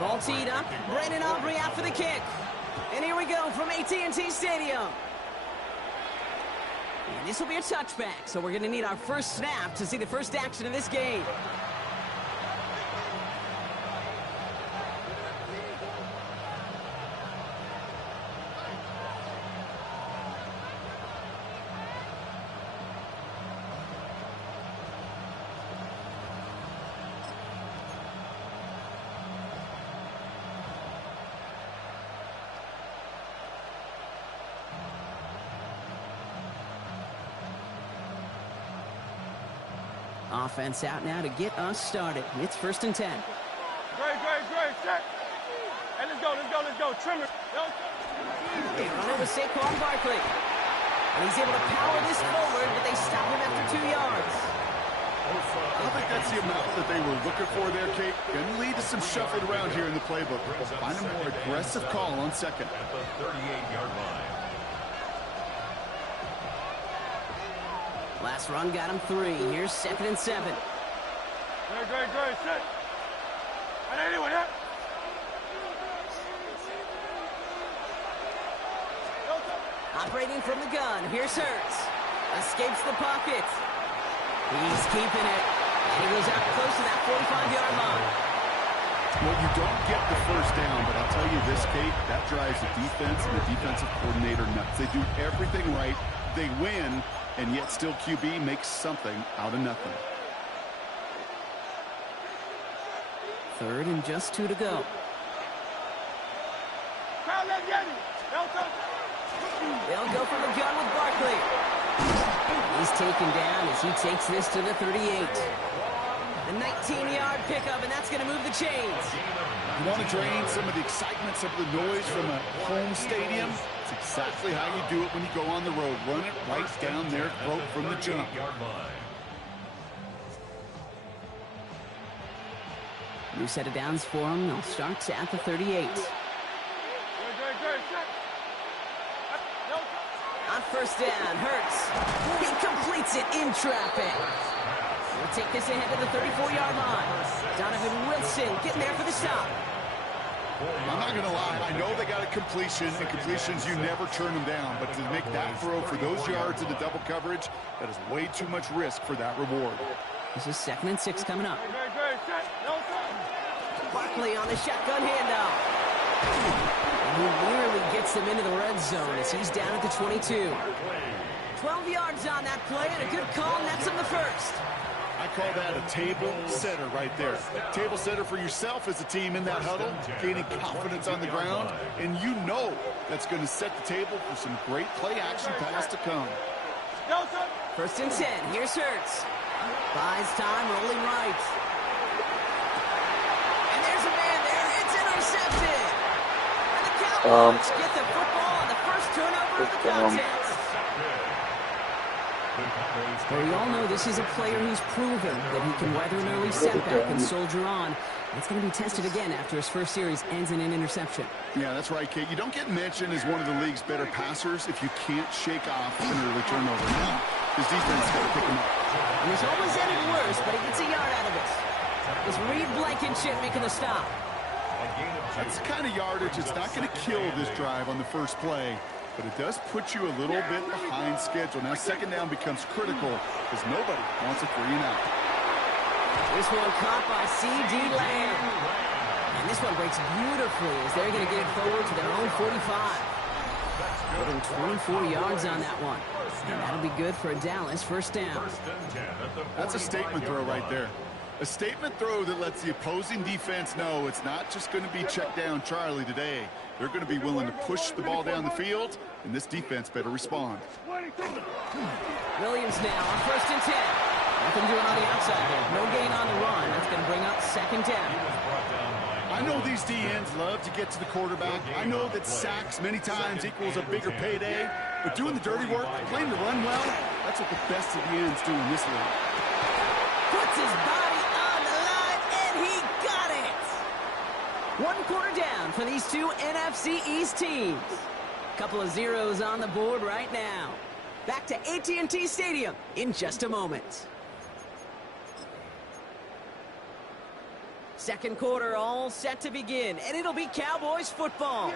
Ball teed up. Brandon Aubrey out for the kick. And here we go from AT&T Stadium. And this will be a touchback, so we're going to need our first snap to see the first action of this game. Offense out now to get us started. It's 1st and 10. Great, set. Hey, let's go. Trimmer. They run it with Saquon Barkley. And he's able to power this forward, but they stop him after 2 yards. I don't think that's the amount that they were looking for there, Kate. Going to lead to some shuffling around here in the playbook. Find a more aggressive call on second. At the 38-yard line. Last run got him 3. Here's 2nd and 7. Great, set. And anyway, Operating from the gun. Here's Hurts. Escapes the pocket. He's keeping it. And he goes out close to that 45-yard line. Well, you don't get the first down, but I'll tell you this, Kate, that drives the defense and the defensive coordinator nuts. They do everything right. They win, and yet still QB makes something out of nothing. 3rd and just 2 to go. They'll go from the gun with Barkley. He's taken down as he takes this to the 38. A 19-yard pickup, and that's going to move the chains. You want to drain some of the excitement, some of the noise from a home stadium? It's exactly how you do it when you go on the road. Run it right down their throat from the jump. New set of downs for him. They'll start at the 38. On 1st down, Hurts. He completes it in traffic. We'll take this ahead to the 34-yard line. Donovan Wilson getting there for the stop. I'm not going to lie. I know they got a completion, and completions, you never turn them down. But to make that throw for those yards into double coverage, that is way too much risk for that reward. This is 2nd and 6 coming up. Barkley on the shotgun handoff. And he nearly gets them into the red zone as he's down at the 22. 12 yards on that play, and a good call nets him the first. I call that a table setter right there. Table setter for yourself as a team in that huddle, gaining confidence on the ground, and you know that's going to set the table for some great play action pass to come. 1st and 10. Here's Hurts. Buys time, rolling right. And there's a man there. It's intercepted. And the Cowboys get the football on the first turnover of the contest. Well, we all know this is a player who's proven that he can weather an early setback and soldier on. It's going to be tested again after his first series ends in an interception. Yeah, that's right, Kate. You don't get mentioned as one of the league's better passers if you can't shake off an early turnover. Now, his defense has got to pick him up. And it's almost ended worse, but he gets a yard out of it. It's Reed Blankenship making the stop. That's the kind of yardage that's not going to kill this drive on the first play, but it does put you a little bit behind schedule. Now, 2nd down becomes critical because nobody wants a 3 and out. This one caught by C.D. Lamb. And this one breaks beautifully as they're going to get it forward to their own 45. More than 24 yards on that one. And that'll be good for a Dallas 1st down. That's a statement throw right there. A statement throw that lets the opposing defense know it's not just going to be check down Charlie today. They're going to be willing to push the ball down the field, and this defense better respond. Williams now on 1st and 10. Nothing doing on the outside there. No gain on the run. That's going to bring up 2nd down. I know these DNs love to get to the quarterback. I know that sacks many times equals a bigger payday. But doing the dirty work, playing to run well, that's what the best of the ends do in this league. Puts his body on the line, and he got it! 1 quarter down for these two NFC East teams. Couple of zeros on the board right now. Back to AT&T Stadium in just a moment. Second quarter all set to begin, and it'll be Cowboys football.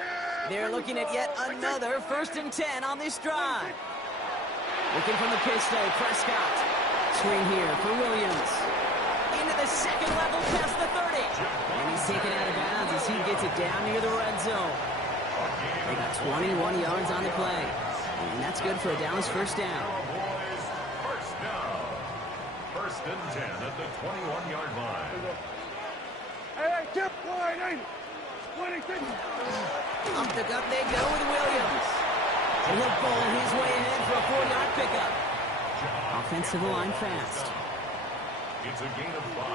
They're looking at yet another 1st and 10 on this drive. Looking from the pistol, Prescott. Swing here for Williams. Into the second level past the 30. And he's taken out of bounds as he gets it down near the red zone. They got 21 yards on the play. And that's good for a Dallas first down. Cowboys first down. 1st and 10 at the 21-yard line. Hey, keep wide, 26. Up the gut they go with Williams. And he'll bowl his way ahead for a 4-yard pickup. Offensive line fast. It's a gain of 5.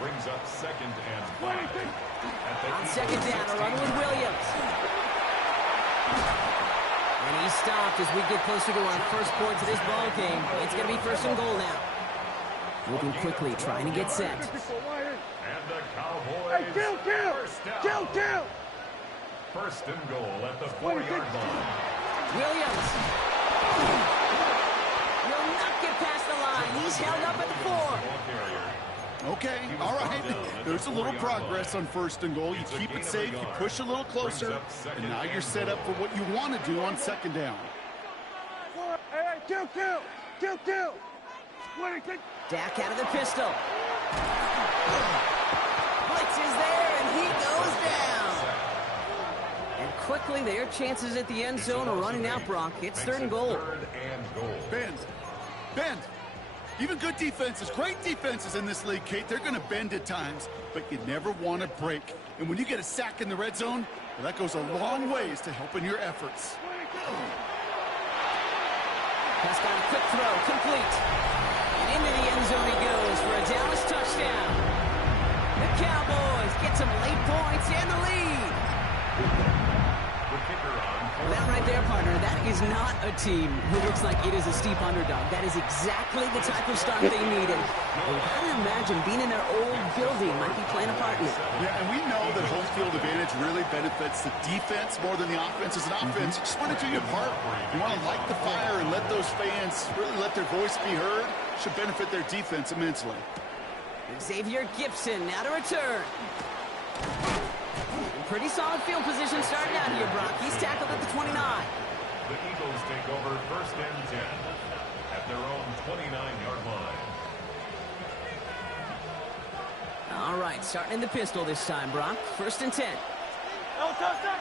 Brings up 2nd and 5. On 2nd down, a run with Williams. And he's stopped as we get closer to our first points of this ball game. It's going to be 1st and goal now. Moving quickly, trying to get set. And the Cowboys first down. Kill! 1st and goal at the 4-yard line. Williams. Will not get past the line. He's held up at the 4. Okay, all right. There's a little progress on 1st and goal. You keep it safe, you push a little closer, and now you're set up for what you want to do on 2nd down. Hey, kill! 26. Dak out of the pistol. Blitz is there, and he goes down. And quickly, their chances at the end zone are running out, Brock. It's 3rd and goal. Bend. Even good defenses, great defenses in this league, Kate, they're going to bend at times, but you never want to break. And when you get a sack in the red zone, well, that goes a long ways to helping your efforts. Prescott, a quick throw, complete. And into the end zone he goes for a Dallas touchdown. The Cowboys get some late points and the lead. That right there, partner, that is not a team who looks like it is a steep underdog. That is exactly the type of start they needed. And I can imagine being in their old building might be playing a part in it. Yeah, and we know that home field advantage really benefits the defense more than the offense. As an offense, you just want to do your part. You want to light the fire and let those fans really let their voice be heard. Should benefit their defense immensely. Xavier Gibson now to return. Pretty solid field position starting out here, Brock. He's tackled at the 29. The Eagles take over 1st and 10 at their own 29-yard line. All right, starting in the pistol this time, Brock. 1st and 10. No touchdown.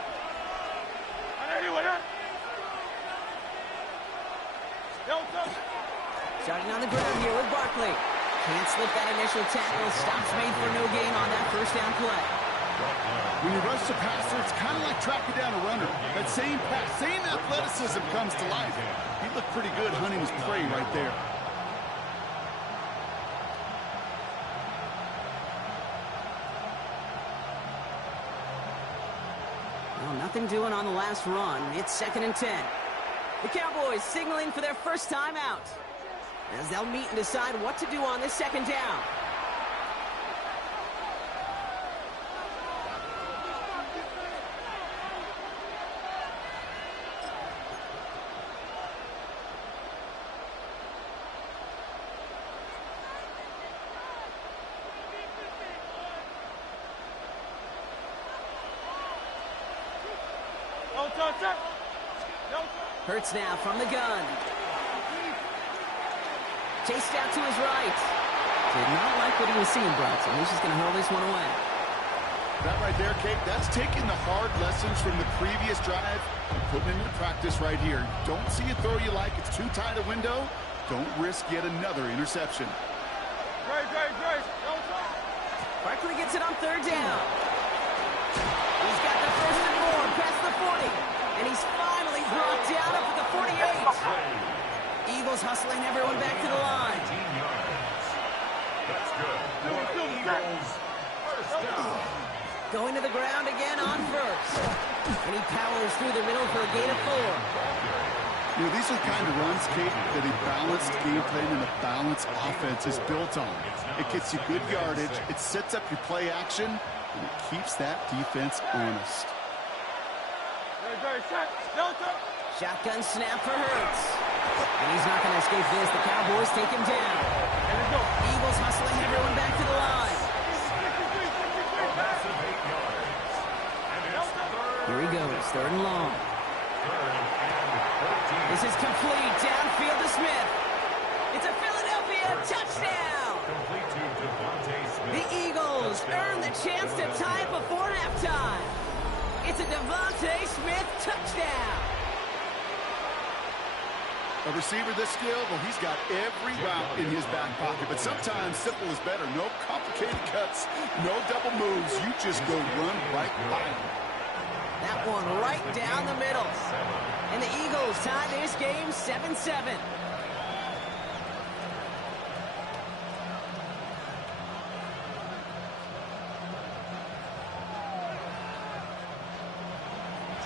Starting on the ground here with Barkley. Can't slip that initial tackle. Stops made for no gain on that 1st down play. When you rush the passer, it's kind of like tracking down a runner. That same pass, same athleticism comes to life. He looked pretty good hunting his prey right there. Well, nothing doing on the last run. It's 2nd and 10. The Cowboys signaling for their first time out, as they'll meet and decide what to do on this 2nd down. Hurts now from the gun. Chased out to his right. Did not like what he was seeing, Bronson. He's just going to hurl this one away. That right there, Kate, that's taking the hard lessons from the previous drive and putting it into practice right here. Don't see a throw you like. It's too tight a window. Don't risk yet another interception. Great. Barkley gets it on 3rd down. He's got the 1st and more past the 40. And he's finally brought down up to the 48. Eagles hustling everyone back to the line. 18 yards. That's good. Eagles first down. Going to the ground again on 1st. And he powers through the middle for a gain of 4. You know, these are the kind of runs, Kate, that a balanced game plan and a balanced offense is built on. It gets you good yardage, it sets up your play action, and it keeps that defense honest. Shotgun snap for Hurts. And he's not going to escape this. The Cowboys take him down. Eagles hustling everyone back to the line. third and long. Third and 14. This is complete. Downfield to Smith. It's a Philadelphia touchdown. Complete to Devontae Smith. The Eagles earn the chance to tie it before halftime. It's a Devontae Smith touchdown. A receiver this skilled, well, he's got every route in his back pocket. But sometimes simple is better. No complicated cuts, no double moves. You just go run right by him. That one right down the middle. And the Eagles tie this game 7-7.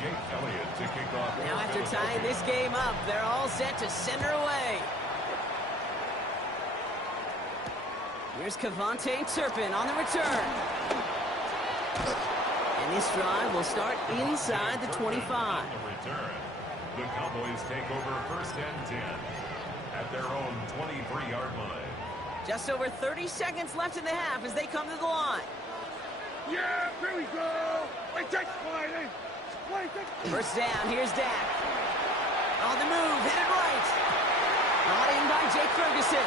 Jake Elliott to kick off. Now after tying this game up, they're all set to send her away. Here's Kevontae Turpin on the return. And this drive will start inside the 25. On the return, the Cowboys take over first and 10 at their own 23-yard line. Just over 30 seconds left in the half as they come to the line. Yeah, here we go. Wait, take Whitey. First down, here's Dak. On the move, headed right. Brought in by Jake Ferguson.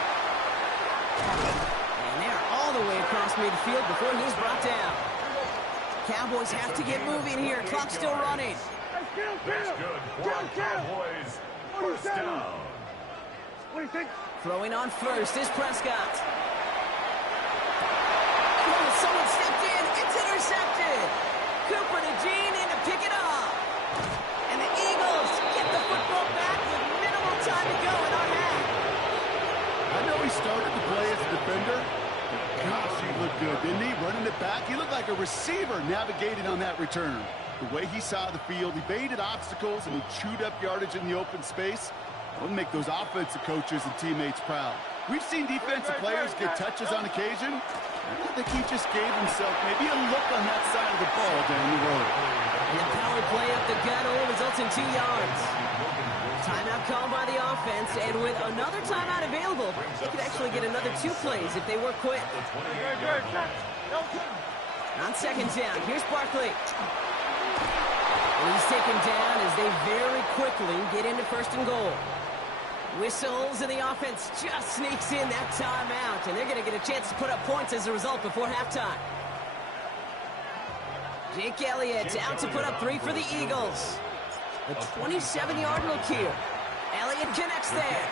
And they're all the way across midfield before he's brought down. Cowboys have to get moving here. Clock's still running. That's good for the Cowboys. First down. What do you think? Throwing on first is Prescott. Oh, someone stepped in. It's intercepted. Cooper to Jean in to pick it up. And the Eagles get the football back with minimal time to go in our half. I know he started to play as a defender, but gosh, he looked good, didn't he? Running it back, he looked like a receiver navigating on that return. The way he saw the field, he baited obstacles and he chewed up yardage in the open space. It'll make those offensive coaches and teammates proud. We've seen defensive players get touches on occasion. I think he just gave himself maybe a look on that side of the ball down the road. And the power play up the gut only results in 2 yards. Timeout called by the offense, and with another timeout available, they could actually get another 2 plays if they work quick. On second down, here's Barkley. And he's taken down as they very quickly get into first and goal. Whistles, and the offense just sneaks in that timeout, and they're going to get a chance to put up points as a result before halftime. Jake Elliott out to put up 3 for the Eagles. A 27-yard look here. Elliott connects there.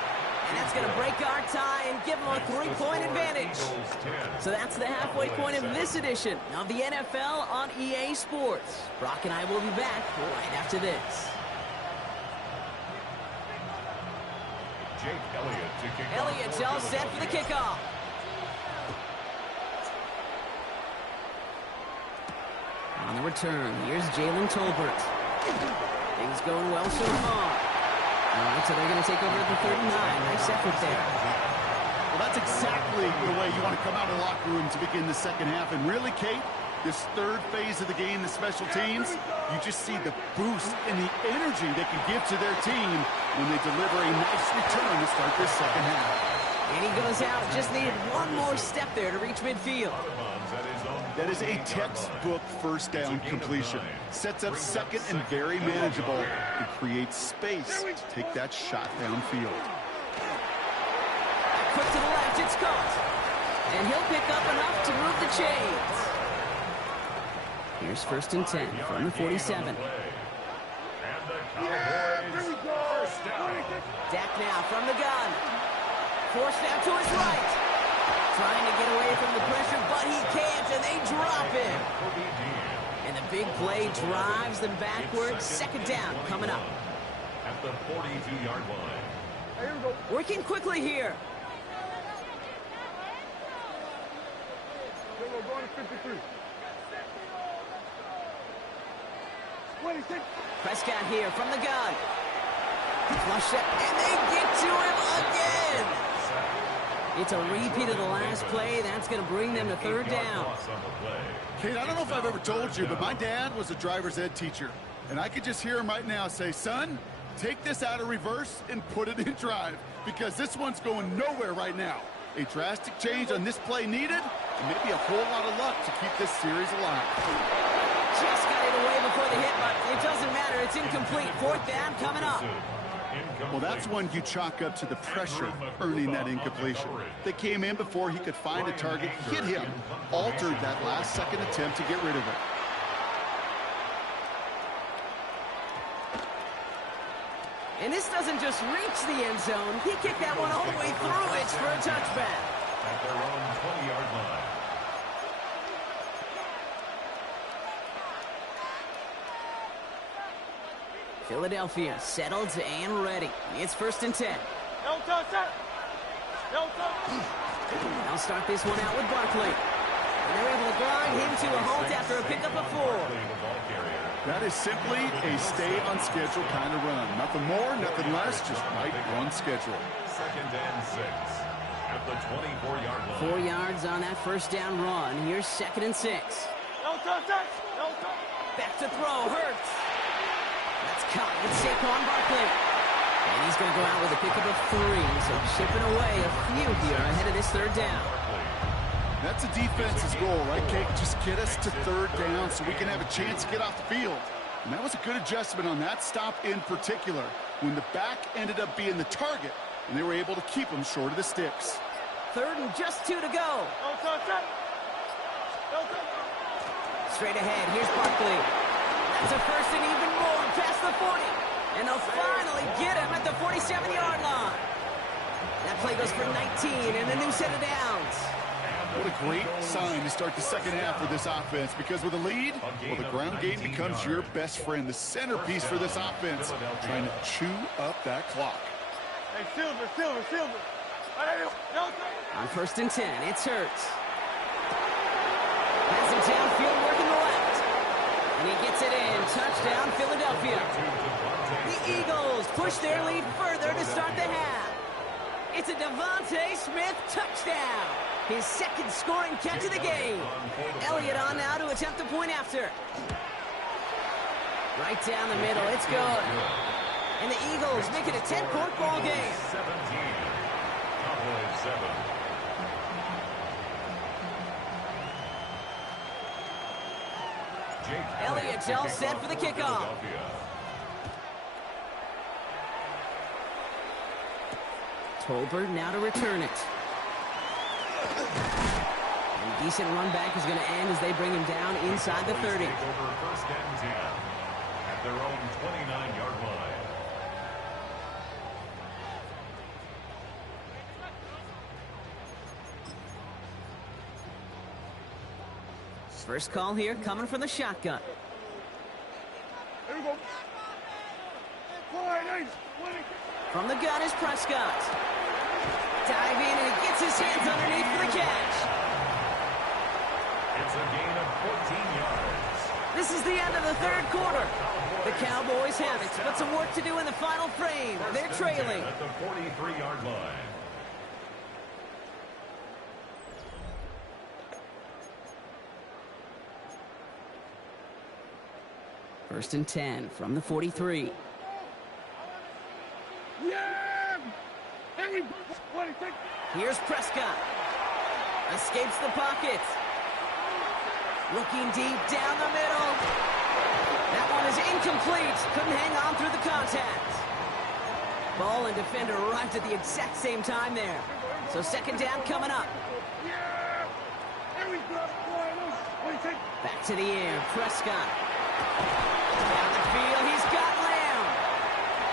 And that's going to break our tie and give them a 3-point advantage. So that's the halfway point of this edition of the NFL on EA Sports. Brock and I will be back right after this. Jake Elliott to kick off. Elliott's all set for the kickoff. On the return, here's Jalen Tolbert. Things going well so far. All right, so they're going to take over at the 39. Nice effort there. Well, that's exactly the way you want to come out of the locker room to begin the second half. And really, Kate, this third phase of the game, the special teams, you just see the boost and the energy they can give to their team when they deliver a nice return to start this second half. And he goes out, just needed one more step there to reach midfield. That is a textbook first down completion. Sets up second and very manageable and creates space to take that shot downfield. Quick to the left, it's caught. And he'll pick up enough to move the chains. Here's first and 10 from the 47. Dak now from the gun. Forced out to his right. Trying to get away from the pressure, but he can't, and they drop him. And the big play drives them backwards. Second down coming up. At the 42-yard line. Working quickly here. Going to 53. Prescott here from the gun. Flush it, and they get to him again. It's a repeat of the last play. That's going to bring them to third down. Kate, I don't know if I've ever told you, but my dad was a driver's ed teacher. And I could just hear him right now say, son, take this out of reverse and put it in drive, because this one's going nowhere right now. A drastic change on this play needed, and maybe a whole lot of luck to keep this series alive. Just got it away before for the hit, but it doesn't matter. It's incomplete. Fourth down coming up. Well, that's one you chalk up to the pressure earning that incompletion. They came in before he could find a target, hit him, altered that last second attempt to get rid of it. And this doesn't just reach the end zone. He kicked that one all the way through it for a touchback. At their own 20-yard line. Philadelphia settled and ready. It's 1st and 10. No touch, sir. No touch. They'll start this one out with Barkley. And they're able to grind him to a halt after a pickup of 4. That is simply a stay-on-schedule kind of run. Nothing more, nothing less, just right on schedule. 2nd and 6 at the 24-yard line. 4 yards on that first down run. Here's 2nd and 6. No touch, sir. No touch. Back to throw. Hurts. That's caught with Saquon Barkley. And he's going to go out with a pickup of 3. So chipping away a few here ahead of this 3rd down. That's a defense's goal, right, Kate? Just get us to 3rd down so we can have a chance to get off the field. And that was a good adjustment on that stop in particular, when the back ended up being the target, and they were able to keep him short of the sticks. 3rd and just 2 to go. No touch, sir. No touch. Straight ahead, here's Barkley. That's a 1st and even more past the 40. And they'll finally get him at the 47-yard line. That play goes for 19 and a new set of downs. What a great sign to start the second half for this offense, because with a lead, well, the ground game becomes your best friend, the centerpiece for this offense, trying to chew up that clock. Hey, Silver. No touch. On 1st and 10, it's Hurts. Has him downfield working the left. And he gets it in. Touchdown, Philadelphia. The Eagles push their lead further to start the half. It's a Devontae Smith touchdown. His 2nd scoring catch of the game. Elliott on now to attempt the point after. Right down the middle. It's good. And the Eagles make it a 10-point ball game. 17. Cowboys 7. Elliott's all set for the kickoff. Tolbert now to return it. And decent run back is going to end as they bring him down inside the 30. Take over 1st and 10 at their own 29-yard line. First call here coming from the shotgun. Here we go. From the gun is Prescott. Dive in and he gets his hands underneath for the catch. It's a gain of 14 yards. This is the end of the 3rd quarter. The Cowboys have it, but some work to do in the final frame. They're trailing. At the 43-yard line. First and 10 from the 43. Yeah! Here's Prescott. Escapes the pocket. Looking deep down the middle. That one is incomplete. Couldn't hang on through the contact. Ball and defender arrived at the exact same time there. So 2nd down coming up. Back to the air. Prescott. Down the field, he's got Lamb.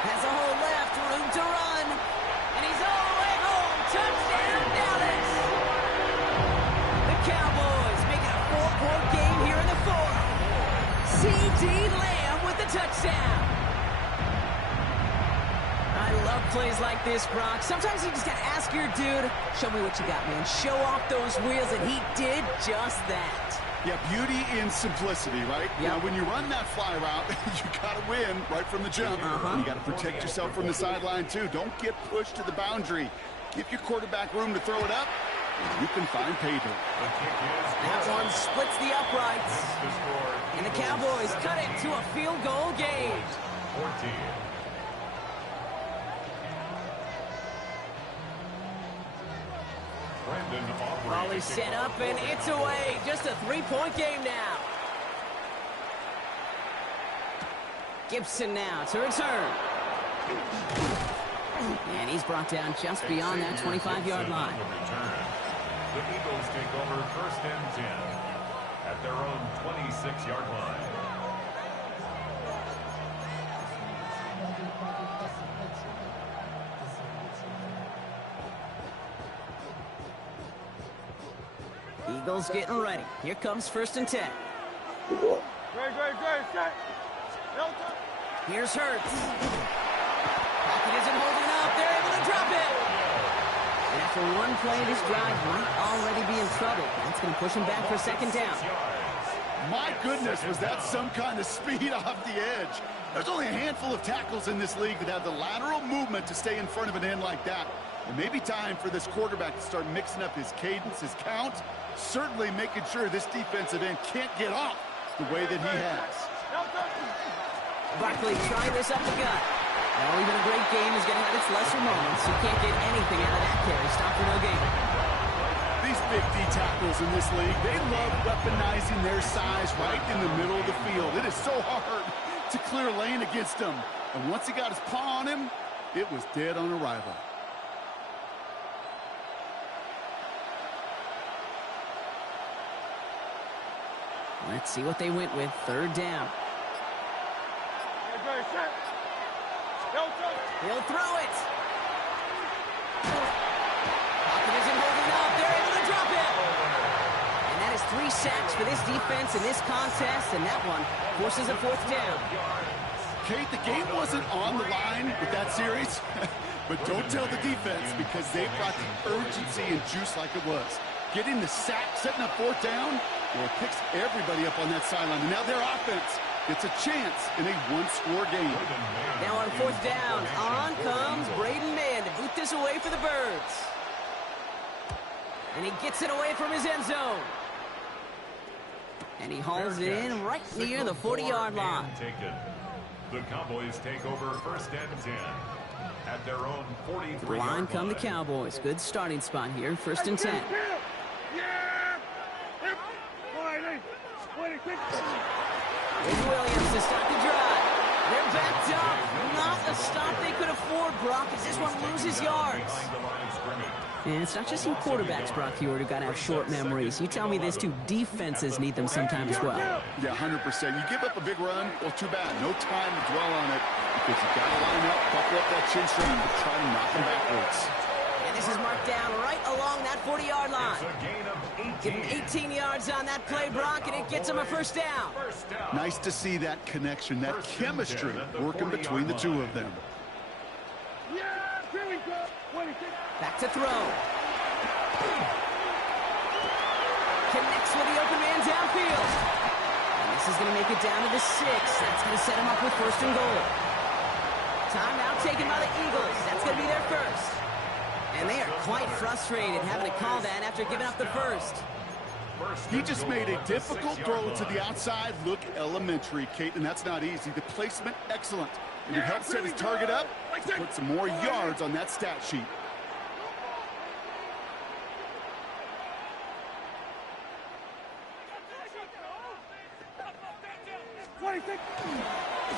Has a hole left, room to run. And he's all the way home. Touchdown, Dallas. The Cowboys make it a 4-point game here in the 4th. C.D. Lamb with the touchdown. I love plays like this, Brock. Sometimes you just got to ask your dude, show me what you got, man. Show off those wheels, and he did just that. Yeah, beauty in simplicity, right? Yep. Now, when you run that fly route, you got to win right from the jump. You got to protect yourself from the sideline, too. Don't get pushed to the boundary. Give your quarterback room to throw it up, and you can find pay dirt. That one splits the uprights. And the Cowboys cut it to a field goal game. 14. Ball is set up, and it's away. Just a 3-point game now. Gibson now to return. And he's brought down just beyond that 25-yard line. The Eagles take over first and 10 at their own 26-yard line. Eagles getting ready. Here comes first and 10. Here's Hurts. Pocket isn't holding up. They're able to drop it. And after one play, this drive might already be in trouble. That's going to push him back for second down. My goodness, was that some kind of speed off the edge. There's only a handful of tackles in this league that have the lateral movement to stay in front of an end like that. It may be time for this quarterback to start mixing up his cadence, his count, certainly making sure this defensive end can't get off the way that he has. Barkley trying this up the gut. Oh, even a great game is going to have its lesser moments. You can't get anything out of that carry. Stop for no gain. These big D tackles in this league, they love weaponizing their size right in the middle of the field. It is so hard to clear a lane against him. And once he got his paw on him, it was dead on arrival. Let's see what they went with. Third down. He'll throw it. Pocket isn't holding up. They're able to drop it. And that is 3 sacks for this defense in this contest, and that one forces a fourth down. Kate, the game wasn't on the line with that series, but don't tell the defense because they brought the urgency and juice like it was. Getting the sack, setting up fourth down, well, it picks everybody up on that sideline. And now their offense gets a chance in a one-score game. Now on fourth down, on comes Braden Mann to boot this away for the Birds. And he gets it away from his end zone. And he hauls it in right near the 40-yard line. The Cowboys take over first and 10 at their own 43-yard The line come the Cowboys. Good starting spot here, first and 10. Here's Williams to start the drive. They're backed up. Not a stop they could afford, Brock, as this one loses yards. And it's not just you quarterbacks, Brock Hewitt, who got to have short memories. You tell me this too, defenses need them sometime as well. Yeah, 100%. You give up a big run, well, too bad. No time to dwell on it because you got to line up, buckle up that chin strap, and try to knock them backwards. And this is marked down right along that 40-yard line. Give him 18 yards on that play, Brock, and it gets him a first down. Nice to see that connection, that chemistry working between the two of them. Back to throw. Connects with the open man downfield. And this is going to make it down to the 6. That's going to set him up with first and goal. Timeout taken by the Eagles. That's going to be their first. And they are quite frustrated having to call that after giving up the first. He just made a difficult throw to the outside. Look elementary, Kate, and that's not easy. The placement, excellent. And it helps set his target up, put some more yards on that stat sheet.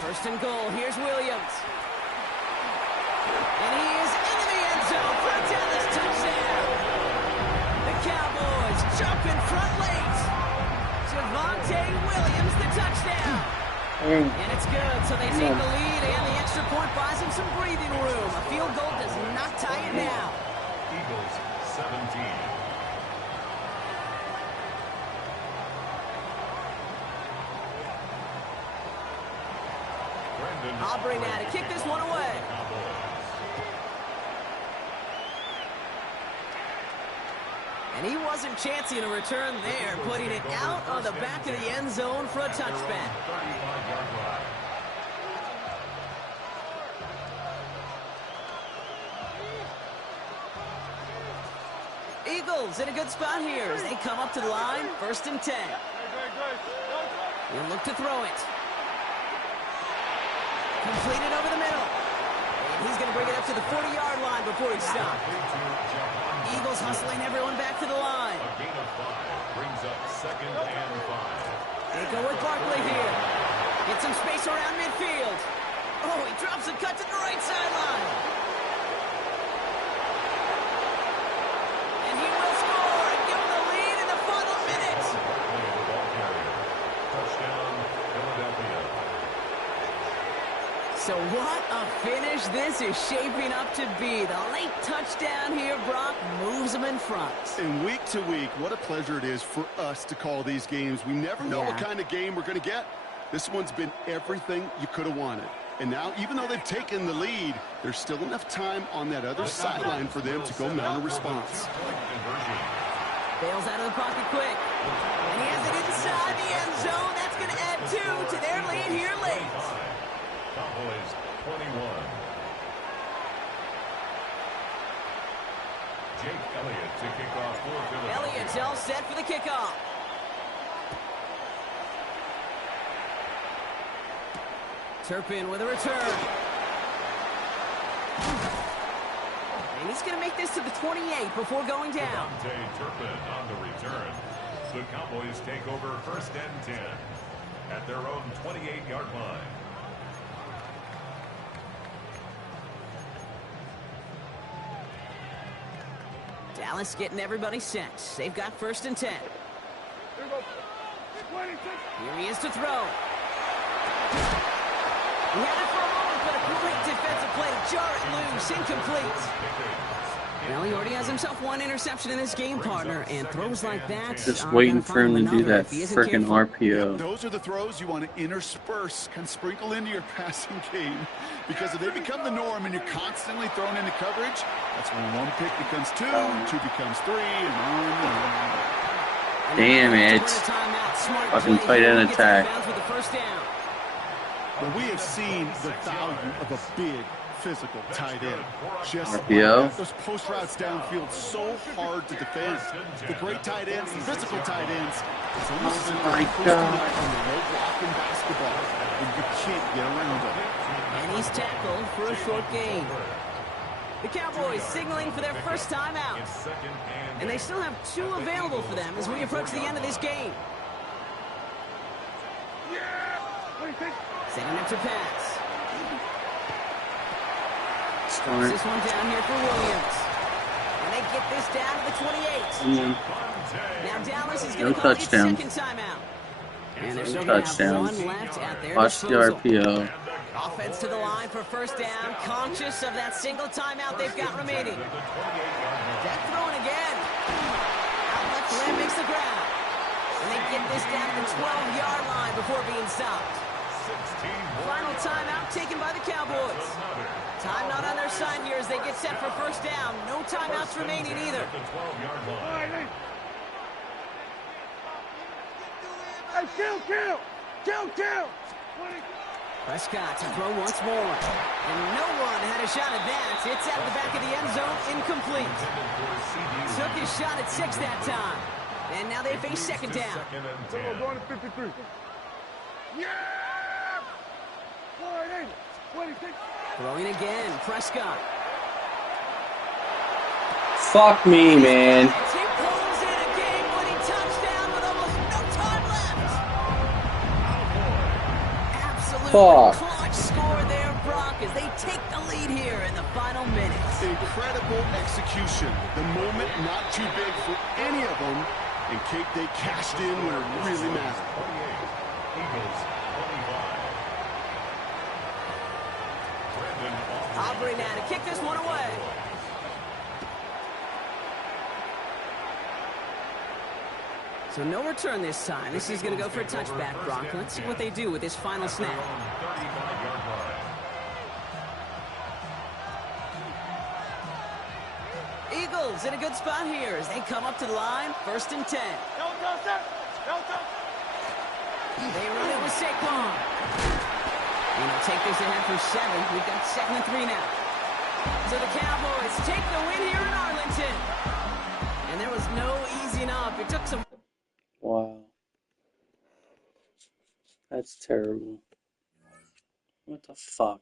First and goal. Here's Williams. And he is into the end zone for a Dallas touchdown. The Cowboys jumping front late. Javonte Williams, the touchdown. And it's good, so they take the lead, and the extra point buys them some breathing room. A field goal does not tie it down. Eagles 17. Aubrey now to kick this one away. And he wasn't chancing a return there, putting it out on the back of the end zone for a touchback. Eagles in a good spot here as they come up to the line, first and 10. He'll look to throw it. Completed over the middle. And he's going to bring it up to the 40-yard line before he stopped. Eagles hustling everyone back to the line. A gain of 5 brings up second and 5. They go with Barkley here. Get some space around midfield. Oh, he drops a cut to the right sideline. And he will score and give him the lead in the final minutes. Touchdown, Philadelphia. So what a finish this is shaping up to be. The late touchdown here, Brock, moves them in front. And week to week, what a pleasure it is for us to call these games. We never know what kind of game we're going to get. This one's been everything you could have wanted. And now, even though they've taken the lead, there's still enough time on that other sideline for them to go mount a response. Bails out of the pocket quick. And he has it inside the end zone. That's going to add 2 to their lead here late. Cowboys 21. Jake Elliott to kick off for Philadelphia. Elliott's all set for the kickoff. Turpin with a return. And he's going to make this to the 28 before going down. Turpin on the return. The Cowboys take over 1st and 10 at their own 28-yard line. Dallas getting everybody set. They've got 1st and 10. Here he is to throw. He had it for a moment, but a great defensive play. Jar it loose, incomplete. Well, he already has himself 1 interception in this game, partner, and throws like that. Just waiting for him to do that freaking RPO. Those are the throws you want to intersperse, kind of sprinkle into your passing game, because if they become the norm and you're constantly thrown into coverage, that's when 1 pick becomes 2, 2 becomes 3, and on and on. Damn it. Fucking tight end attack. Well, we have seen the value of a big physical tight end. Just RPO. those post routes downfield so hard to defend. The great tight ends, the physical tight ends. It's almost my God. on the low block in basketball, and you can't get around them. And he's tackled for a short gain. The Cowboys signaling for their first time out. And they still have 2 available for them as we approach the end of this game. Sending it to pass. Start. This one down here for Williams. And they get this down to the 28. Now Dallas is going to call its second timeout. And they're still going to have 1 left at their Watch the disposal. RPO. Offense to the line for 1st down. Conscious of that single timeout they've got remaining. That throwing again. Out left limb makes the ground. And they get this down to the 12-yard line before being stopped. Final timeout taken by the Cowboys. Time not on their side here as they get set for 1st down. No timeouts remaining either. Hey, kill! Prescott to throw once more. And no one had a shot at that. It's out of the back of the end zone, incomplete. Took his shot at 6 that time. And now they face 2nd down. Going to 53. Yeah! 26. Throwing again, Prescott. Fuck me, man. He pulls in a game-winning touchdown with almost no time left. Absolutely clutch score there, Brock, as they take the lead here in the final minutes. Incredible execution. The moment not too big for any of them. And Kate, they cashed in when it really mattered. 28. Eagles 25. Aubrey now to kick this one away. So no return this time. This is going to go for a touchback, Brock. Let's see what they do with this final snap. Eagles in a good spot here as they come up to the line. 1st and 10. They run it with Saquon. And they'll take this ahead for 7. We've got 2nd and 3 now. So the Cowboys take the win here in Arlington. And there was no easing up. It took some... Wow. That's terrible. What the fuck?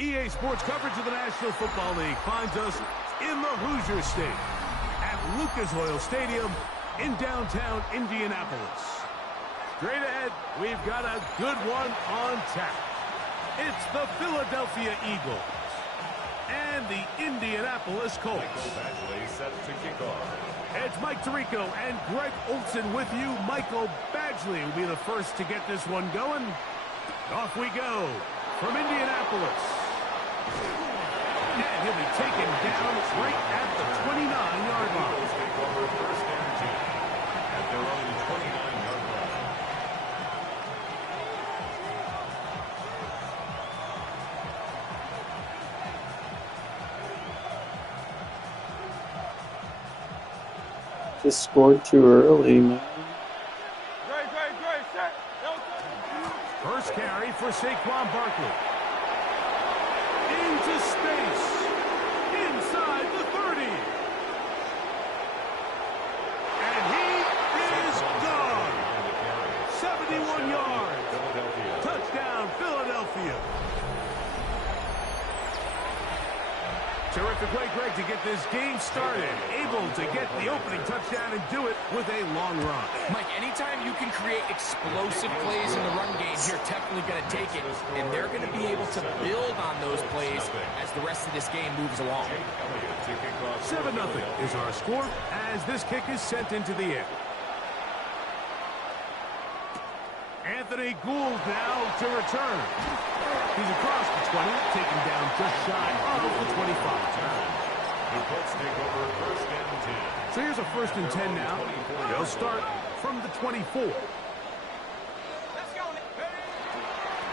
EA Sports coverage of the National Football League finds us in the Hoosier State at Lucas Oil Stadium in downtown Indianapolis. Straight ahead, we've got a good one on tap. It's the Philadelphia Eagles and the Indianapolis Colts. Badgley set to kick off. It's Mike Tirico and Greg Olson with you. Michael Badgley will be the first to get this one going. Off we go from Indianapolis. And he'll be taken down right at the 29-yard line. Take over first and 10 at their own 29-yard line. Just scored too early, man. First carry for Saquon Barkley. Into space. Inside the 30. And he is gone. 71 yards. Touchdown, Philadelphia. Terrific way, Greg, to get this game started. Able to get the opening touchdown and do it with a long run. Mike, anytime you can create explosive plays in the run game, you're definitely going to take it. And they're going to be able to build on those plays as the rest of this game moves along. 7-0 is our score as this kick is sent into the air. Anthony Gould now to return. He's across the 20, taken down just shy of the 25. The Colts take over first and 10. So here's a first and 10 now. They'll start from the 24.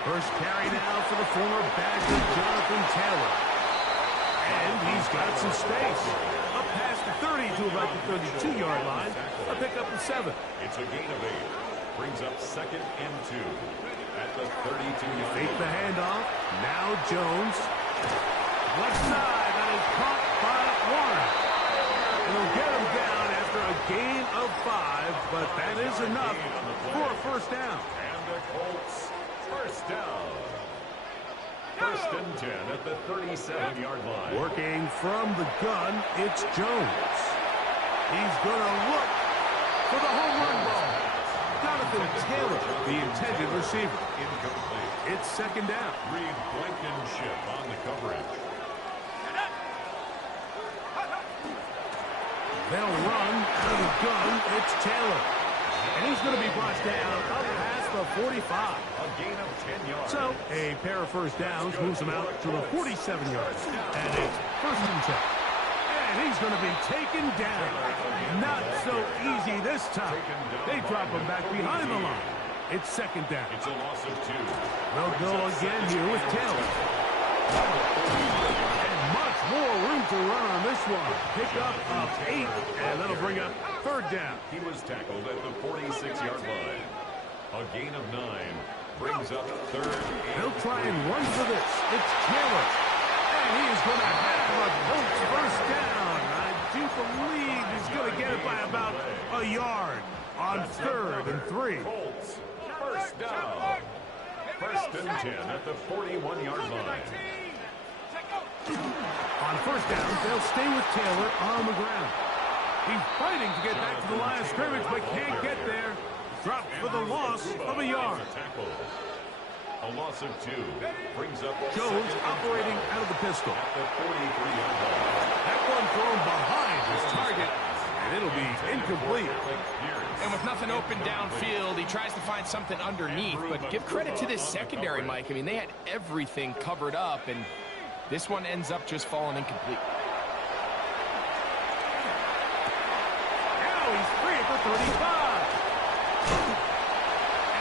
First carry now for the former Badger, Jonathan Taylor. And he's got some space. Up past the 30 to about the 32-yard line. A pickup of 7. It's a gain of 8. Brings up second and 2 at the 32. Fake the handoff. Now Jones. Left side. That is caught by Warren. It'll get him down after a gain of 5, but that is enough for a first down. And the Colts first down. First and 10 at the 37-yard line. Working from the gun, it's Jones. He's going to look for the home run ball. Jonathan Taylor, the intended receiver. Incomplete. It's second down. Reed Blankenship on the coverage. They'll run out of the gun. It's Taylor. And he's going to be brought down up past the 45. A gain of 10 yards. So a pair of first downs moves him out to the 47 yards. And it's first and 10. And he's going to be taken down. Not so easy this time. They drop him back behind the line. It's second down. It's a loss of 2. They'll go again here with Taylor. And much more room to run on this one. Pick up of 8, and that'll bring up third down. He was tackled at the 46-yard line. A gain of 9 brings up third. They'll try and run for this. It's Taylor. And he is going to have a Colts first down. I do believe he's going to get it by about a yard on third and 3. Colts first down. First and 10 at the 41-yard line. On first down, they'll stay with Taylor on the ground. He's fighting to get back to the line of scrimmage, but can't get there. Dropped for the loss of a yard. A loss of 2 brings up Jones operating out of the pistol. at the 43-yard line. That one thrown behind his target, and it'll be incomplete. And with nothing open downfield, he tries to find something underneath. But give credit to this secondary, Mike. I mean, they had everything covered up, and this one ends up just falling incomplete. Now he's free at the 35.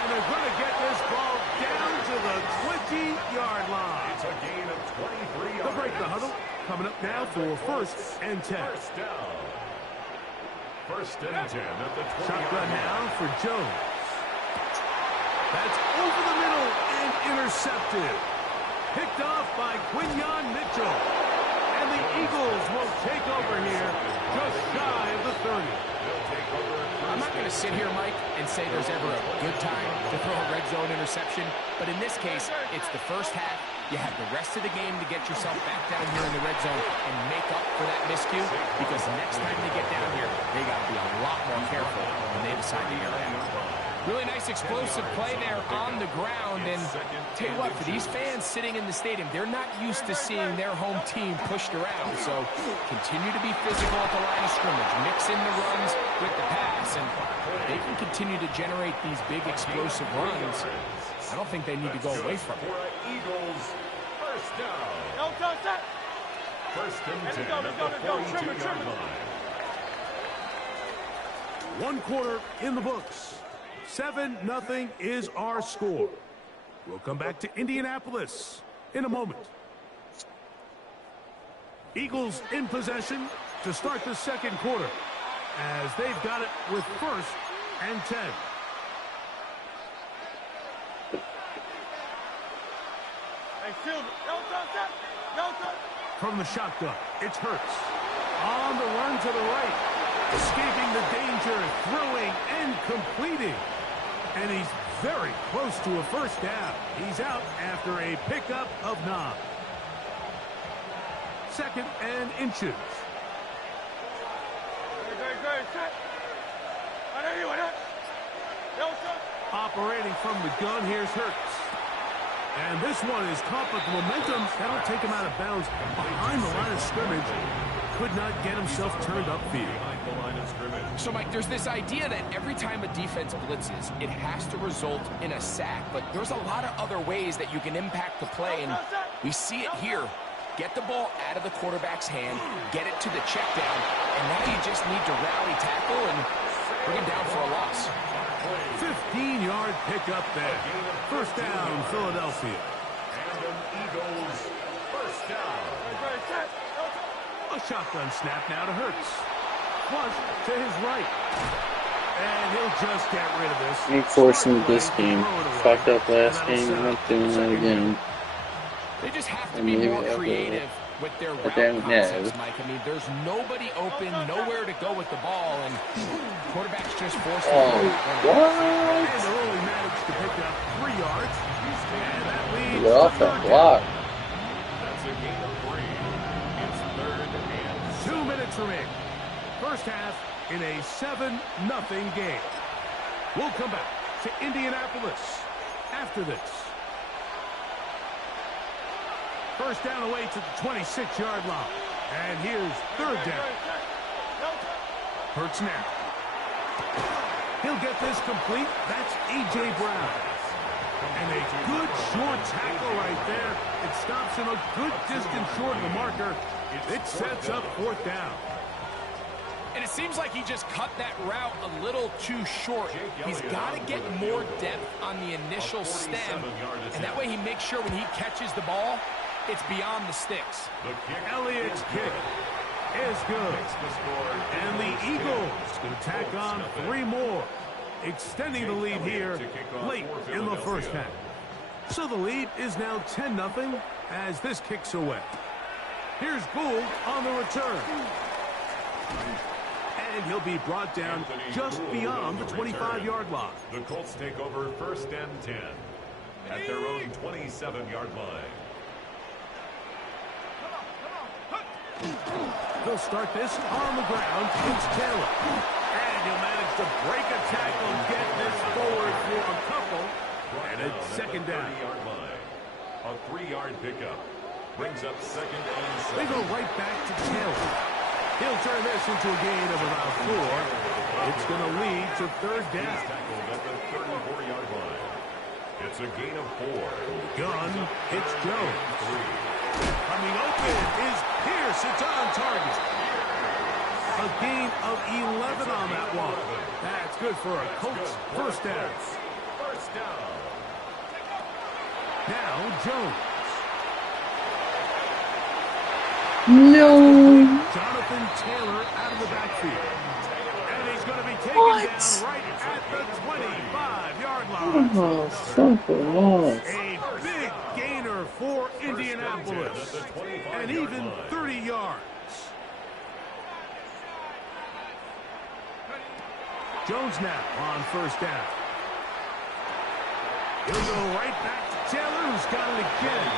And they're going to get this ball down to the 20-yard line. It's a gain of 23 yards. They'll break the huddle. Coming up now for first and 10. First down. First and 10 at the 20. Shotgun now for Jones. That's over the middle and intercepted. Picked off by Quinyon Mitchell. And the Eagles will take over here just shy of the 30. They'll take over I'm not going to sit here, Mike, and say there's ever a good time to throw a red zone interception, but in this case, it's the first half. You have the rest of the game to get yourself back down here in the red zone and make up for that miscue, because next time they get down here, they got to be a lot more careful when they decide to air it. Really nice explosive play there on the ground, and tell you what, for these fans sitting in the stadium, they're not used to seeing their home team pushed around, so continue to be physical at the line of scrimmage, mix in the runs with the pass, and they can continue to generate these big explosive runs. I don't think they need to go away from it. Eagles, first down. First and 10 at the 42-yard line. 1 quarter in the books. 7-0 is our score. We'll come back to Indianapolis in a moment. Eagles in possession to start the second quarter, as they've got it with 1st and 10. From the shotgun, it's Hurts. On the run to the right. Escaping the danger, throwing and completing. And he's very close to a first down. He's out after a pickup of 9. 2nd and inches. Operating from the gun, here's Hurts. And this one is caught, but the momentum, that'll take him out of bounds behind the line of scrimmage. Could not get himself turned upfield. So, Mike, there's this idea that every time a defense blitzes, it has to result in a sack. But there's a lot of other ways that you can impact the play, and we see it here. Get the ball out of the quarterback's hand, get it to the check down, and now you just need to rally tackle and bring him down for a loss. 15-yard pickup there. First down, Philadelphia. And an Eagles first down. A shotgun snap now to Hurts. Flush to his right. And he'll just get rid of this. Reinforcing this game. Fucked up last game, not doing that again. They just have to be more creative with their route concepts, Mike. I mean, there's nobody open, nowhere to go with the ball, and quarterback's just forced to what? And they'll only manage to pick up 3 yards. And that leads Get off that block. That's a gain of 3. It's 3rd and 2 minutes remaining. First half in a 7-0 game. We'll come back to Indianapolis after this. First down away to the 26-yard line. And here's 3rd down. Hurts now. He'll get this complete. That's A.J. Brown. And a good short tackle right there. It stops him a good distance short of the marker. It sets up 4th down. And it seems like he just cut that route a little too short. He's got to get more depth on the initial stem. And that way he makes sure when he catches the ball, it's beyond the sticks. Elliott's kick is good. And the Eagles going to tack on 3 more, extending the lead here late in the first half. So the lead is now 10-0 as this kicks away. Here's Gould on the return. And he'll be brought down just beyond the 25-yard line. The Colts take over 1st and 10 at their own 27-yard line. He'll start this on the ground. It's Taylor. And he'll manage to break a tackle and get this forward for a couple. And it's 2nd down. A 3-yard pickup brings up 2nd and 7. They go right back to Taylor. He'll turn this into a gain of about 4. It's going to lead to 3rd down. Tackled at the 34-yard line. It's a gain of 4. Gun, it's Jones. Coming open is Pierce. It's on target. A gain of 11 on that one. That's good for a Colts first down. First down. Now Jones. No. Jonathan Taylor out of the backfield. And he's going to be taken down right at the 25-yard line. Oh, something else. A big gainer for Indianapolis. And even 30 yards. Jones now on first down. He'll go right back to Taylor, who's got it again.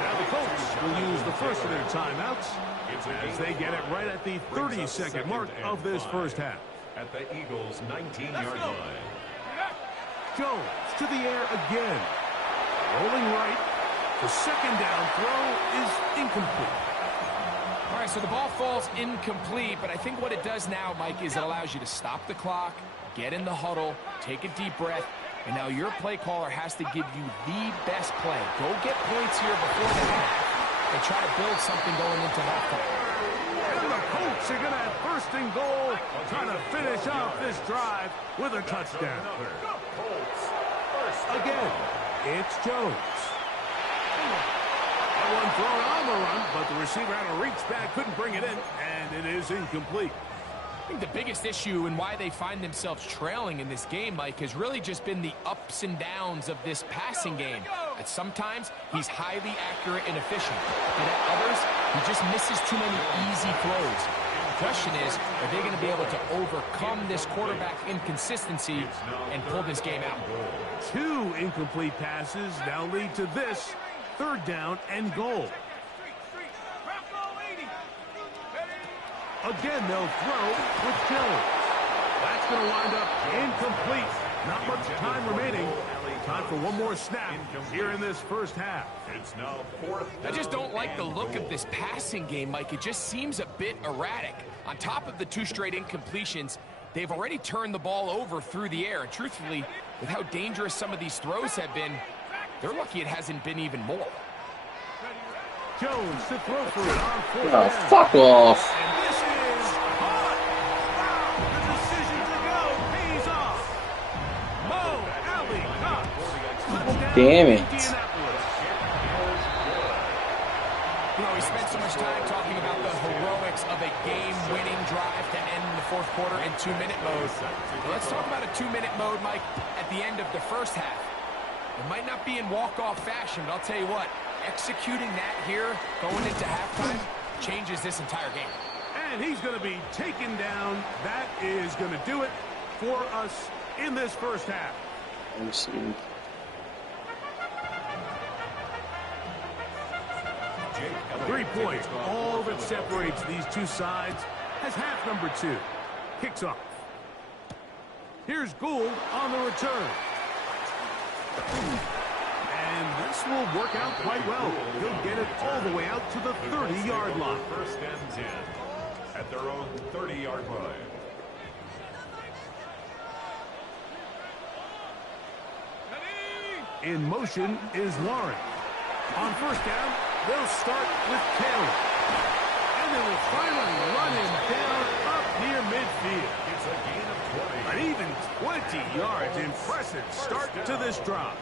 Now the Colts will use the first of their timeouts as they get it right at the 30-second mark of this first half. At the Eagles' 19-yard line. Jones to the air again. Rolling right. The second down throw is incomplete. All right, so the ball falls incomplete, but I think what it does now, Mike, is it allows you to stop the clock, get in the huddle, take a deep breath, and now your play caller has to give you the best play. Go get points here before the half and try to build something going into halftime. And the Colts are going to have first and goal, trying to finish off this drive with a touchdown. Again, it's Jones. That one thrown on the run, but the receiver had to reach back, couldn't bring it in, and it is incomplete. I think the biggest issue and why they find themselves trailing in this game, Mike, has really just been the ups and downs of this passing game. At sometimes, he's highly accurate and efficient, but at others, he just misses too many easy throws. The question is, are they going to be able to overcome this quarterback inconsistency and pull this game out? 2 incomplete passes now lead to this third down and goal. Again, they'll throw with Jones. That's going to wind up incomplete. Not much time remaining. Time for one more snap here in this first half. It's now fourth. I just don't like the look of this passing game, Mike. It just seems a bit erratic. On top of the 2 straight incompletions, they've already turned the ball over through the air. And truthfully, with how dangerous some of these throws have been, they're lucky it hasn't been even more. Jones to throw for it on fourth Oh, down. fuck off. And this is caught. Wow, the decision to go pays off. Mo Alley Cox. Touchdown, Damn it. Indianapolis. You know, we spent so much time talking about the heroics of a game-winning drive to end the fourth quarter in 2-minute mode. Well, let's talk about a 2-minute mode, Mike, at the end of the first half. It might not be in walk-off fashion, but I'll tell you what, executing that here, going into halftime, changes this entire game. And he's going to be taken down. That is going to do it for us in this first half. Let me see. 3 points, all that separates these two sides, as half number 2 kicks off. Here's Gould on the return. And this will work out quite well. He'll get it all the way out to the 30-yard line. First and 10 at their own 30-yard line. In motion is Warren. On first down, they'll start with Taylor. And they will finally run him down up near midfield. It's a gain of 20. An even 20 yards. Impressive start to this drive.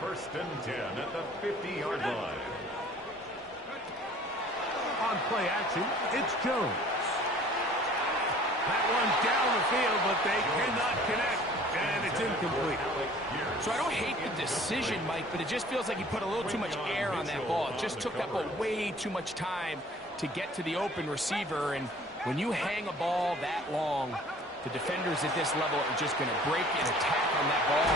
First and 10 at the 50-yard line. On play action, it's Jones. That one's down the field, but they cannot connect. And it's incomplete. So I don't hate the decision, Mike, but it just feels like he put a little too much air on that ball. It just took that ball way too much time to get to the open receiver. And when you hang a ball that long, the defenders at this level are just going to break and attack on that ball.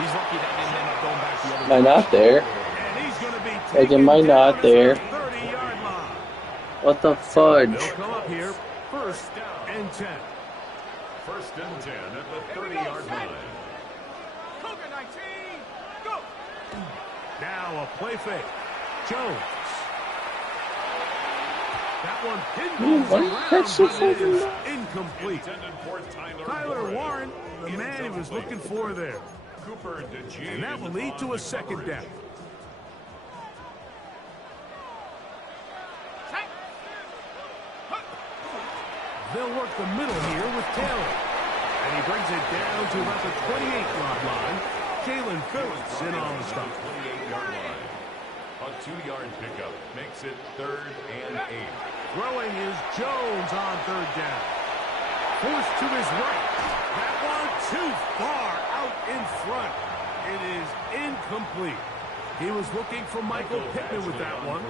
He's lucky that didn't end up going back the other way. Might not there. And he's going to be Like it might not there. 30-yard line. What the fudge? They'll come up here, first and 10. First and 10 at the 30-yard line. Now a play fake. Jones. That one pinballs What? around, That's but just it is like- incomplete. Intended for Tyler Warren, the man he was looking for there. Cooper DeJean. And that will lead to a second down. They'll work the middle here with Taylor. And he brings it down to about the 28-yard line. Jalen Phillips in on the stop. 28-yard line. A 2-yard pickup makes it 3rd and 8. Throwing is Jones on third down. Forced to his right. That one too far out in front. It is incomplete. He was looking for Michael Pittman with that one.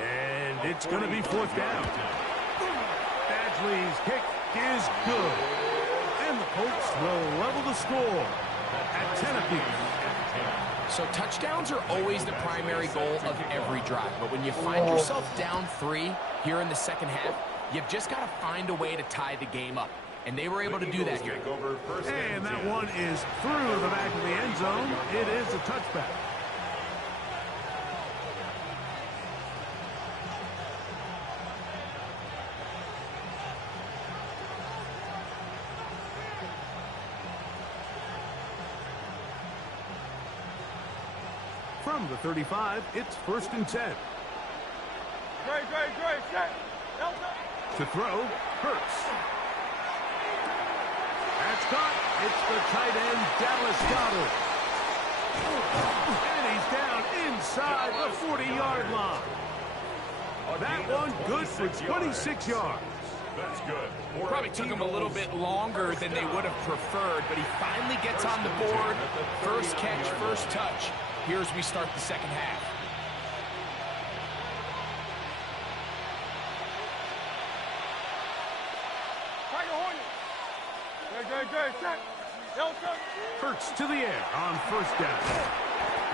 And it's going to be fourth down. Badgley's kick is good. And the Colts will level the score at 10 apiece. So touchdowns are always the primary goal of every drive. But when you find yourself down 3 here in the second half, you've just got to find a way to tie the game up. And they were able to do that here. And that one is through the back of the end zone. It is a touchback. From the 35, it's 1st and 10. To throw, Hurts. That's caught. It's the tight end, Dallas Goedert. And he's down inside the 40-yard line. That one good for 26 yards. That's good. Probably took him a little bit longer than they would have preferred, but he finally gets on the board. First catch, first touch. Here as we start the second half. Hurts to the air on 1st down.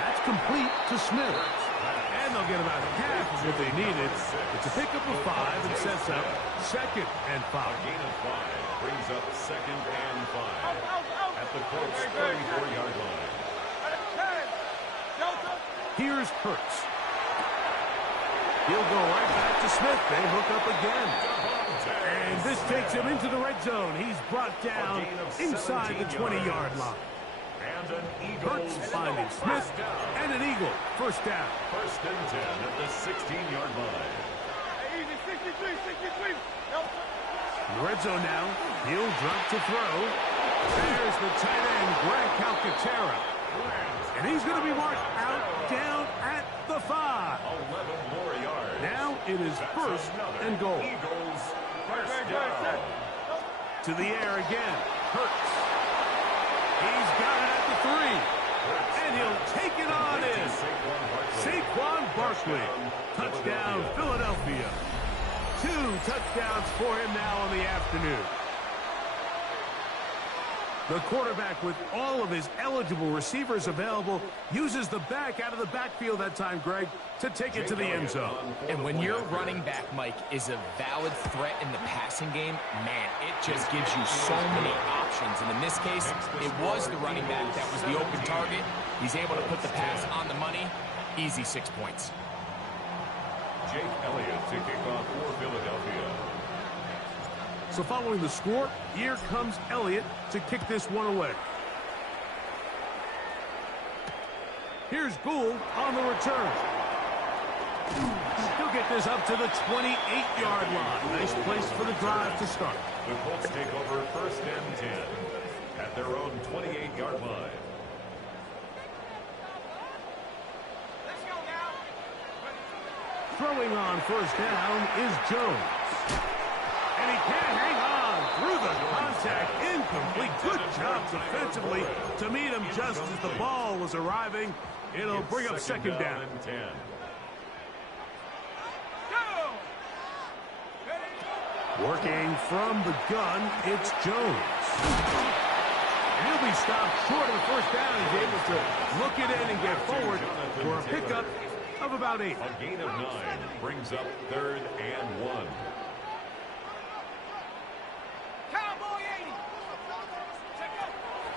That's complete to Smith. And they'll get about half of what they needed. It's a pickup of 5 and sets up 2nd and 5. Gain of 5 brings up 2nd and 5 at the Colts 34-yard line. Here's Hurts. He'll go right back to Smith. They hook up again. And this takes him into the red zone. He's brought down inside the 20-yard line. Hurts finding Smith and an eagle. 1st down. 1st and 10 at the 16-yard line. In the red zone now. He'll drop to throw. There's the tight end, Greg Calcaterra. And he's going to be marked out down at the 5. 11 more yards. Now it is 1st and goal. Eagles first down. To the air again. Hurts. He's got it at the 3. And he'll take it on in. Saquon Barkley. Touchdown, Philadelphia. 2 touchdowns for him now on the afternoon. The quarterback, with all of his eligible receivers available, uses the back out of the backfield that time, Greg, to take it to the end zone. And when your running back, Mike, is a valid threat in the passing game, man, it just gives you so many options. And in this case, it was the running back that was the open target. He's able to put the pass on the money. Easy 6 points. Jake Elliott to kick off for Philadelphia. So following the score, here comes Elliott to kick this one away. Here's Gould on the return. He'll get this up to the 28-yard line. Nice place for the drive to start. The Colts take over 1st and 10 at their own 28-yard line. Throwing on 1st down is Jones. And he can't hang on through the contact. Incomplete. Good job defensively to meet him just as the ball was arriving. It'll bring up 2nd down. And 10. Working from the gun, it's Jones. And he'll be stopped short of the 1st down. He's able to look it in and get forward for a pickup of about 8. A gain of 9 brings up 3rd and 1.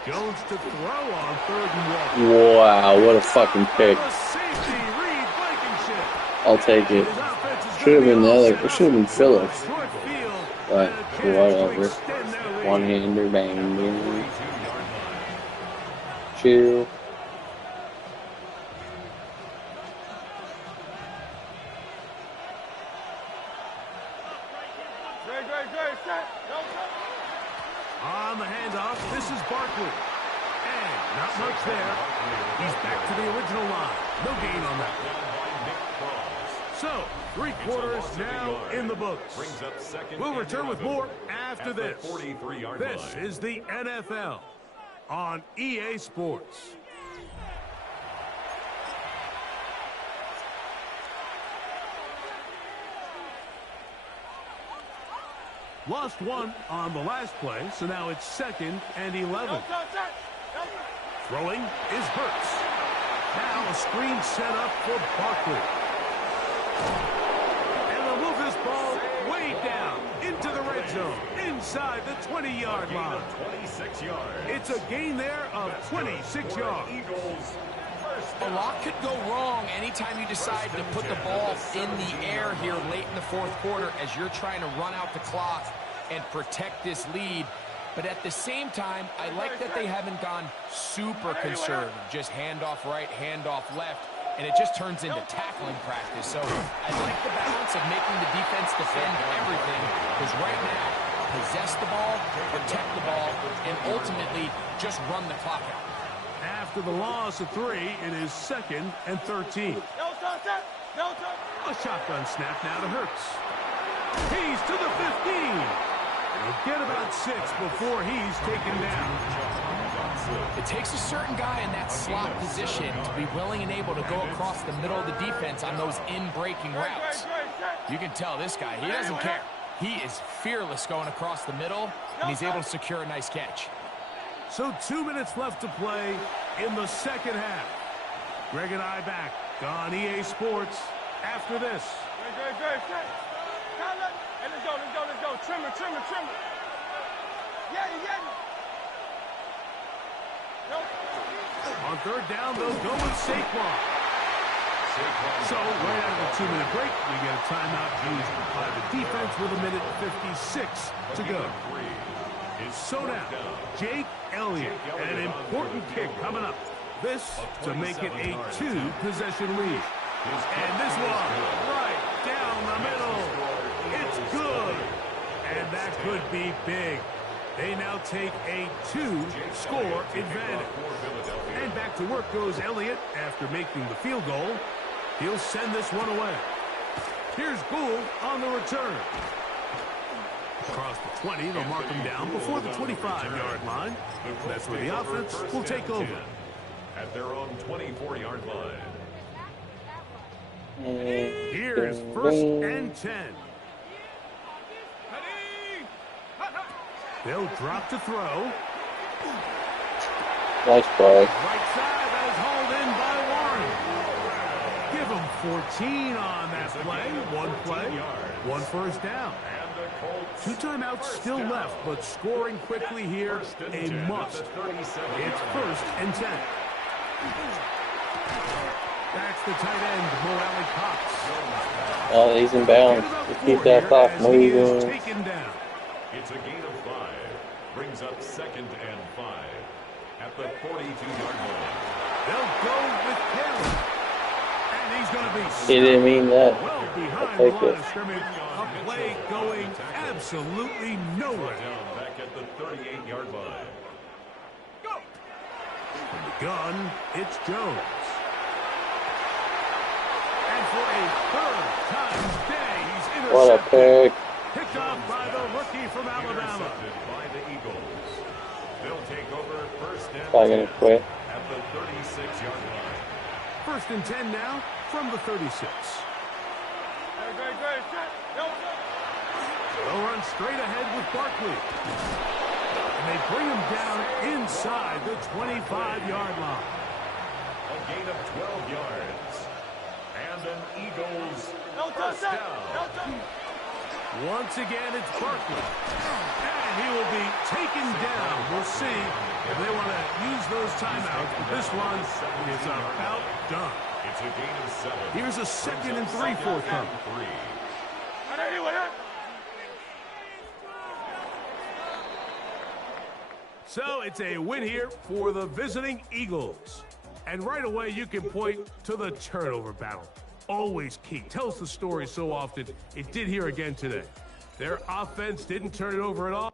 Jones to throw on 3rd and 1. Wow, what a fucking pick. I'll take it. Should have been the other. It should have been Phillips. But whatever. One-hander, bang. Chill. On the handoff, this is Barkley. And not much there. He's back to the original line. No gain on that. So, 3 quarters now in the books. We'll return with more after this. This is the NFL on EA Sports. Lost one on the last play, so now it's 2nd and 11. Throwing is Hurts. Now a screen set up for Barkley. And they'll move this ball way down into the red zone, inside the 20-yard line. 26 yards. It's a gain there of 26 yards. A lot could go wrong anytime you decide to put the ball in the air here late in the 4th quarter as you're trying to run out the clock and protect this lead. But at the same time, I like that they haven't gone super conservative. Just handoff right, handoff left, and it just turns into tackling practice. So I like the balance of making the defense defend everything, because right now, possess the ball, protect the ball, and ultimately just run the clock out. After the loss of 3, it is 2nd and 13. A shotgun snap now to Hurts. He's to the 15. He'll get about 6 before he's taken down. It takes a certain guy in that slot position to be willing and able to go across the middle of the defense on those in-breaking routes. You can tell this guy, he doesn't care. He is fearless going across the middle, and he's able to secure a nice catch. So 2 minutes left to play in the 2nd half. Greg and I back on EA Sports after this. Hey, let's go. Trim it. Yeah. On 3rd down, they'll go with Saquon. So right out of the 2-minute break, we get a timeout used by the defense with 1:56 to go. So now, Jake Elliott, an important kick coming up. This to make it a 2-possession lead. And this one, right down the middle. It's good. And that could be big. They now take a 2-score advantage. And back to work goes Elliott after making the field goal. He'll send this one away. Here's Gould on the return. Across the 20, they'll mark him down before the 25-yard line. That's where the offense will take over. At their own 24-yard line. Here's 1st and 10. They'll drop to throw. Nice play. Right side, that is hauled in by Warren. Give him 14 on that play. 1 first down. 2 timeouts still left, but scoring quickly here, a must. It's 1st and 10. That's the tight end, Mo Alley Cox. Oh, he's in bounds. Just keep that clock moving. Taken down. It's a gain of 5. Brings up 2nd and 5 at the 42-yard line. They'll go with Kelly. And he's going to be He didn't mean that. well behind I'll the take line it. of scrimmage. A play going absolutely nowhere. Down back at the 38-yard line. From the gun, it's Jones. And for a 3rd time today, he's intercepted. What a pick. Picked off by the rookie from Alabama. Intercepted by the Eagles. They'll take over 1st and Probably gonna 10 quit. at the 36-yard line. 1st and 10 now from the 36. They'll run straight ahead with Barkley. And they bring him down inside the 25-yard line. A gain of 12 yards. And an Eagles first down. Once again, it's Barkley. And he will be taken down. We'll see if they want to use those timeouts. But this one is about done. It's a gain of 7. Here's a 2nd and 3 forthcoming. 3. So it's a win here for the visiting Eagles. And right away, you can point to the turnover battle. Always key. Tells the story so often. It did here again today. Their offense didn't turn it over at all.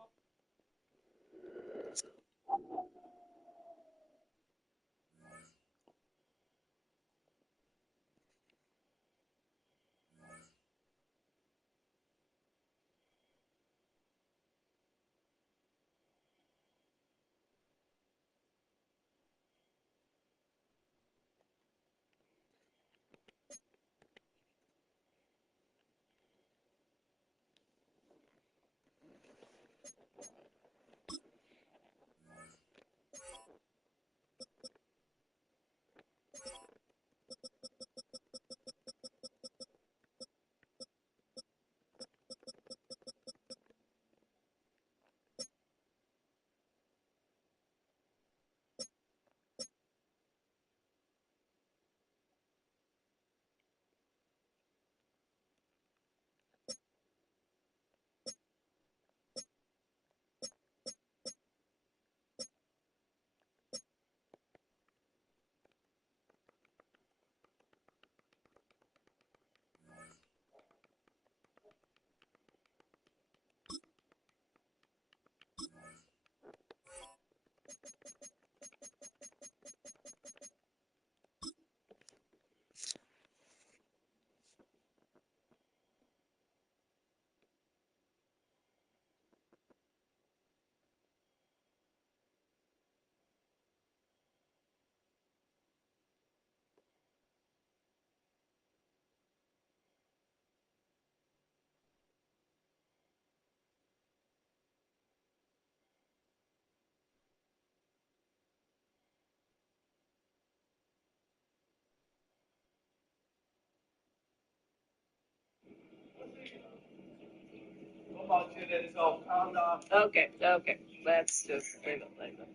Okay, okay. Let's just leave it like that.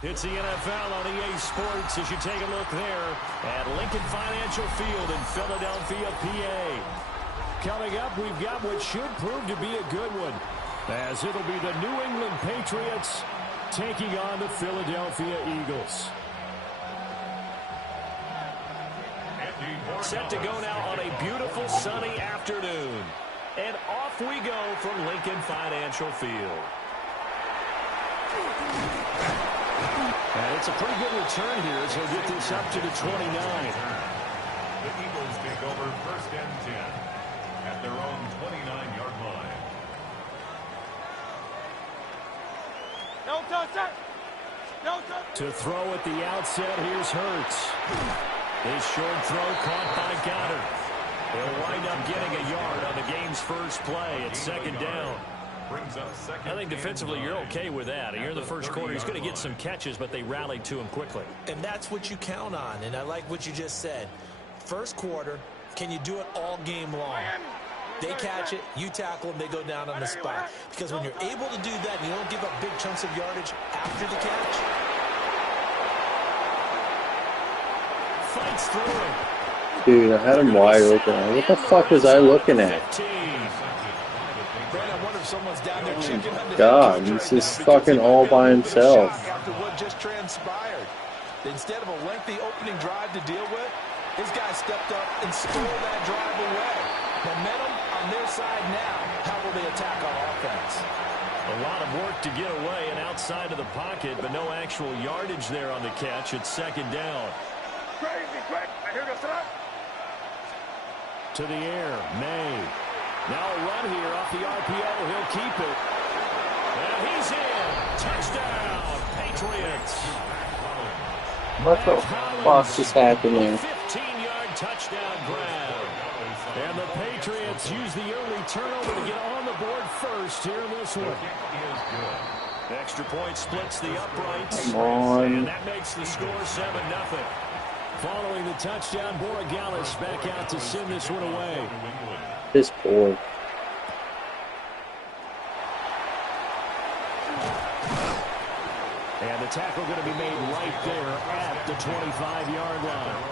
It's the NFL on EA Sports as you take a look there at Lincoln Financial Field in Philadelphia, PA. Coming up, we've got what should prove to be a good one, as it'll be the New England Patriots taking on the Philadelphia Eagles. Set to go now on a beautiful sunny afternoon. And off we go from Lincoln Financial Field. And it's a pretty good return here as he'll get this up to the 29. The Eagles take over first and 10 at their own 29-yard line. No touch it. No touch. To throw at the outset, here's Hurts. His short throw caught by Goddard. He'll wind up getting a yard on the game's first play at second down. I think defensively you're okay with that. Here in the first quarter, he's going to get some catches, but they rallied to him quickly. And that's what you count on, and I like what you just said. First quarter, can you do it all game long? They catch it, you tackle them, they go down on the spot. Because when you're able to do that and you don't give up big chunks of yardage after the catch. Fights through him. Dude, I had him wide open. What the fuck was I looking at? God, he's just fucking all by himself. After what just transpired. Instead of a lengthy opening drive to deal with, his guy stepped up and stole that drive away. Momentum on their side now. How will they attack on offense? A lot of work to get away and outside of the pocket, but no actual yardage there on the catch. It's second down. Crazy, quick. Here goes it. To the air, May. Now a run here off the RPO. He'll keep it. And he's in. Touchdown, Patriots. What the fuck just happened there? 15-yard touchdown grab. And the Patriots use the early turnover to get on the board first here in this one. Extra point splits the uprights. Come on. And that makes the score 7-0. Following the touchdown, Borregales back out to send this one away. This poor. And the tackle going to be made right there at the 25-yard line.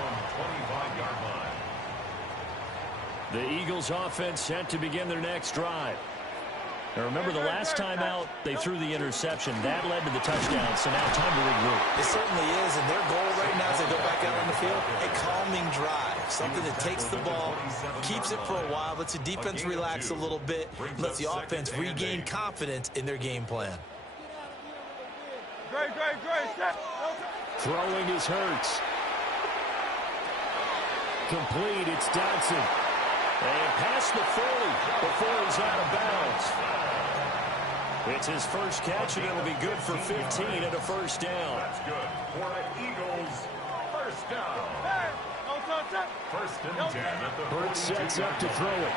The Eagles offense set to begin their next drive. Now remember, the last time out, they threw the interception. That led to the touchdown, so now time to regroup. It certainly is, and their goal right now as they go back out on the field, a calming drive. Something that takes the ball, keeps it for a while, lets the defense relax a little bit, lets the offense regain confidence in their game plan. Throwing is Hurts. Complete, it's Dodson. And past the 40 before he's out of bounds. It's his first catch, and it'll be good for 15 and a first down. That's good for the Eagles. First down. First and 10 at the Hurts sets up to throw it.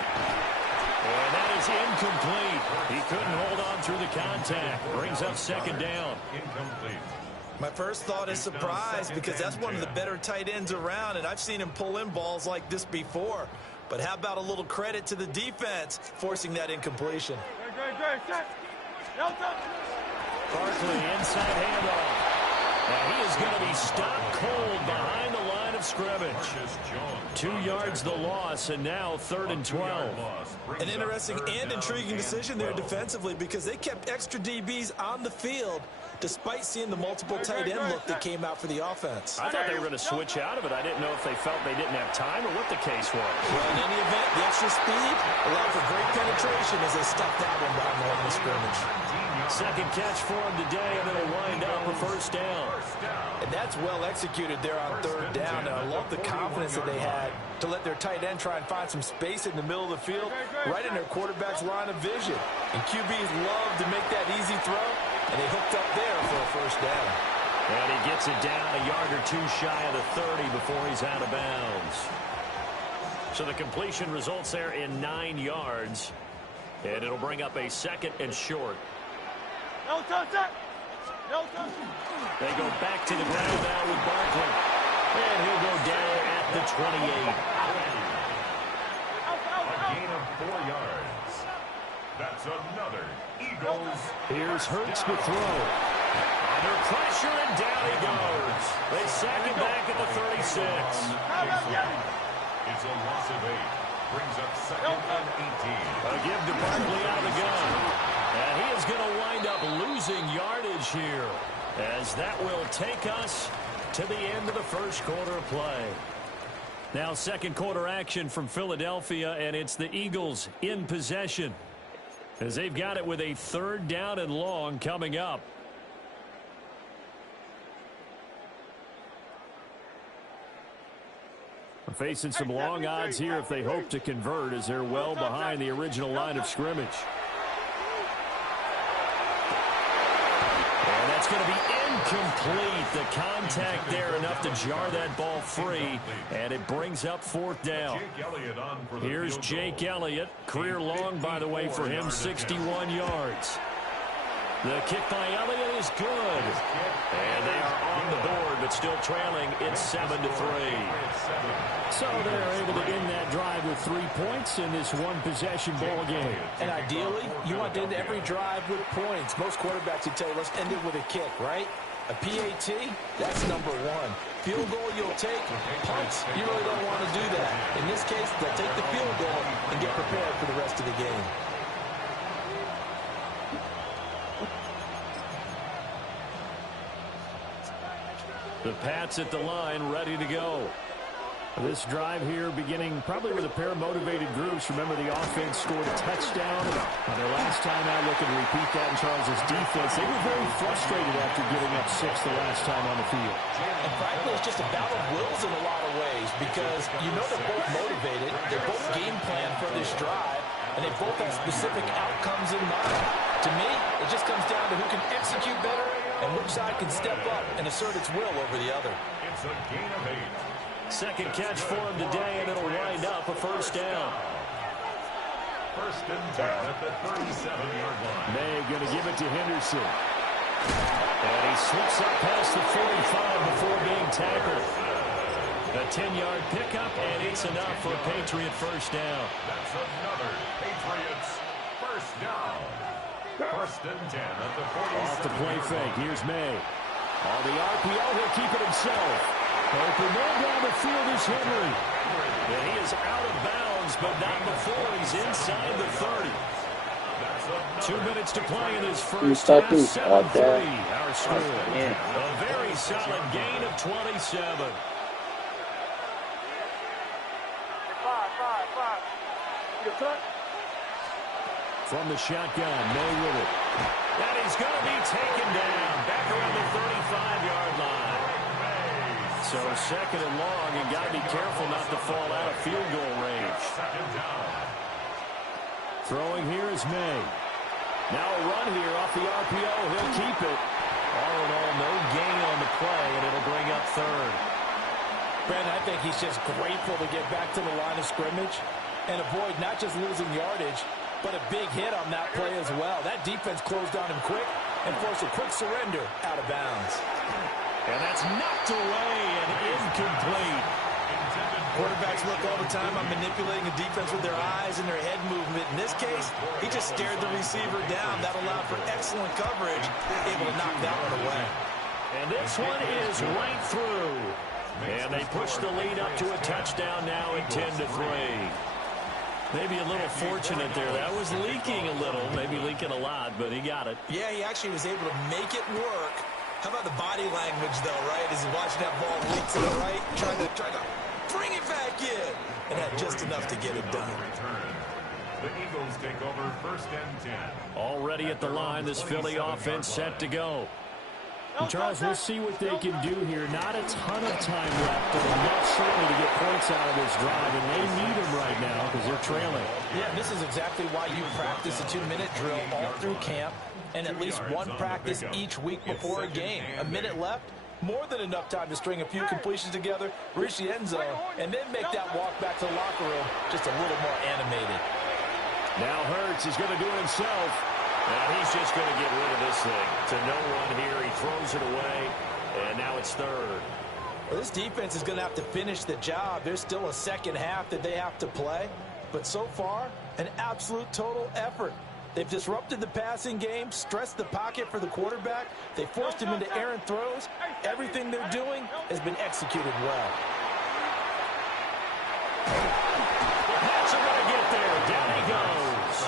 And that is incomplete. He couldn't hold on through the contact. Brings up second down. Incomplete. My first thought is surprise because that's one of the better tight ends around, and I've seen him pull in balls like this before. But how about a little credit to the defense forcing that incompletion? Barkley inside handoff. And he is going to be stopped cold behind the line of scrimmage. 2 yards the loss, and now 3rd and 12. An interesting and intriguing decision there defensively because they kept extra DBs on the field despite seeing the multiple tight end look that came out for the offense. I thought they were going to switch out of it. I didn't know if they felt they didn't have time or what the case was. Well, in any event, the extra speed allowed for great penetration as they stuffed that one behind the line of scrimmage. Second catch for him today, and it'll wind up a first down. And that's well executed there on 3rd down. And I love the confidence that they had to let their tight end try and find some space in the middle of the field, right in their quarterback's line of vision. And QBs love to make that easy throw, and they hooked up there for a first down. And he gets it down a yard or two shy of the 30 before he's out of bounds. So the completion results there in 9 yards. And it'll bring up a 2nd and short. They go back to the ground now with Barkley. And he'll go down at the 28. A gain of 4 yards. That's another Eagles. Here's Hurts to throw. Under pressure, and down he goes. They sack him back at the 36. It's a loss of 8. Brings up 2nd and 18. A give to Barkley out of the gun. And he is going to wind up losing yardage here, as that will take us to the end of the first quarter of play. Now second quarter action from Philadelphia, and it's the Eagles in possession, as they've got it with a 3rd down and long coming up. Facing some long odds here if they hope to convert, as they're well behind the original line of scrimmage. And that's going to be incomplete. The contact there enough to jar that ball free, and it brings up 4th down. Here's Jake Elliott. Career long, by the way, for him, 61 yards. The kick by Elliott is good. And they are on the board, but still trailing. It's 7-3. So they're able to end that drive with 3 points in this one-possession ball game. And ideally, you want to end every drive with points. Most quarterbacks would tell you, let's end it with a kick, right? A PAT, that's number 1. Field goal you'll take. Punts, you really don't want to do that. In this case, they'll take the field goal and get prepared for the rest of the game. The Pats at the line, ready to go. This drive here beginning probably with a pair of motivated groups. Remember, the offense scored a touchdown on their last time out. Looking to repeat that in Charles' defense. They were very frustrated after giving up 6 the last time on the field. And frankly, it's just a battle of wills in a lot of ways because you know they're both motivated. They're both game plan for this drive. and they both have specific outcomes in mind. To me, it just comes down to who can execute better and which side can step up and assert its will over the other. It's a gain of 8. Second catch for him today, and it'll wind up a first down. First and 10 at the 37-yard line. May going to give it to Henderson. And he slips up past the 45 before being tackled. A 10-yard pickup, and it's enough for a Patriot first down. That's another Patriots first down. First and 10 at the 47. Off the play fake. Here's May. On the RPO, he'll keep it himself. Open man down the field is Henry. And he is out of bounds, but not before he's inside the 30. 2 minutes to play in his first half. 7-3 our score. A very solid gain of 27. From the shotgun, May with it. And he's going to be taken down back around the 35-yard line. So second and long, and got to be careful not to fall out of field goal range. Throwing here is May. Now a run here off the RPO. He'll keep it. All in all, no gain on the play, and it'll bring up third. Brandon, I think he's just grateful to get back to the line of scrimmage and avoid not just losing yardage, but a big hit on that play as well. That defense closed on him quick and forced a quick surrender out of bounds. And that's knocked away and incomplete. Quarterbacks look all the time on manipulating a defense with their eyes and their head movement. In this case, he just stared the receiver down. That allowed for excellent coverage, able to knock that one away. And this one is right through. And they push the lead up to a touchdown now at 10-3. Maybe a little fortunate there. That was leaking a little, maybe leaking a lot, but he got it. Yeah, he actually was able to make it work. How about the body language, though, right? As he's watching that ball leak to the right, trying to bring it back in, and had just enough to get it done. The Eagles take over first and 10. Already at the line, this Philly offense set to go. And Charles, we'll see what they can do here. Not a ton of time left, but enough certainly to get points out of this drive, and they need them right now because they're trailing. Yeah, this is exactly why you practice a 2-minute drill all through camp and at least one practice each week before a game. A minute left, more than enough time to string a few completions together, reach the end zone, and then make that walk back to the locker room just a little more animated. Now Hurts is going to do it himself. And he's just going to get rid of this thing to no one here. He throws it away, and now it's third. Well, this defense is going to have to finish the job. There's still a second half that they have to play. But so far, an absolute total effort. They've disrupted the passing game, stressed the pocket for the quarterback. They forced him into errant throws. Everything they're doing has been executed well. The Pats are going to get there. Down he goes.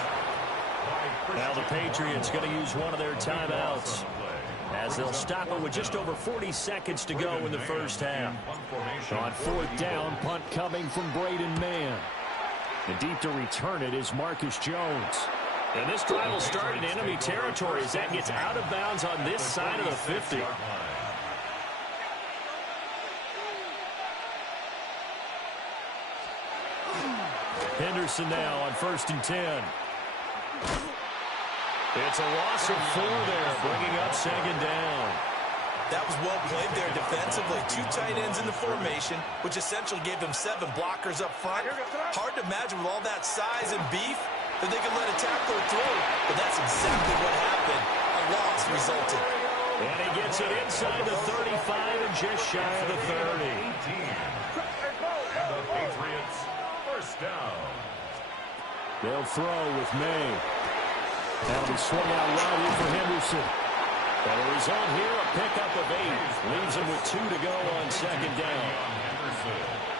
Now the Patriots going to use one of their timeouts as they'll stop it with just over 40 seconds to go in the first half. On fourth down, punt coming from Braden Mann. And deep to return it is Marcus Jones. And this drive will start in enemy territory as that gets out of bounds on this side of the 50. Henderson now on 1st and 10. It's a loss of 4 there, bringing up second down. That was well played there defensively. 2 tight ends in the formation, which essentially gave them 7 blockers up front. Hard to imagine with all that size and beef that they could let a tackler through. But that's exactly what happened. A loss resulted. And he gets it inside the 35 and just shy of the 30. And the Patriots first down. They'll throw with May. That'll be swung out right here for Henderson. And the result here, a pickup of 8. Leaves him with 2 to go on second down.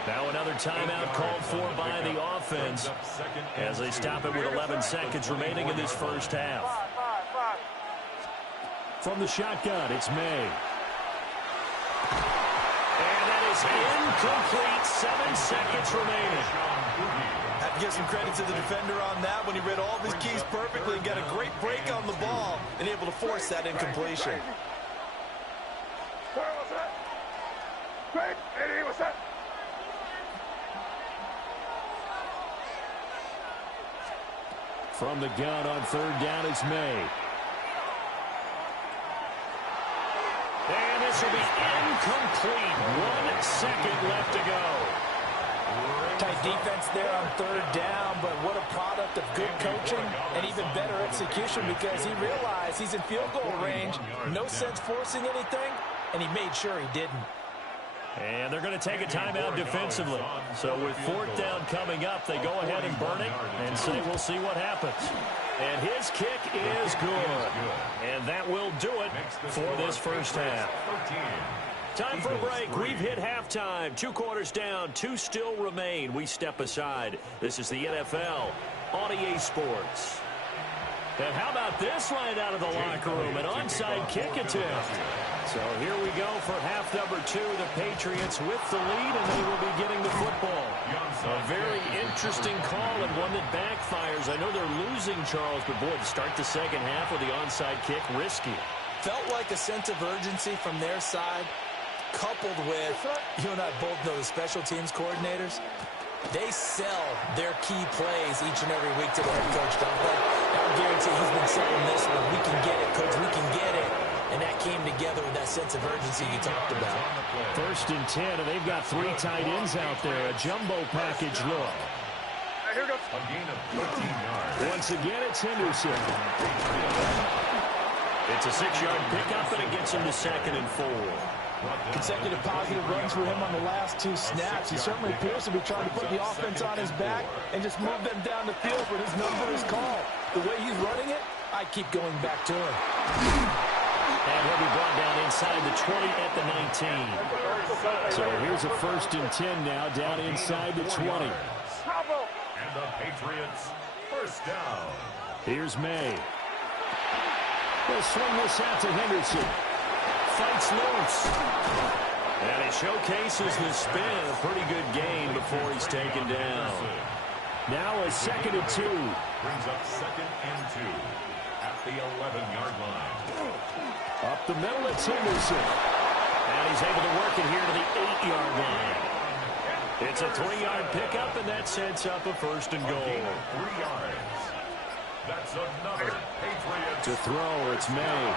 Now another timeout called for by the offense as they stop it with 11 seconds remaining in this first half. From the shotgun, it's May. And that is incomplete. 7 seconds remaining. Have to give some credit to the defender on that when he read all of his keys perfectly and got a great break on the ball and able to force that incompletion. From the gun on third down is May. And this will be incomplete. 1 second left to go. Tight defense there on third down, but what a product of good coaching and even better execution, because he realized he's in field goal range. No sense forcing anything, and he made sure he didn't. And they're going to take a timeout defensively. So with fourth down coming up, they go ahead and burn it and say we'll see what happens. And his kick is good. And that will do it for this first half. Time for a break. We've hit halftime. 2 quarters down. 2 still remain. We step aside. This is the NFL on EA Sports. And how about this right out of the locker room? An onside kick attempt. So here we go for half number 2. The Patriots with the lead, and they will be getting the football. A very interesting call and one that backfires. I know they're losing, Charles, but boy, to start the second half with the onside kick, risky. Felt like a sense of urgency from their side, coupled with, you and I both know the special teams coordinators, they sell their key plays each and every week to the head coach, don't they? I'll guarantee he's been selling this one. We can get it, coach, we can get it. And that came together with that sense of urgency you talked about. First and 10, and they've got 3 tight ends out there. A jumbo package look. Here goes. A gain of 14 yards. Once again, it's Henderson. It's a 6-yard pickup, and it gets him to 2nd and 4. Consecutive positive runs for him on the last 2 snaps. He certainly appears to be trying to put the offense on his back and just move them down the field where his number is called. The way he's running it, I keep going back to him. And he'll be brought down inside the 20 at the 19. So here's a 1st and 10 now, down inside the 20. And the Patriots first down. Here's May. They'll swing this out to Henderson. Fights loose. And he showcases the spin. A pretty good gain before he's taken down. Now a 2nd and 2. Brings up 2nd and 2 at the 11-yard line. Up the middle, it's Henderson. And he's able to work it here to the 8-yard line. It's a 3-yard pickup, and that sets up a 1st and goal. 3 yards. That's another Patriot. To throw, it's May.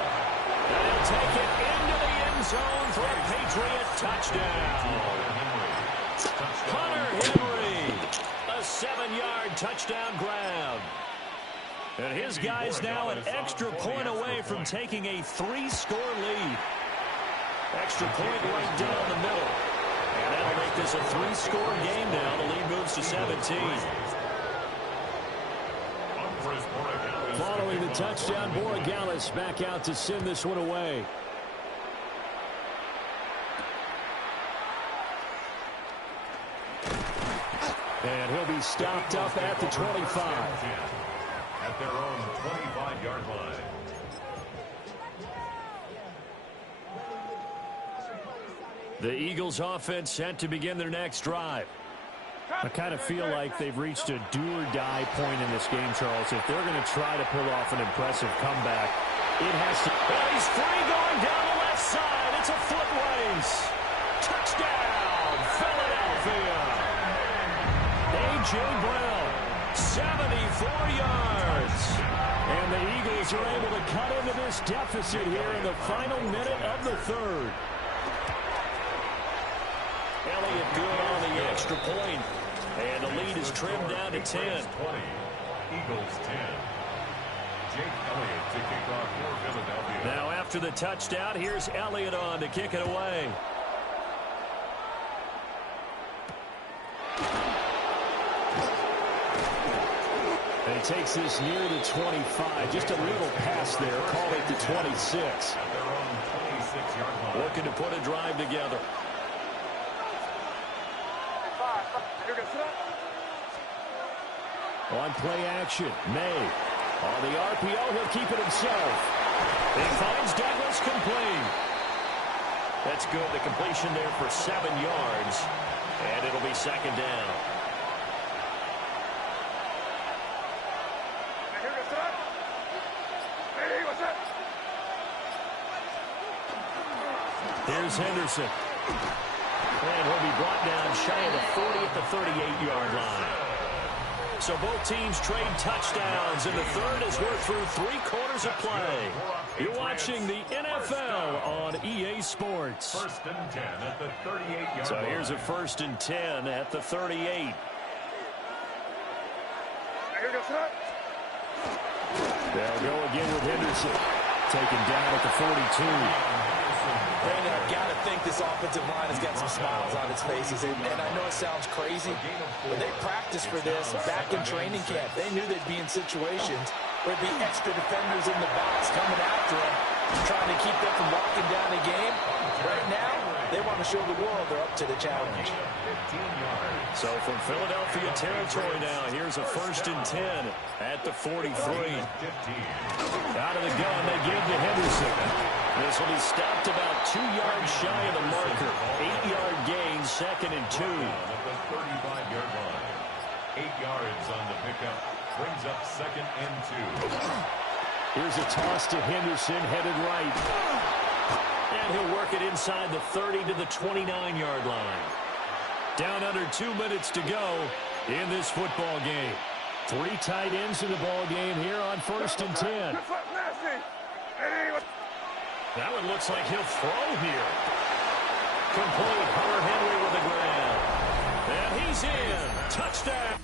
And he'll take it into the end zone for a Patriot touchdown. Hunter Henry, a 7-yard touchdown grab. And his guy's now an extra point away from taking a 3-score lead. Extra point right down the middle. And that'll make this a 3-score game now. The lead moves to 17. Following the touchdown, Borregales back out to send this one away. And he'll be stopped up at the 25. At their own 25-yard line. The Eagles offense set to begin their next drive. I kind of feel like they've reached a do-or-die point in this game, Charles. If they're going to try to pull off an impressive comeback, it has to... Well, he's free going down the left side. It's a foot race. Touchdown, Philadelphia. A.J. Brown, 74 yards. And the Eagles are able to cut into this deficit here in the final minute of the 3rd. Elliott good on the extra point. And the lead is trimmed down to 10. 20. Eagles 10. Jake Elliott to kick off for Philadelphia. Now after the touchdown, here's Elliott on to kick it away. And he takes this near the 25. Just a little pass there. Call it the 26. At their own 26-yard line. Looking to put a drive together. On play action, May. On the RPO, he'll keep it himself. He finds Douglas complete. That's good. The completion there for 7 yards. And it'll be 2nd down. Here's Henderson. And he'll be brought down shy of the 40 at the 38-yard line. So both teams trade touchdowns, and the third as we're through 3 quarters of play. You're watching the NFL on EA Sports. First and 10 at the 38-yard line. So here's a 1st and 10 at the 38. They'll go again with Henderson. Taken down at the 42. Brandon, I've got to think this offensive line has got some smiles on its faces. And I know it sounds crazy, but they practiced for this back in training camp. They knew they'd be in situations where there'd be extra defenders in the box coming after them, trying to keep them from locking down the game. Right now, they want to show the world they're up to the challenge. So from Philadelphia territory now, here's a 1st and 10 at the 43. Out of the gun, they give to Henderson. This will be stopped about 2 yards shy of the marker. 8-yard gain, 2nd and 2. At the 35-yard line. 8 yards on the pickup. Brings up 2nd and 2. Here's a toss to Henderson, headed right. And he'll work it inside the 30 to the 29-yard line. Down under 2 minutes to go in this football game. 3 tight ends in the ball game here on 1st and 10. That one looks like he'll throw here. Complete. Hunter Henry with the grab. And he's in. Touchdown.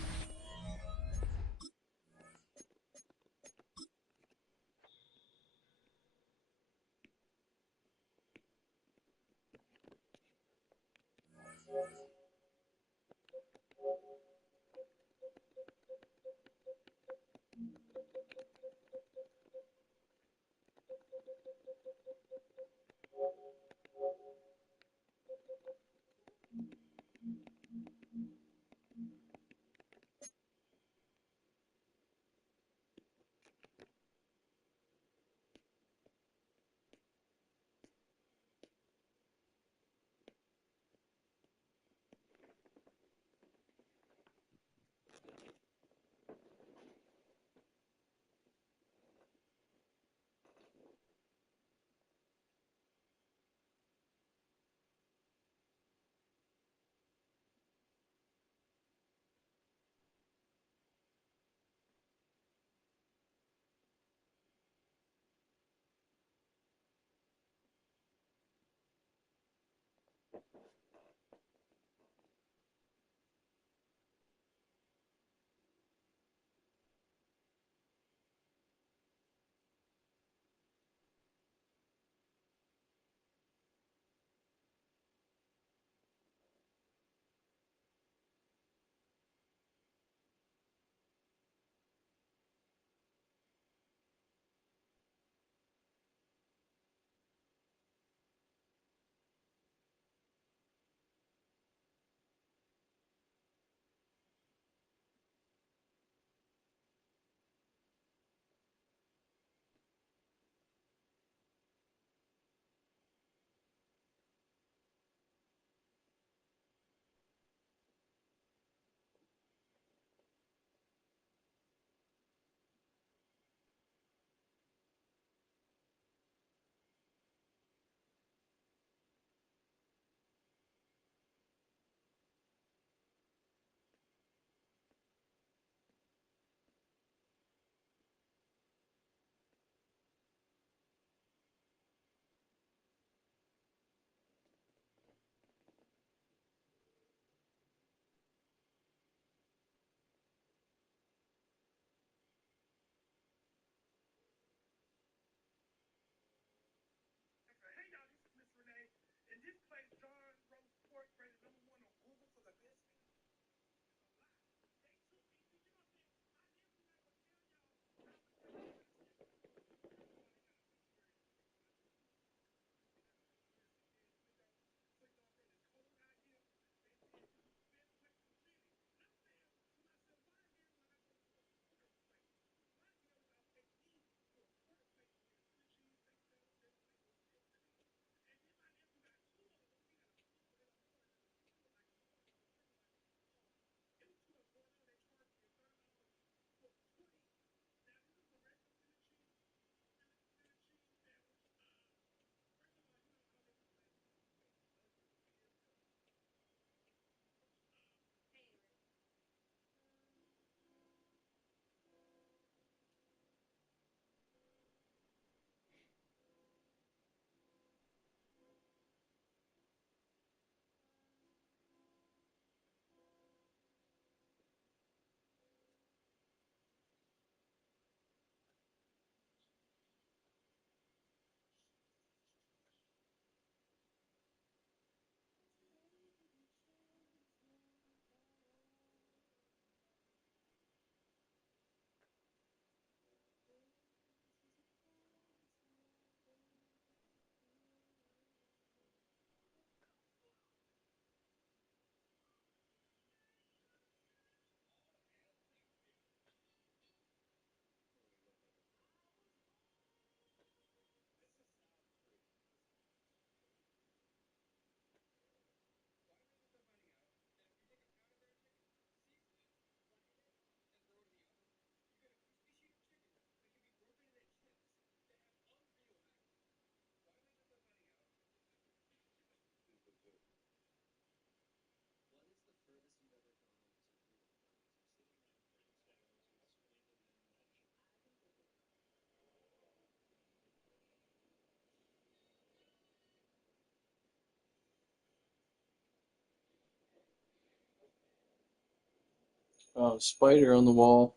Spider on the wall.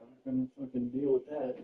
I'm not gonna fucking deal with that.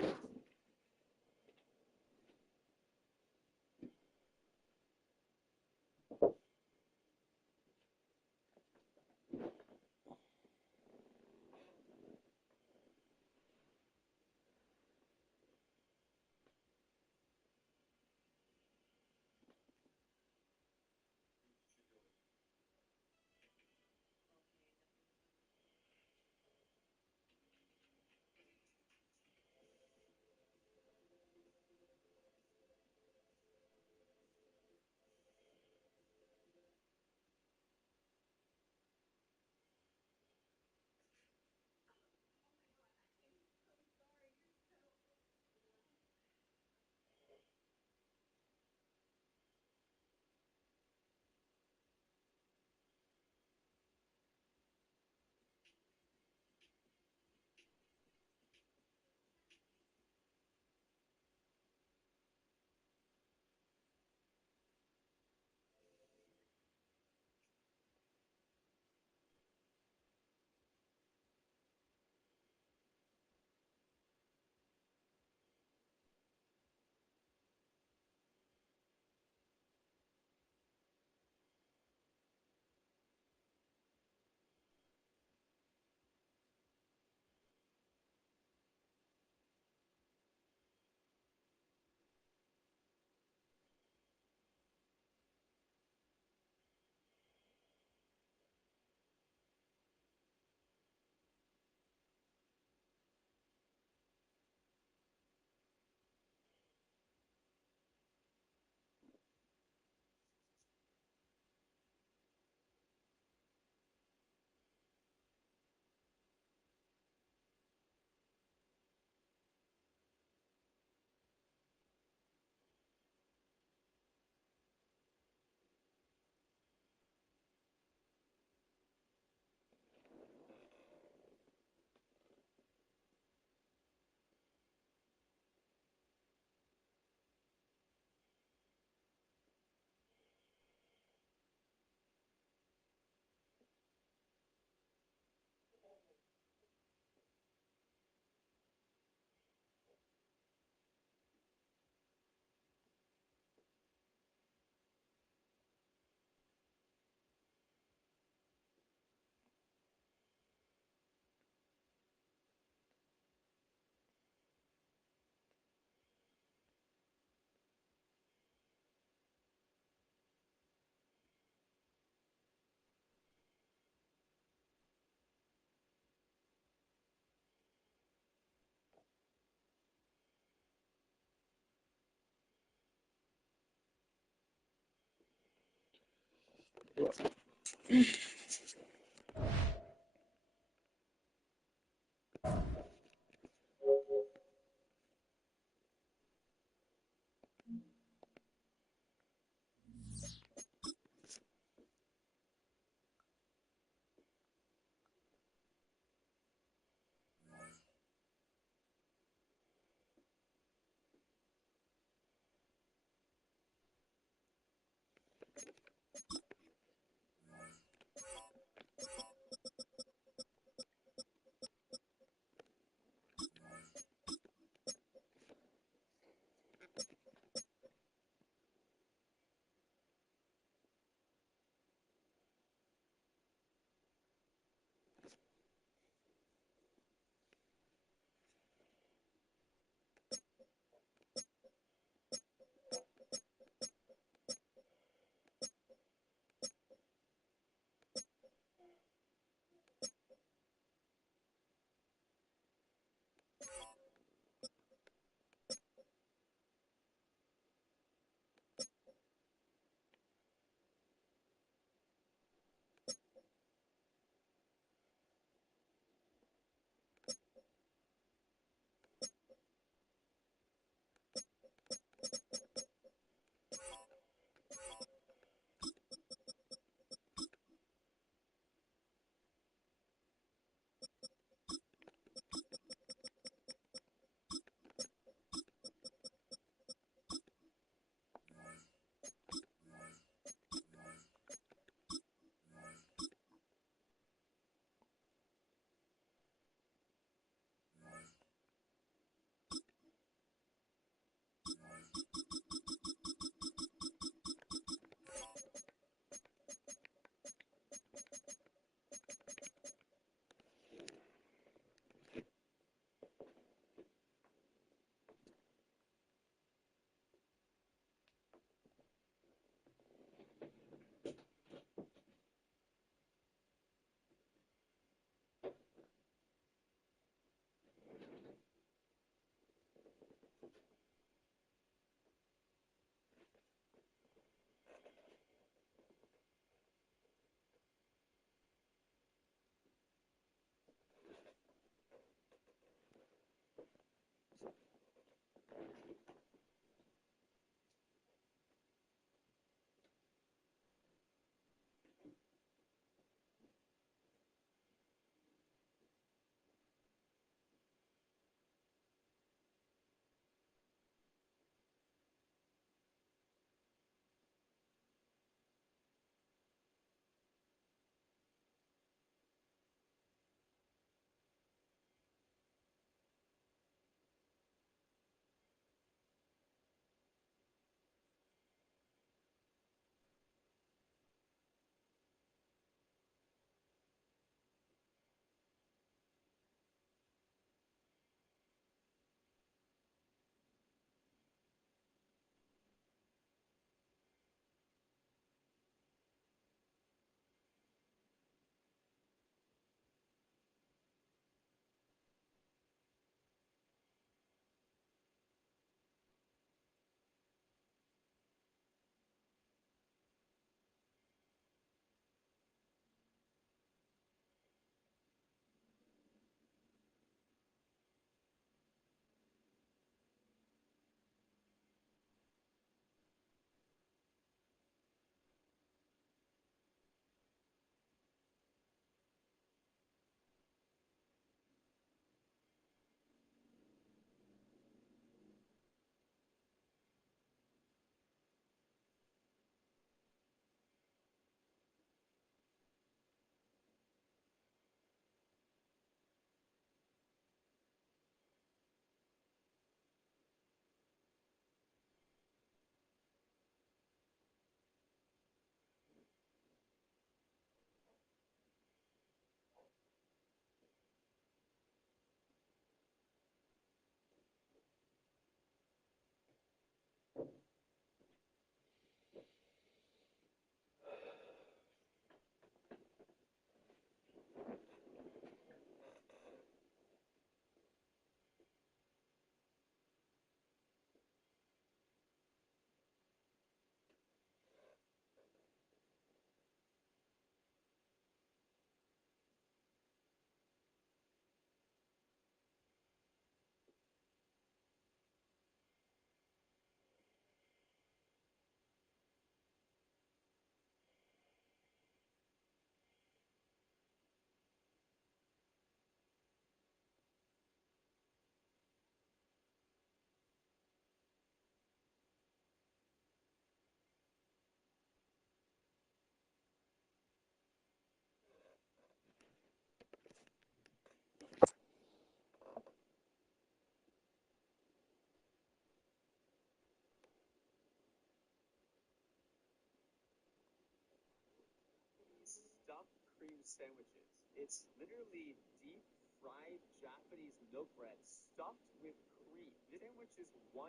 sandwiches. It's literally deep fried Japanese milk bread stuffed with cream. This sandwich is $1.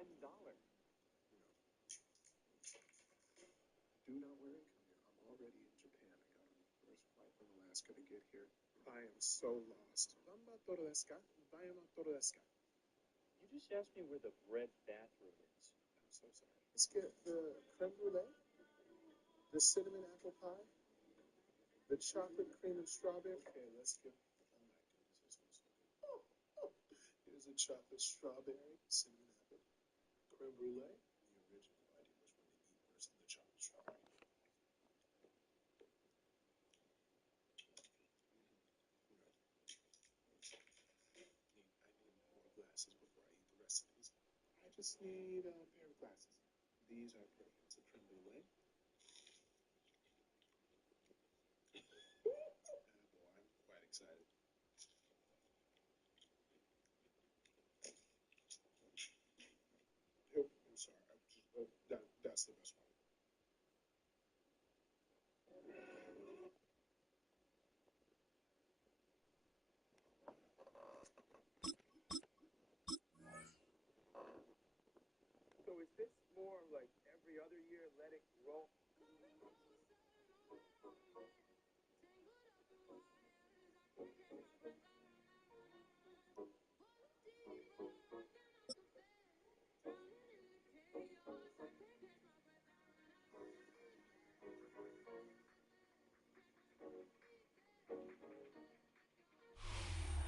Do not worry, I'm already in Japan. I got on the first flight from Alaska to get here. I am so lost. You just asked me where the bread bathroom is. I'm so sorry. Let's get the creme brulee, the cinnamon apple pie, the chocolate cream and strawberry. Okay, let's get. Oh my goodness, this smells so good. Here's a chocolate strawberry, cinnamon apple, creme brulee. The original idea was when they eat first the chocolate strawberry. I need more glasses before I eat the rest of these. I just need a pair of glasses. These are perfect. It's a creme brulee. Boy, I'm quite excited. I'm sorry. That's the best one. So is this more like every other year, let it roll?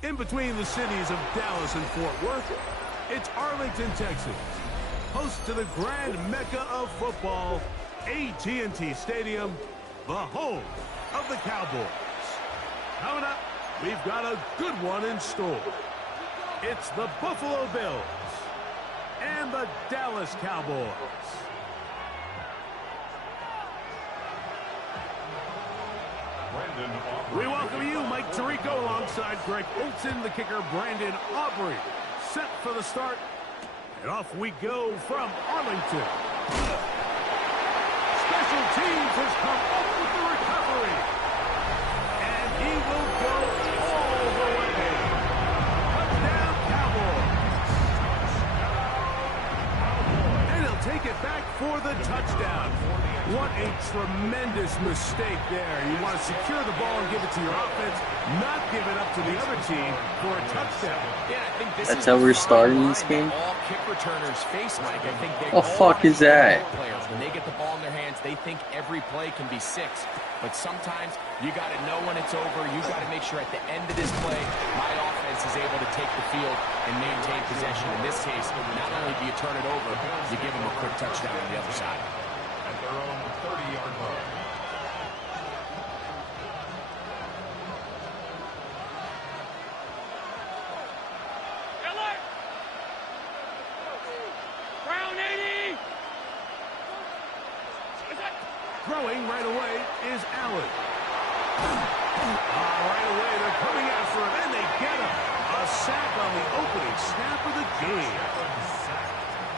In between the cities of Dallas and Fort Worth, it's Arlington, Texas, host to the grand mecca of football, AT&T Stadium, the home of the Cowboys. Coming up, we've got a good one in store. It's the Buffalo Bills and the Dallas Cowboys. We welcome you, Mike Tirico, alongside Greg Olson, the kicker, Brandon Aubrey. Set for the start, and off we go from Arlington. Special Teams has come up with the recovery, and he will go all the way. Touchdown, Cowboys. And he'll take it back for the touchdown. What a tremendous mistake there. You want to secure the ball and give it to your offense, not give it up to the other team for a touchdown. Yeah, I think this That's is how we're starting this game? all kick returners face, Mike. I think they Oh, fuck is that? Players, when they get the ball in their hands, they think every play can be 6. But sometimes you got to know when it's over. You got to make sure at the end of this play, my offense is able to take the field and maintain possession. In this case, not only do you turn it over, you give them a quick touchdown on the other side. At their own 30-yard line. Brown 80! Throwing right away is Allen. Right away, they're coming after him, and they get him. A sack on the opening snap of the game.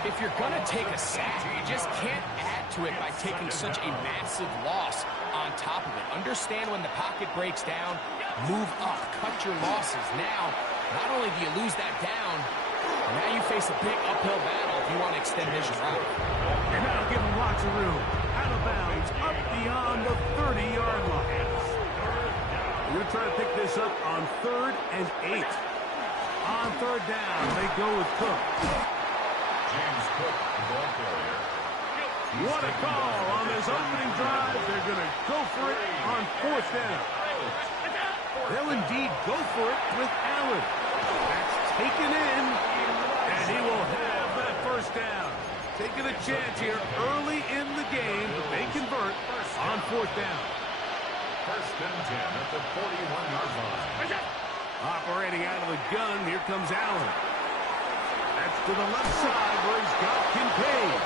If you're going to take a sack, you just can't add to it by taking such a massive loss on top of it. Understand when the pocket breaks down, move up, cut your losses. Now, not only do you lose that down, now you face a big uphill battle if you want to extend this drive. And that'll give them lots of room. Out of bounds, up beyond the 30-yard line. We're going to try to pick this up on 3rd and 8. On 3rd down, they go with Cook. James Cook, the ball carrier. What a call on this opening drive. They're going to go for it on 4th down. They'll indeed go for it with Allen. That's taken in, and he will have that 1st down. Taking a chance here early in the game, but they convert on 4th down. 1st and 10 at the 41-yard line. Operating out of the gun, here comes Allen. That's to the left side where he's got Kincaid.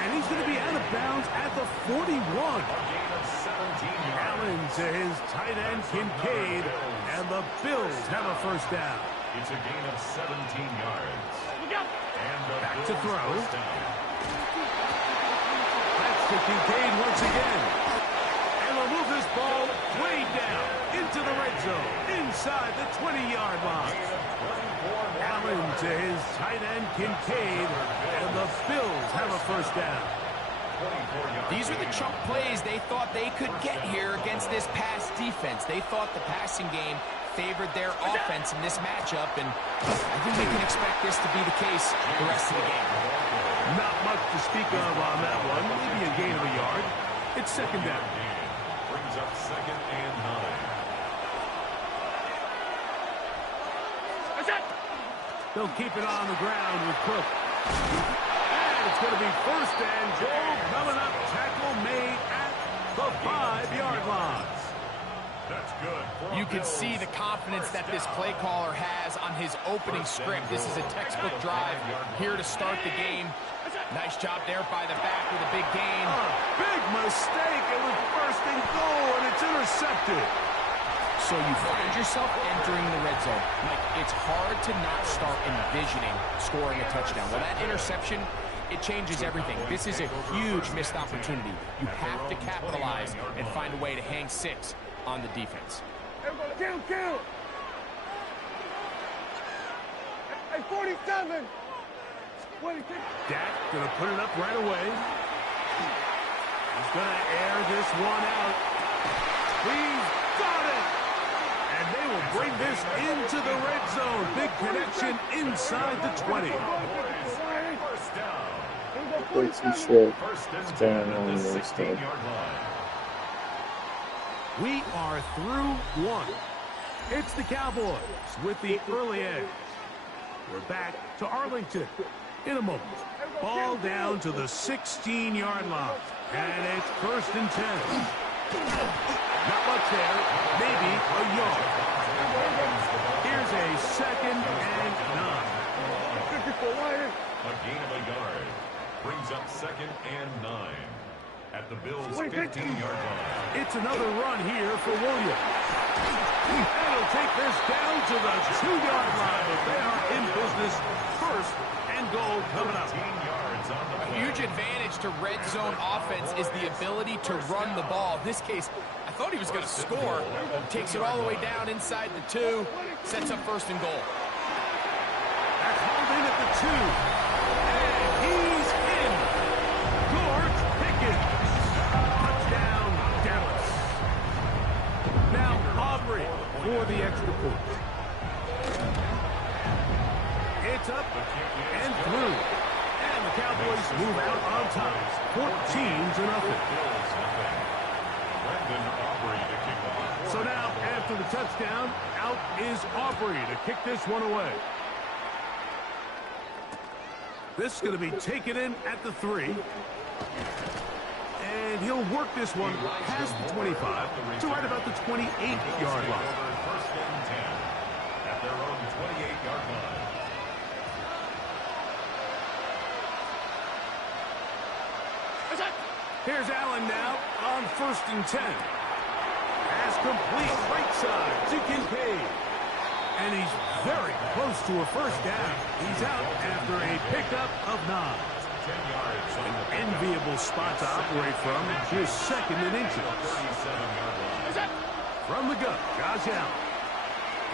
And he's going to be out of bounds at the 41. Allen to his tight end, Kincaid. And the Bills have a 1st down. It's a gain of 17 yards. And back to throw. That's to Kincaid once again. And will move this ball way down into the red zone, inside the 20-yard line. Allen to his tight end, Kincaid, and the Bills have a first down. These are the chunk plays they thought they could get here against this pass defense. They thought the passing game favored their offense in this matchup, and I think we can expect this to be the case the rest of the game. Not much to speak of on that one. Maybe a gain of a yard. It's second down. Brings up 2nd and 9. They'll keep it on the ground with Cook. And it's going to be first and goal coming up. Tackle made at the 5-yard line. That's good. You can see the confidence that this play caller has on his opening script. This is a textbook drive here to start the game. Nice job there by the back with a big gain. Big mistake. It was first and goal, and it's intercepted. So you find yourself entering the red zone. Mike, it's hard to not start envisioning scoring a touchdown. Well, that interception, it changes everything. This is a huge missed opportunity. You have to capitalize and find a way to hang 6 on the defense. Count! Hey, 47! Dak going to put it up right away. He's going to air this one out. He's got it! And they will bring this into the red zone. Big connection inside the 20. First down. What's he said? First and It's 10 going at on the this 16-yard line. We are through one. It's the Cowboys with the early edge. We're back to Arlington in a moment. Ball down to the 16-yard line. And it's first and 10. Not much there. Maybe a yard. Here's a 2nd and 9. A gain of a yard. Brings up 2nd and 9. At the Bills' 15-yard line. It's another run here for Williams. And he'll take this down to the 2-yard line, but they are in business. First and goal coming up. 15 yards on the play. A huge advantage to red zone offense is the ability to run the ball. In this case, I thought he was going to score. Takes it all the way down inside the 2. Sets up first and goal. That's hauled in at the 2. And he's in. George Pickens. Touchdown, Dallas. Now Aubrey for the extra point. It's up and through. And the Cowboys move out on top. 14-0. So now, after the touchdown, out is Aubrey to kick this one away. This is going to be taken in at the 3. And he'll work this one past the 25 to right about the 28-yard line. First and 10 at their own 28-yard line. Here's Allen now on first and 10. Pass complete right side to Kincaid. And he's very close to a first down. He's out after a pickup of 9. 10 yards. An enviable spot to operate from. Just second in inches. 37-yard line. From the gun, Josh Allen.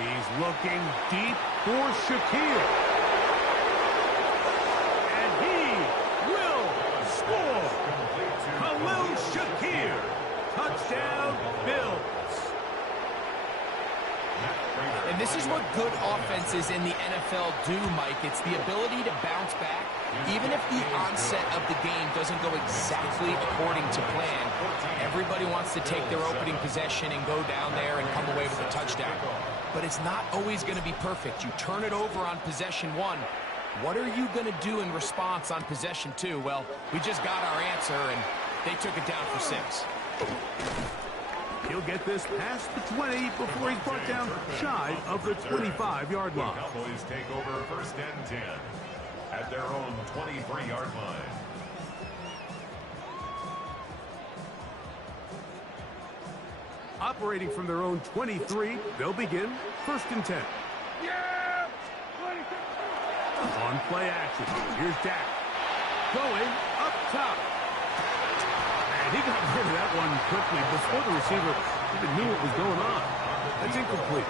He's looking deep for Shakir. And he will score. Khalil Shakir. Touchdown, Bills. And this is what good offenses in the NFL do, Mike. It's the ability to bounce back, even if the onset of the game doesn't go exactly according to plan. Everybody wants to take their opening possession and go down there and come away with a touchdown. But it's not always going to be perfect. You turn it over on possession 1. What are you going to do in response on possession 2? Well, we just got our answer, and they took it down for 6. He'll get this past the 20 before he's brought down shy of the 25-yard line. The Cowboys take over first and 10 at their own 23-yard line. Operating from their own 23, they'll begin first and 10. Yeah! On play action, here's Dak. Going up top. And he got rid of that one quickly before the receiver even knew what was going on. That's incomplete.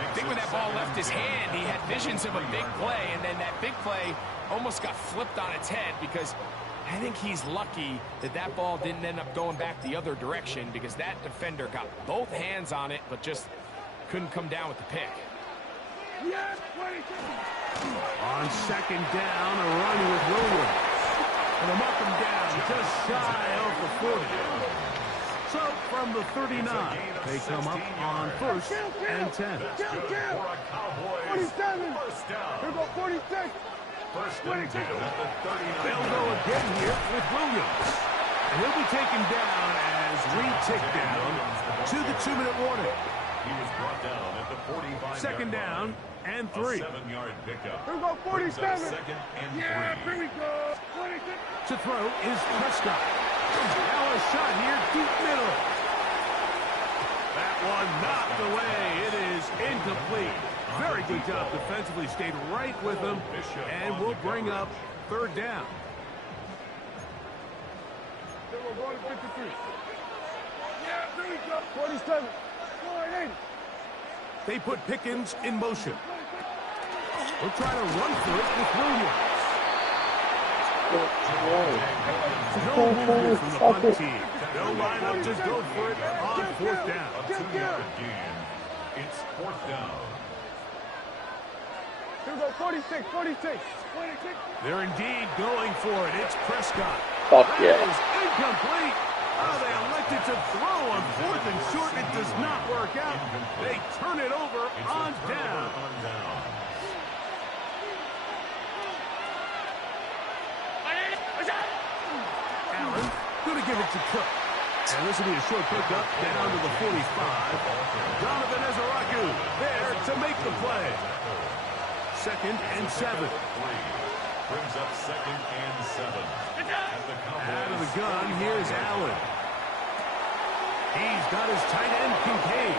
I think when that ball left his hand, he had visions of a big play, and then that big play almost got flipped on its head because I think he's lucky that that ball didn't end up going back the other direction because that defender got both hands on it but just couldn't come down with the pick. On second down, a run with Williams. And they'll mark him down just shy of the 40. So from the 39, they come up on 1st and 10. 47. Here go 46. First and 10 at the 39. They'll go again here with Williams. And he'll be taken down as we tick down to the 2-minute warning. He was brought down at the 45. Second down and 3. A 7-yard pickup. Here go 47. Second and 3. Yeah, here we go. 26. To throw is Prescott. Now a shot here, deep middle. That one knocked away. It is incomplete. Very good job defensively. Stayed right with him. And we'll bring up 3rd down. Then we're going to 53. Yeah, here we go. 47. 48. They put Pickens in motion. We'll try to run for it with Williams. No movement from the punt team. They'll line up to go for it on 4th down. A 2-yard gain. It's 4th down. Here we go 46. 46. 26. They're indeed going for it. It's Prescott. Fuck That yeah. is incomplete. Oh, they elected to throw on 4th and short. It does not work out. They turn it over on down. Allen going to give it to Cook. And this will be a short pickup down to the 45. Donovan Ezeraku there to make the play. 2nd and 7. Brings up 2nd and 7. Out of the gun, here's Allen. He's got his tight end, Kincaid.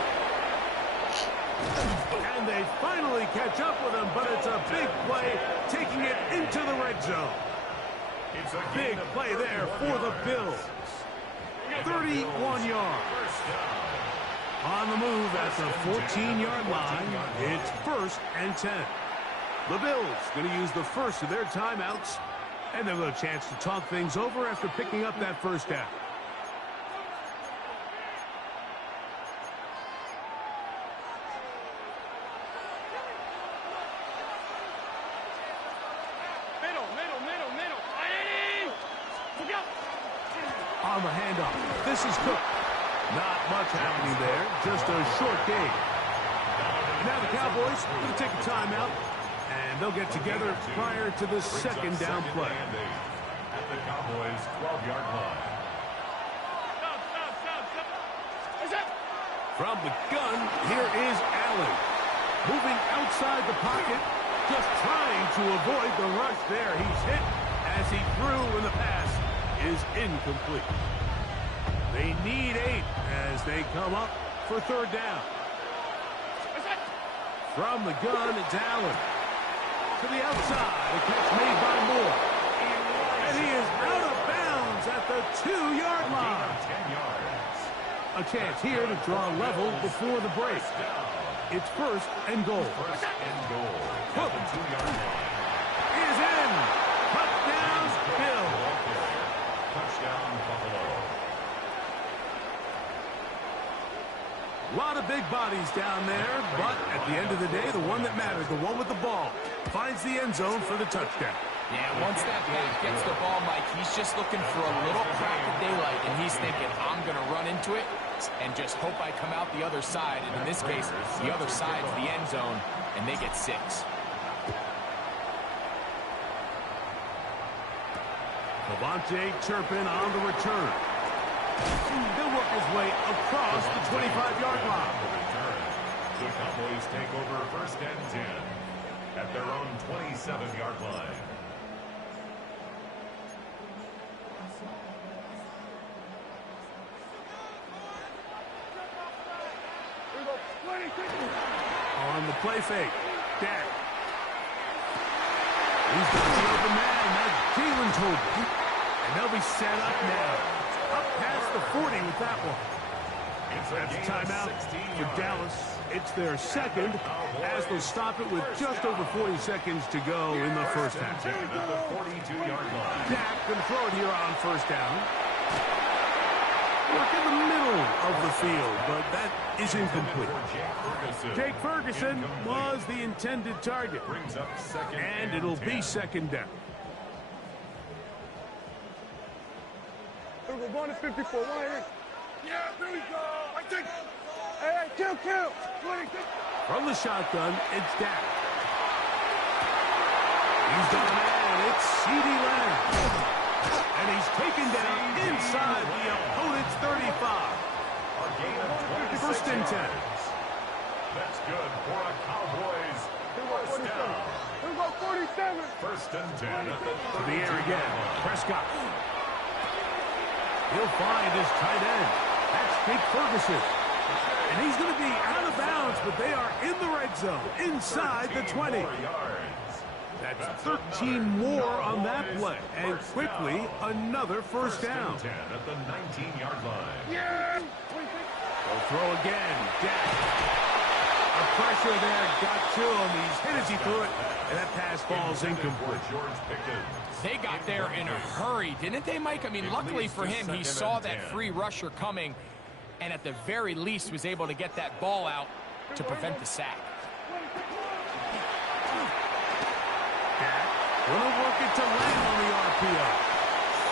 And they finally catch up with him, but it's a big play, taking it into the red zone. It's a big play there for the Bills. 31 yards. On the move at the 14-yard line, it's 1st and 10. The Bills going to use the first of their timeouts, and they'll have a chance to talk things over after picking up that 1st down. On the handoff, this is Cook. Not much happening there, just a short gain. Now the Cowboys going to take a timeout, and they'll get together prior to the 2nd down play. At the Cowboys' 12-yard line. From the gun, here is Allen. Moving outside the pocket, just trying to avoid the rush there. He's hit as he threw, and the pass is incomplete. They need 8 as they come up for 3rd down. From the gun, it's Allen. To the outside, a catch made by Moore. And he is out of bounds at the 2-yard line. 10 yards. A chance here to draw level before the break. It's 1st and goal. 1st and goal. Hook. At the 2-yard line. Is in. Touchdown, Bill. Touchdown, Buffalo. A lot of big bodies down there, but at the end of the day, the one that matters, the one with the ball, finds the end zone for the touchdown. Yeah, once that back gets the ball, Mike, he's just looking for a little crack of daylight, and he's thinking, I'm going to run into it and just hope I come out the other side. And in this case, the other side's the end zone, and they get 6. Devontae Turpin on the return. He'll work his way across the 25-yard line. The Cowboys take over 1st and 10 at their own 27-yard line. On the play fake, Dak. He's got the open man. That's Jalen Tolbert. And they'll be set up now. up past the 40 with that one. That's a timeout for Dallas. It's their second, as they'll stop it with just over 40 seconds to go in the first half. At the 42-yard line. Dak can throw it here on first down. Work in the middle of the field, but that is incomplete. Jake Ferguson was the intended target. And it'll be second down. We're going to 54. Yeah, there we go. I think. Hey, kill. From the shotgun, it's Dak. He's gone in. It's CeeDee Lamb. And he's taken down inside the opponent's 35. First and 10. That's good for a Cowboys first down. Here we go, 47. First and 10 at the To the air again. Prescott. He'll find his tight end. That's Jake Ferguson. And he's going to be out of bounds, but they are in the red zone, inside the 20. That's 13 more on that play. And quickly, another first down. 10 at the 19-yard line. Yeah. They'll throw again. Dak. The pressure there got to him. He's hit as he threw it. And that pass falls incomplete. They got there in a hurry, didn't they, Mike? I mean, luckily for him, he saw that free rusher coming, and at the very least was able to get that ball out to prevent the sack. Going to work it to Lamb on the RPO.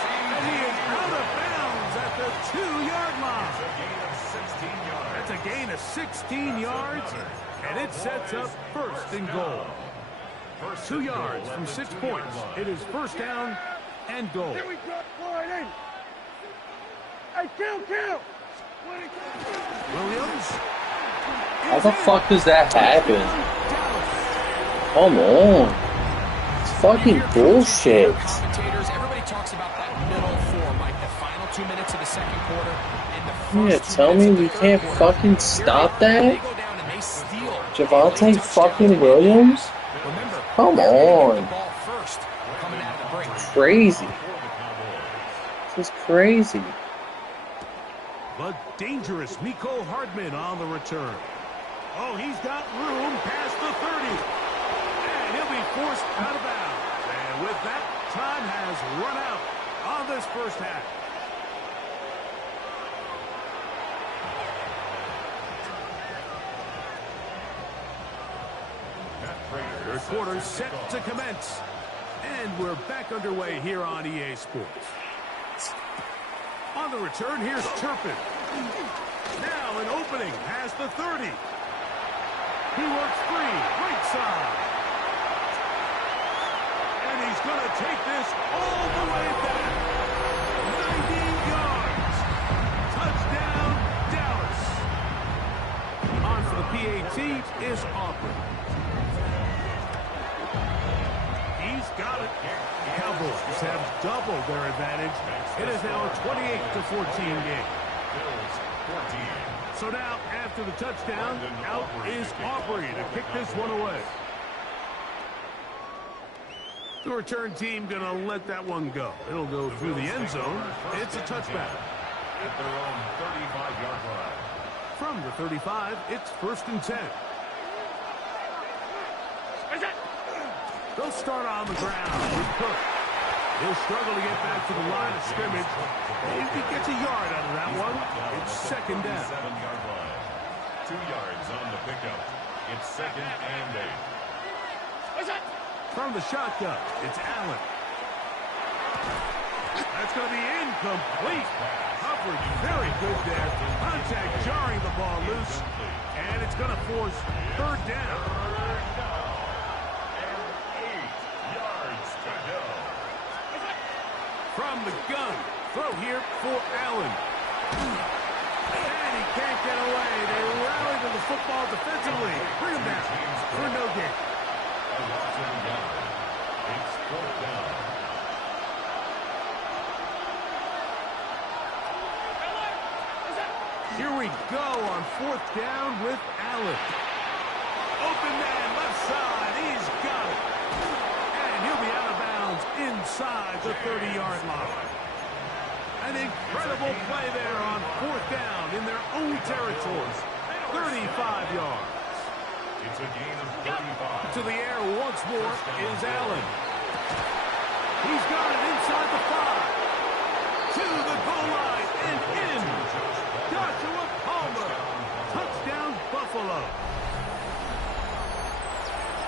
And he is out of bounds at the 2-yard line. That's a gain of 16 yards, and it sets up first and goal. 2 yards from 6 points. It is first down and goal. Here we go. Hey, kill. Williams. How the fuck does that happen? Come on. It's fucking bullshit. Commentators, everybody talks about that middle four, Mike, the final 2 minutes of the second quarter and the first Tell me we can't fucking stop that? Javonte fucking Williams? Come on. Crazy. This is crazy. The dangerous Mecole Hardman on the return. Oh, he's got room past the 30. And he'll be forced out of bounds. And with that, time has run out on this first half. Third quarter set to commence. And we're back underway here on EA Sports. On the return, here's Turpin. Now an opening past the 30. He works free, right side. And he's going to take this all the way back. 90 yards. Touchdown, Dallas. On for the PAT is Aubrey. He's got it. Cowboys have doubled their advantage. It is now a 28-14 game. So now, after the touchdown, out is Aubrey to kick this one away. The return team going to let that one go. It'll go through the end zone. It's a touchback. At their own 35-yard line. From the 35, it's first and 10. They'll start on the ground with Cook. He'll struggle to get back to the line of scrimmage. If he gets a yard out of that one, it's second down. 7-yard line. 2 yards on the pickup. It's second and 8. From the shotgun, it's Allen. That's going to be incomplete. Coverage very good there. Contact jarring the ball loose. And it's going to force third down. From the gun, throw here for Allen. And he can't get away. They rally to the football defensively. Bring him down for no gain. It's fourth down. Here we go on fourth down with Allen. Open man, left side. He's got it. And he'll be out of bounds inside the 30-yard line. An incredible play there on 4th down in their own territory. 35 yards. It's a gain of 35. To the air once more is Allen. He's got it inside the 5. To the goal line and in. Joshua Palmer. Touchdown, Buffalo.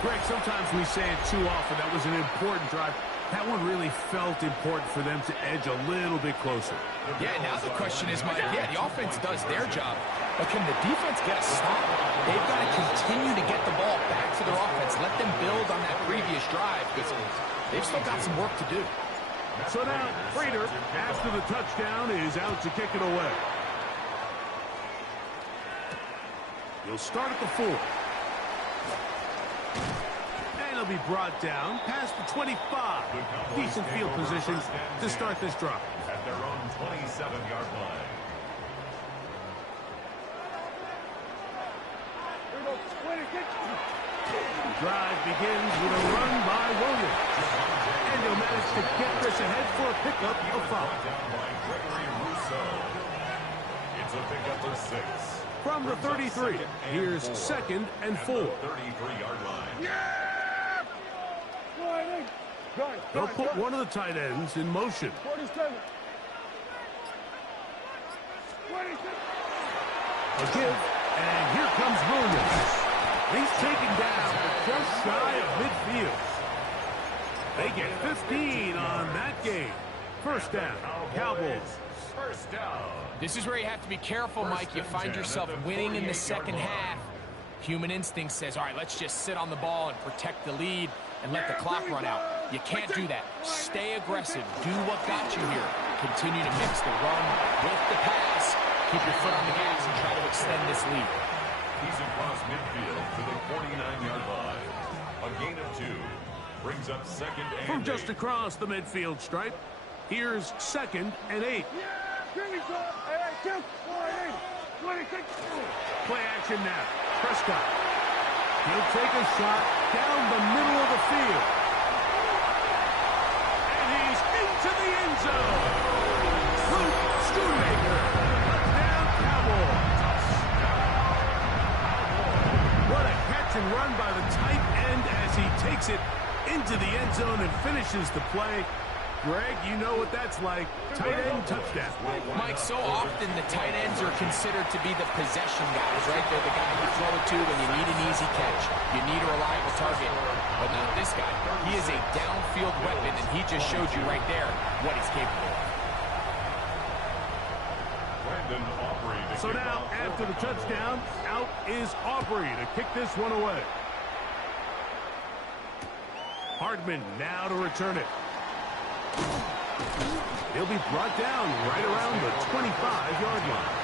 Greg, sometimes we say it too often. That was an important drive. That one really felt important for them to edge a little bit closer. Yeah, now the question is, Mike, the offense does their job, but can the defense get a stop? They've got to continue to get the ball back to their offense. Let them build on that previous drive because they've still got some work to do. So now, Prater, after the touchdown, is out to kick it away. He'll start at the 4. And he'll be brought down past the 25. Decent field position to start this drive. At their own 27-yard line. The drive begins with a run by Williams. And he'll manage to get this ahead for a pickup of 5. It's a pickup of 6. From the 33, here's 2nd and 4. 33-yard line. They'll put one of the tight ends in motion. 47. A give, and here comes Williams. He's taken down just shy of midfield. They get 15 on that game. First down, Cowboys. First down. This is where you have to be careful, Mike. You find yourself winning in the second half. Human instinct says, all right, let's just sit on the ball and protect the lead and let the clock run out. You can't do that. Stay aggressive. Do what got you here. Continue to mix the run with the pass. Keep your foot on the gas and try to extend this lead. He's across midfield to the 49-yard line. A gain of 2. Brings up 2nd and 8. From just across the midfield stripe, here's 2nd and 8. Play action now. Prescott. He'll take a shot down the middle of the field. And he's into the end zone. Luke Schoonmaker. Touchdown, Cowboys. What a catch and run by the tight end as he takes it into the end zone and finishes the play. Greg, you know what that's like. Tight end touchdown. Mike, so often the tight ends are considered to be the possession guys, right? They're the guy you throw it to when you need an easy catch. You need a reliable target. But not this guy. He is a downfield weapon, and he just showed you right there what he's capable of. So now, after the touchdown, out is Aubrey to kick this one away. Hardman now to return it. He'll be brought down right around the 25-yard line.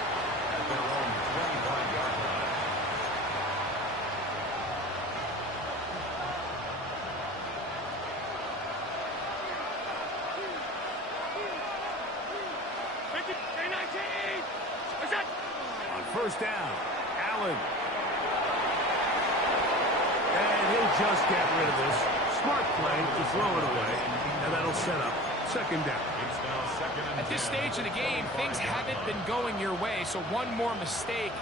At their own 25-yard line. On first down, Allen. And he'll just get rid of this. Smart play to throw it away. And that'll set up 2nd down. It's now 2nd and 10. At this stage of the game, things haven't been going your way, so one more mistake,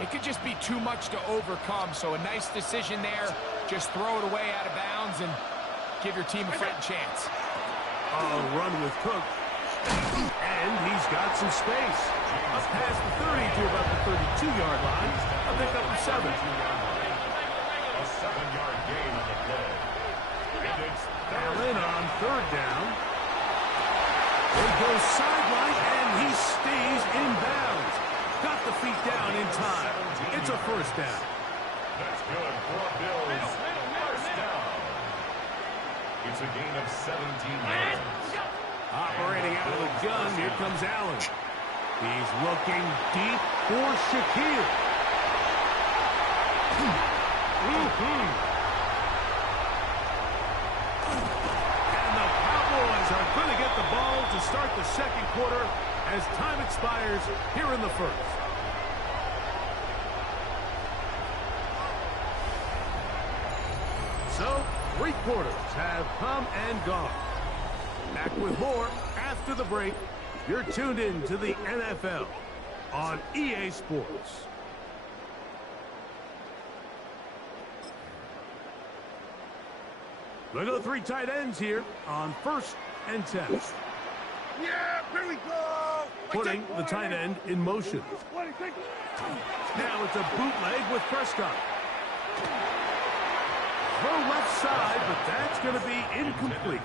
it could just be too much to overcome. So a nice decision there. Just throw it away out of bounds and give your team a fighting chance. Run with Cook. And he's got some space. Up past the 30 to about the 32-yard line. A pickup of 7. A 7-yard gain on the play. And it's Allen on 3rd down. He goes sideline, and he stays in bounds. Got the feet down in time. It's a first down. That's good for Bills. First down. It's a gain of 17 yards. Operating out of the gun, here comes Allen. He's looking deep for Shaquille. And the Cowboys are going to get the ball to start the second quarter as time expires here in the first. So, 3 quarters have come and gone. Back with more after the break You're tuned in to the NFL on EA Sports. Look at the 3 tight ends here on 1st and 10. Yeah, here we go. Putting the tight end in motion. Now it's a bootleg with Prescott. Throw left side, but that's going to be incomplete.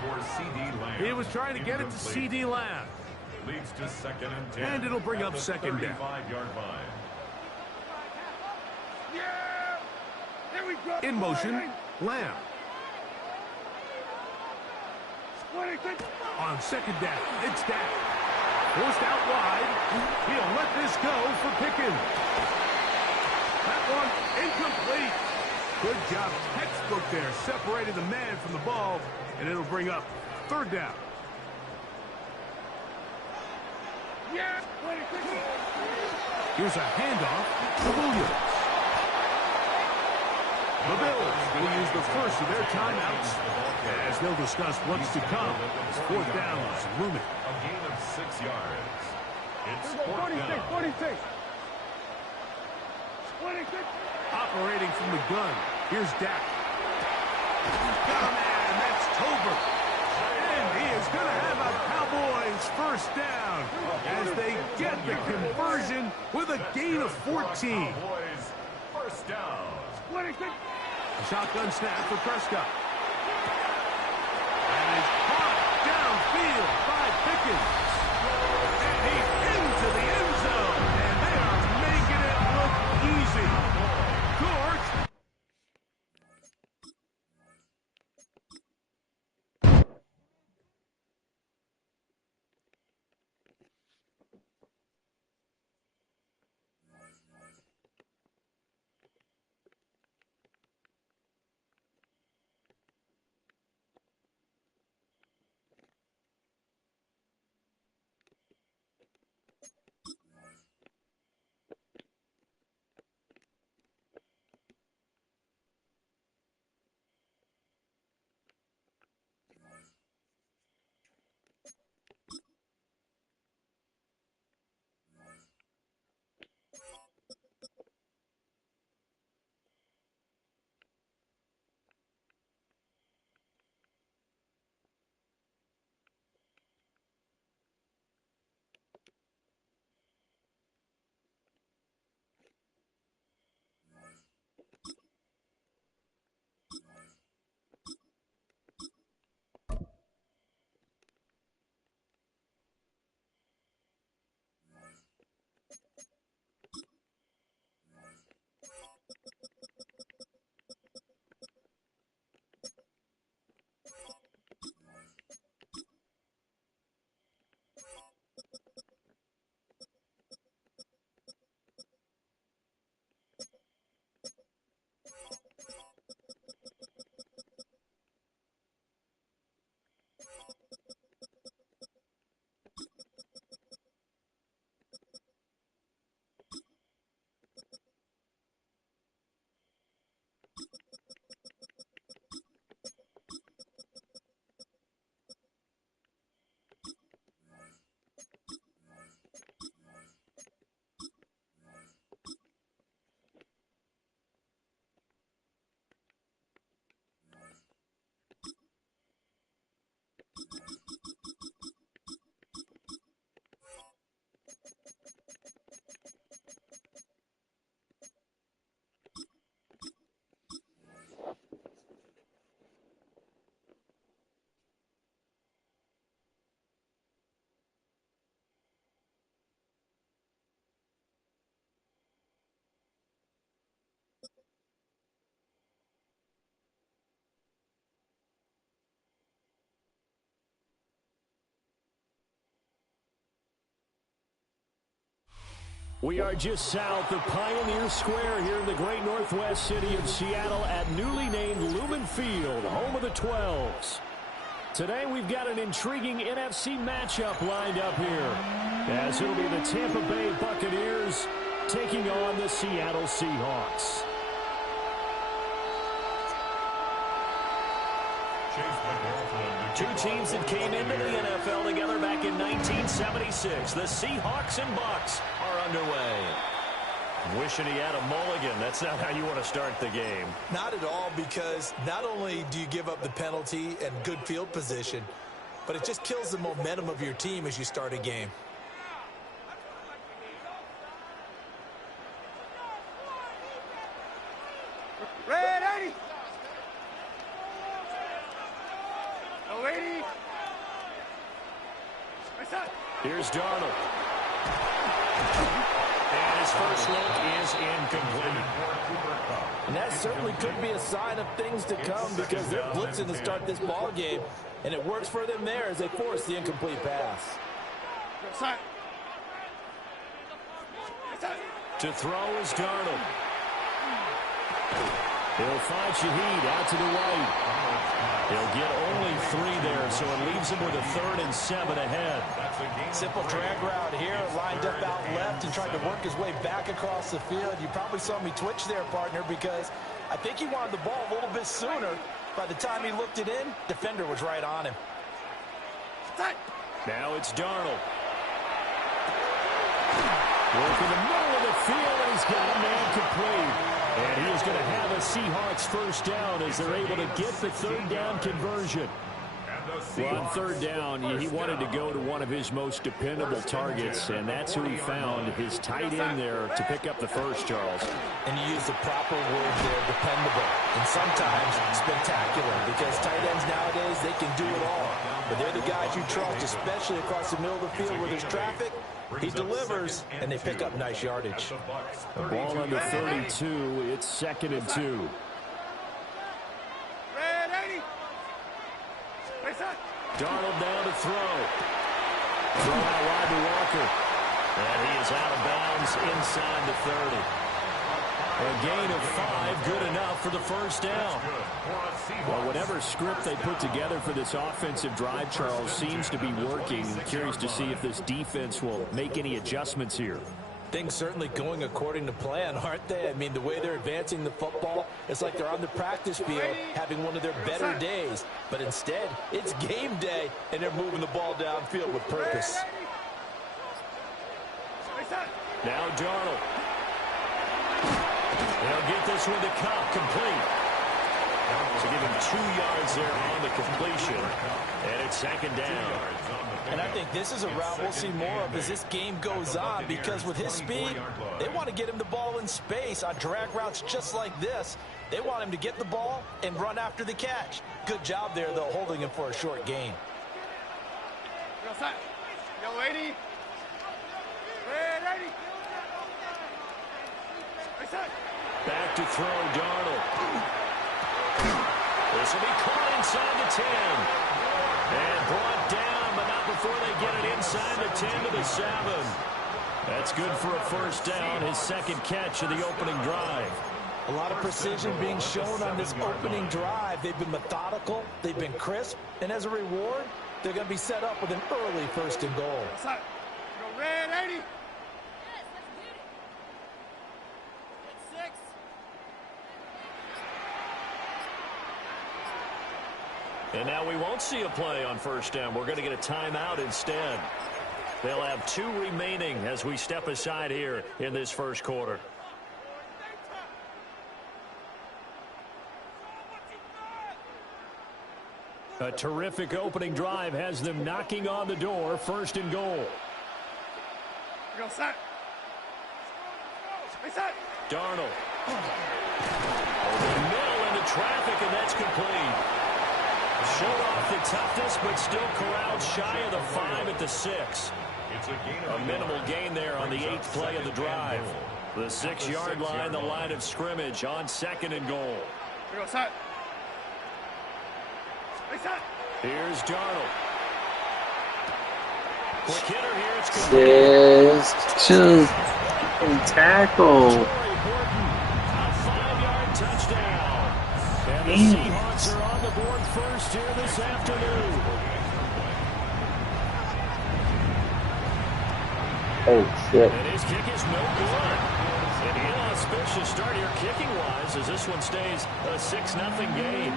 He was trying to get it to C.D. Lamb. Leads to 2nd and 10. And it'll bring up 2nd down. 35-yard line. Yeah, here we go. In motion, Lamb. On 2nd down, it's Dak. Forced out wide. He'll let this go for Pickens. That one incomplete. Good job, textbook there, separating the man from the ball, and it'll bring up 3rd down. Here's a handoff to Williams. The Bills will use the first of their timeouts, as they'll discuss what's to come as 4th down is looming. A gain of 6 yards. It's 4th down. 46. Operating from the gun, here's Dak. Oh, man, that's Tolbert. And he is going to have a Cowboys 1st down as they get the conversion with a gain of 14. Cowboys 1st down. A shotgun snap for Prescott. And is caught downfield by Pickens. And he's into the end zone. And they are making it look easy. George. We are just south of Pioneer Square here in the great northwest city of Seattle at newly named Lumen Field, home of the 12s. Today we've got an intriguing NFC matchup lined up here, as it'll be the Tampa Bay Buccaneers taking on the Seattle Seahawks. Two teams that came into the NFL together back back in 1976. The Seahawks and Bucks are underway. Wishing he had a mulligan. That's not how you want to start the game. Not at all, because not only do you give up the penalty and good field position, but it just kills the momentum of your team as you start a game. Red 80. No 80. Here's Darnold. And his first look is incomplete. And that certainly could be a sign of things to come, because they're blitzing to start this ball game, and it works for them there as they force the incomplete pass. To throw is Darnold. He'll find Shaheed out to the right. He'll get only 3 there, so it leaves him with a 3rd and 7 ahead. Simple drag route here, lined up out left and tried to work his way back across the field. You probably saw me twitch there, partner, because I think he wanted the ball a little bit sooner. By the time he looked it in, defender was right on him. Now it's Darnold. Work in the middle of the field, and he's got a man complete. And he is going to have a Seahawks first down as they're able to get the 3rd down conversion. Well, on 3rd down, he wanted to go to one of his most dependable targets, and that's who he found, his tight end there, to pick up the first, Charles. And you use the proper word there, dependable, and sometimes spectacular, because tight ends nowadays, they can do it all. But they're the guys you trust, especially across the middle of the field where there's traffic. He delivers, and they pick up nice yardage. The ball under 32. It's 2nd and 2. Darnold down to throw. Throw out wide to Walker. And he is out of bounds inside the 30. A gain of 5, good enough for the first down. Well, whatever script they put together for this offensive drive, Charles, seems to be working. I'm curious to see if this defense will make any adjustments here. Things certainly going according to plan, aren't they? I mean, the way they're advancing the football, it's like they're on the practice field having one of their better days. But instead, it's game day, and they're moving the ball downfield with purpose. Now Darnold. They'll get this one to Cup, complete. So give him 2 yards there on the completion. And it's 2nd down. And I think this is a route we'll see more of as this game goes on, because with his speed, they want to get him the ball in space on drag routes just like this. They want him to get the ball and run after the catch. Good job there, though, holding him for a short gain. Back to throw, Darnold. This will be caught inside the 10. And brought down, but not before they get it inside the 10 to the 7. That's good for a first down, his 2nd catch of the opening drive. A lot of precision being shown on this opening drive. They've been methodical, they've been crisp, and as a reward, they're going to be set up with an early 1st and goal. Red 80. And now we won't see a play on first down. We're going to get a timeout instead. They'll have 2 remaining as we step aside here in this first quarter. A terrific opening drive has them knocking on the door. 1st and goal. Darnold. Over the middle into traffic, and that's complete. Showed off the toughness, but still corralled shy of the 5 at the 6. A minimal gain there on the 8th play of the drive. The 6-yard line, the line of scrimmage on 2nd and goal. Here's Darnold. Quick hitter here. It's complete. Tackle. A 5-yard touchdown. And the Seahawks are on the board first here this afternoon. Oh, shit. And his kick is no good. An inauspicious start here kicking-wise as this one stays a 6-0 game.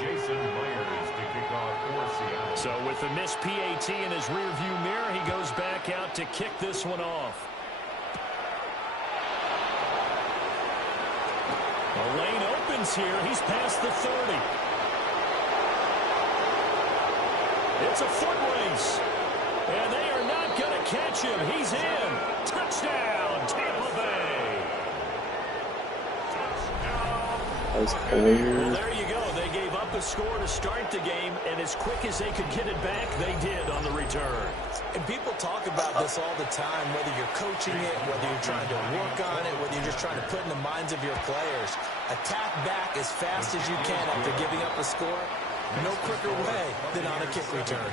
Jason Myers to kick off for Seattle. So with the missed PAT in his rearview mirror, he goes back out to kick this one off. The lane opens here. He's past the 30. It's a foot race. And they are not going to catch him. He's in. Touchdown, Tampa Bay. That's clear. Well, there you go. They gave up a score to start the game, and as quick as they could get it back, they did on the return. And people talk about this all the time, whether you're coaching it, whether you're trying to work on it, whether you're just trying to put in the minds of your players. Attack back as fast as you can after giving up a score. No quicker way than on a kick return.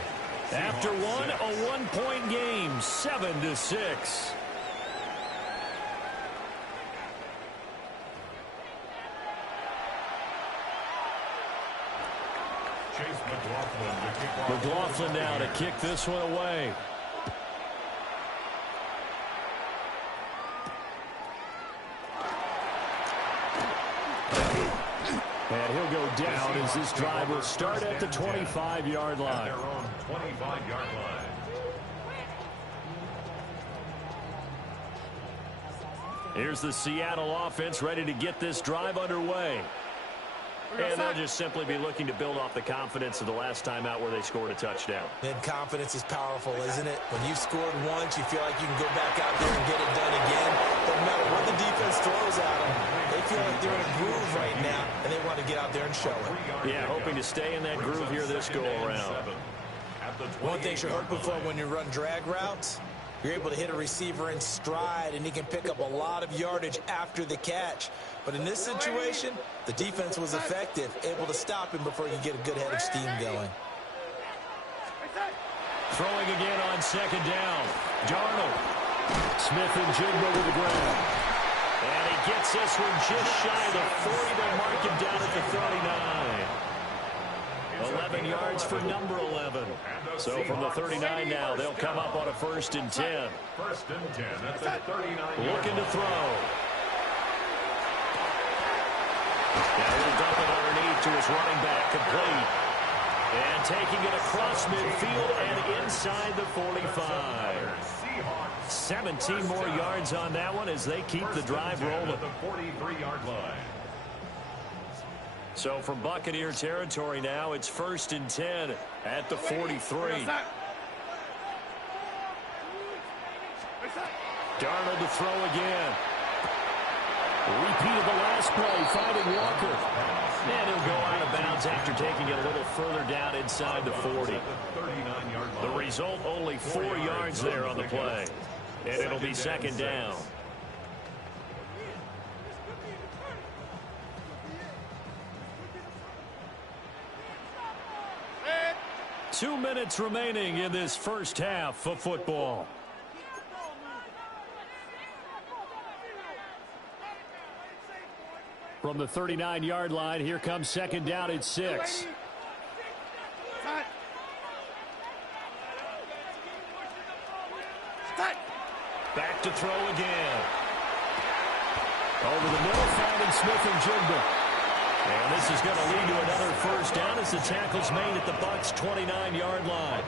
After one, a one-point game, 7-6. McLaughlin now to kick this one away. And he'll go down as this drive will start at the 25-yard line. Their own 25-yard line. Here's the Seattle offense ready to get this drive underway. And they'll just simply be looking to build off the confidence of the last time out where they scored a touchdown. And confidence is powerful, isn't it? When you've scored once, you feel like you can go back out there and get it done again. No matter what the defense throws at them, they feel like they're in a groove right now, and they want to get out there and show it. Yeah, hoping to stay in that groove here this go-around. One thing you're hoping for when you run drag routes, you're able to hit a receiver in stride, and he can pick up a lot of yardage after the catch. But in this situation, the defense was effective, able to stop him before he could get a good head of steam going. Throwing again on second down. Darnold. Smith and Jigba with the ground. And he gets this one just shy of the 40. They'll mark him down at the 39. 11 yards for number 11. So from the 39 now, they'll come up on a 1st and 10. 1st and 10 at the 39. Looking to throw. Now he'll dump it underneath to his running back, complete. And taking it across midfield and inside the 45. 17 more yards on that one as they keep the drive rolling. At the 43-yard line. So from Buccaneer territory now, it's 1st and 10 at the 43. Darnold to throw again. Repeat of the last play, finding Walker. And he'll go out of bounds after taking it a little further down inside the 40. The result, only 4 yards there on the play. And it'll be 2nd down. Two minutes remaining in this first half of football. From the 39-yard line, here comes 2nd down at 6. Back to throw again. Over the middle, finding Smith and Jigba. And this is going to lead to another 1st down as the tackle's made at the Bucs' 29-yard line.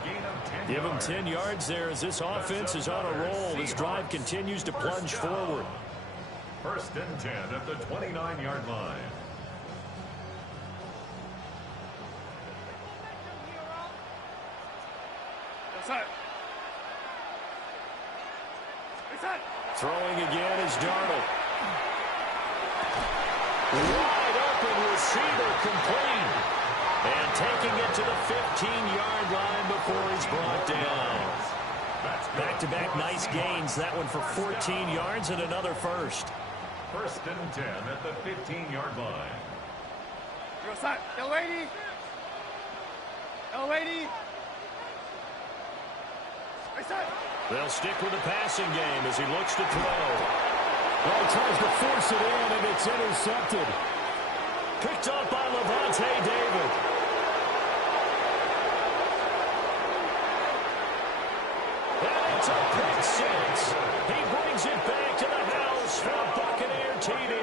Give them 10 yards there as this offense is on a roll. This drive continues to plunge forward. 1st and 10 at the 29-yard line. Throwing again is Darnold. Wide open receiver, complete. And taking it to the 15-yard line before he's brought down. Back-to-back nice gains. That one for 14 yards and another 1st. 1st and 10 at the 15-yard line. They'll stick with the passing game as he looks to throw. Well, he tries to force it in, and it's intercepted. Picked up by Levante David. And it's a pick six. He brings it back to the house for a Buccaneer TD.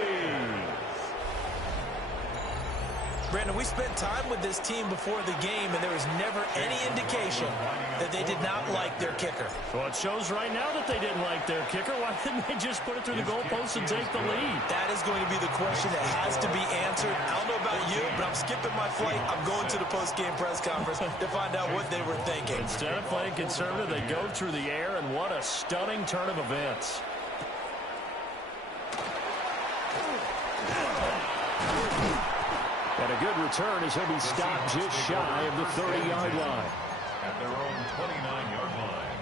Brandon, we spent time with this team before the game, and there was never any indication that they did not like their kicker. Well, it shows right now that they didn't like their kicker. Why didn't they just put it through the goalpost and take the lead? That is going to be the question that has to be answered. I don't know about you, but I'm skipping my flight. I'm going to the post-game press conference to find out what they were thinking. Instead of playing conservative, they go through the air, and what a stunning turn of events. And a good return as he'll be stopped just shy of the 30-yard line. At their own 29-yard line.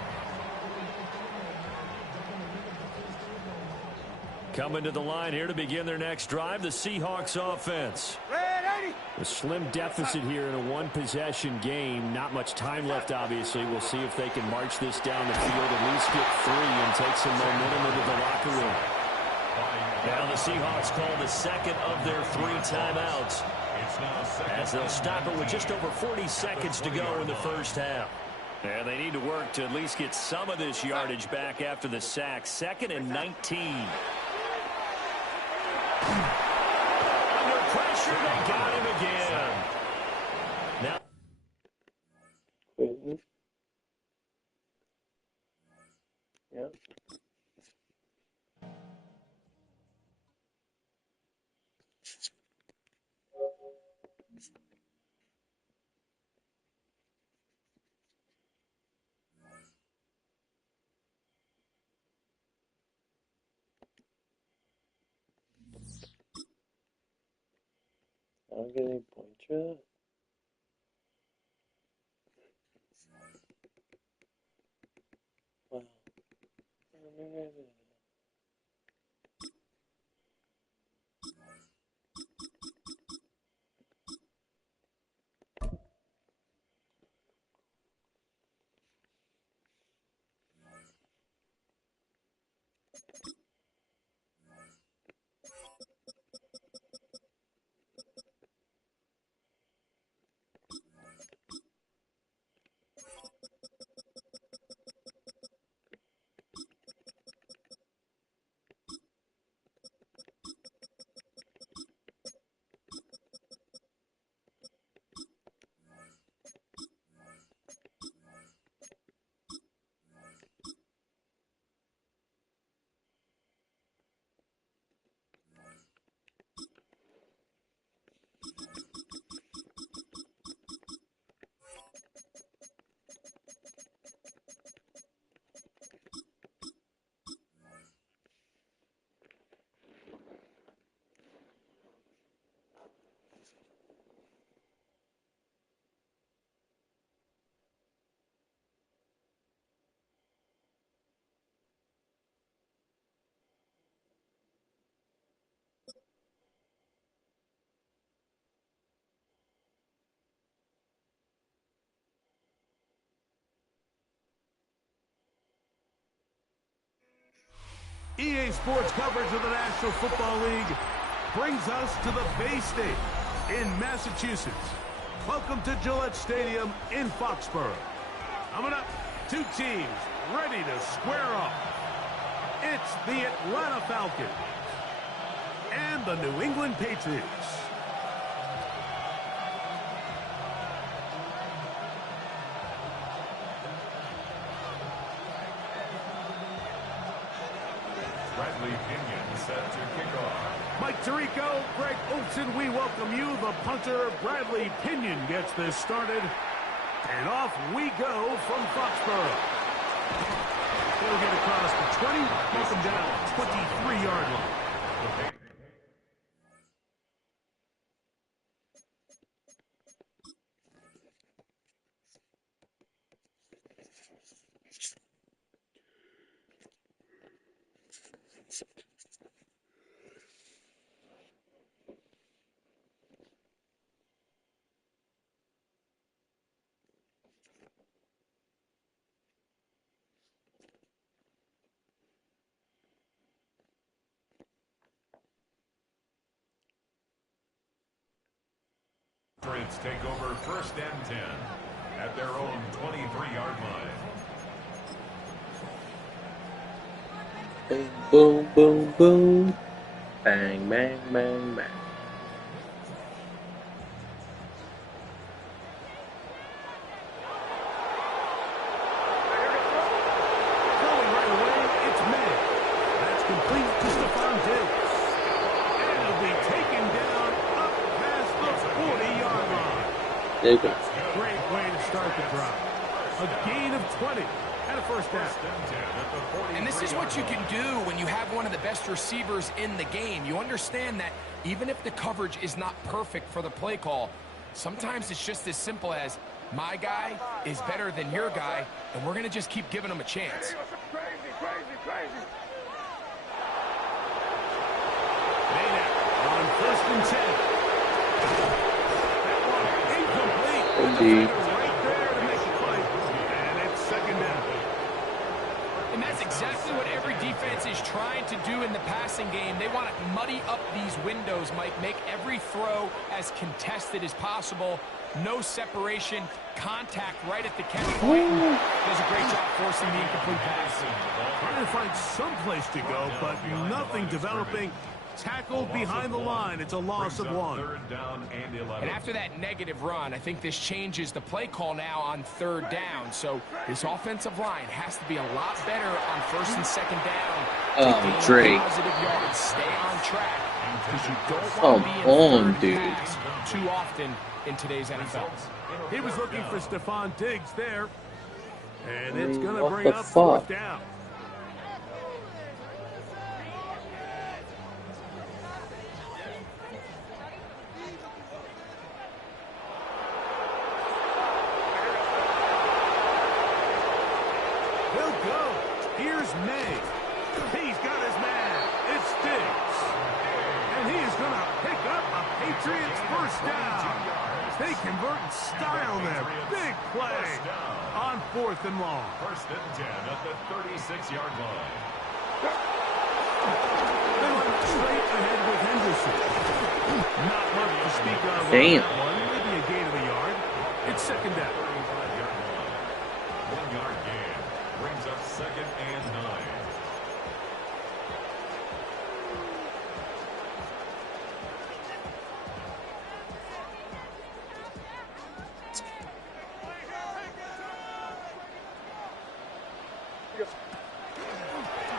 Coming to the line here to begin their next drive, the Seahawks offense. A slim deficit here in a one-possession game. Not much time left, obviously. We'll see if they can march this down the field, at least get 3 and take some momentum into the locker room. Now the Seahawks call the second of their 3 timeouts, as they'll stop it with just over 40 seconds to go in the first half. And they need to work to at least get some of this yardage back after the sack. 2nd and 19. Under pressure, they got him again. Now. Yep. I don't get any points for that. Wow. EA Sports coverage of the National Football League brings us to the Bay State in Massachusetts. Welcome to Gillette Stadium in Foxborough. Coming up, 2 teams ready to square off. It's the Atlanta Falcons and the New England Patriots. Mike Tirico, Greg Olson, we welcome you. The punter, Bradley Pinion, gets this started. And off we go from Foxborough. He'll get across the 20, welcome down, 23-yard line. Patriots take over 1st and 10 at their own 23-yard line. Boom, boom, boom. Bang, bang, bang, bang. Take it. Great way to start the drive. A gain of 20 and a first down. And this is what you can do when you have one of the best receivers in the game. You understand that even if the coverage is not perfect for the play call, sometimes it's just as simple as my guy is better than your guy, and we're going to just keep giving him a chance. On 1st and 10. Incomplete. Indeed. Right there to make the play. And it's 2nd down. And that's exactly what every defense is trying to do in the passing game. They want to muddy up these windows, Mike, make every throw as contested as possible. No separation, contact right at the catch point. Does a great job forcing the incomplete pass. Trying to find some place to go, but nothing developing. Tackled behind the line. It's a loss of 1. And after that negative run, I think this changes the play call now on 3rd down. So this offensive line has to be a lot better on 1st and 2nd down. Drake. Positive yards, stay on track, because you don't want to be in 3rd and pass too often in today's NFL. He was looking for Stephon Diggs there. And it's going to What bring the up fuck? 4th down. He'll go. Here's May. He's got his man. It's Diggs. And he is going to pick up a Patriots first down. They convert in style there. Big play on 4th and long. 1st and 10 at the 36-yard line. They went straight ahead with Henderson. Not much to speak of on Damn. that one. Maybe a gain of a yard. It's 2nd down. 1-yard gain brings up 2nd and 9.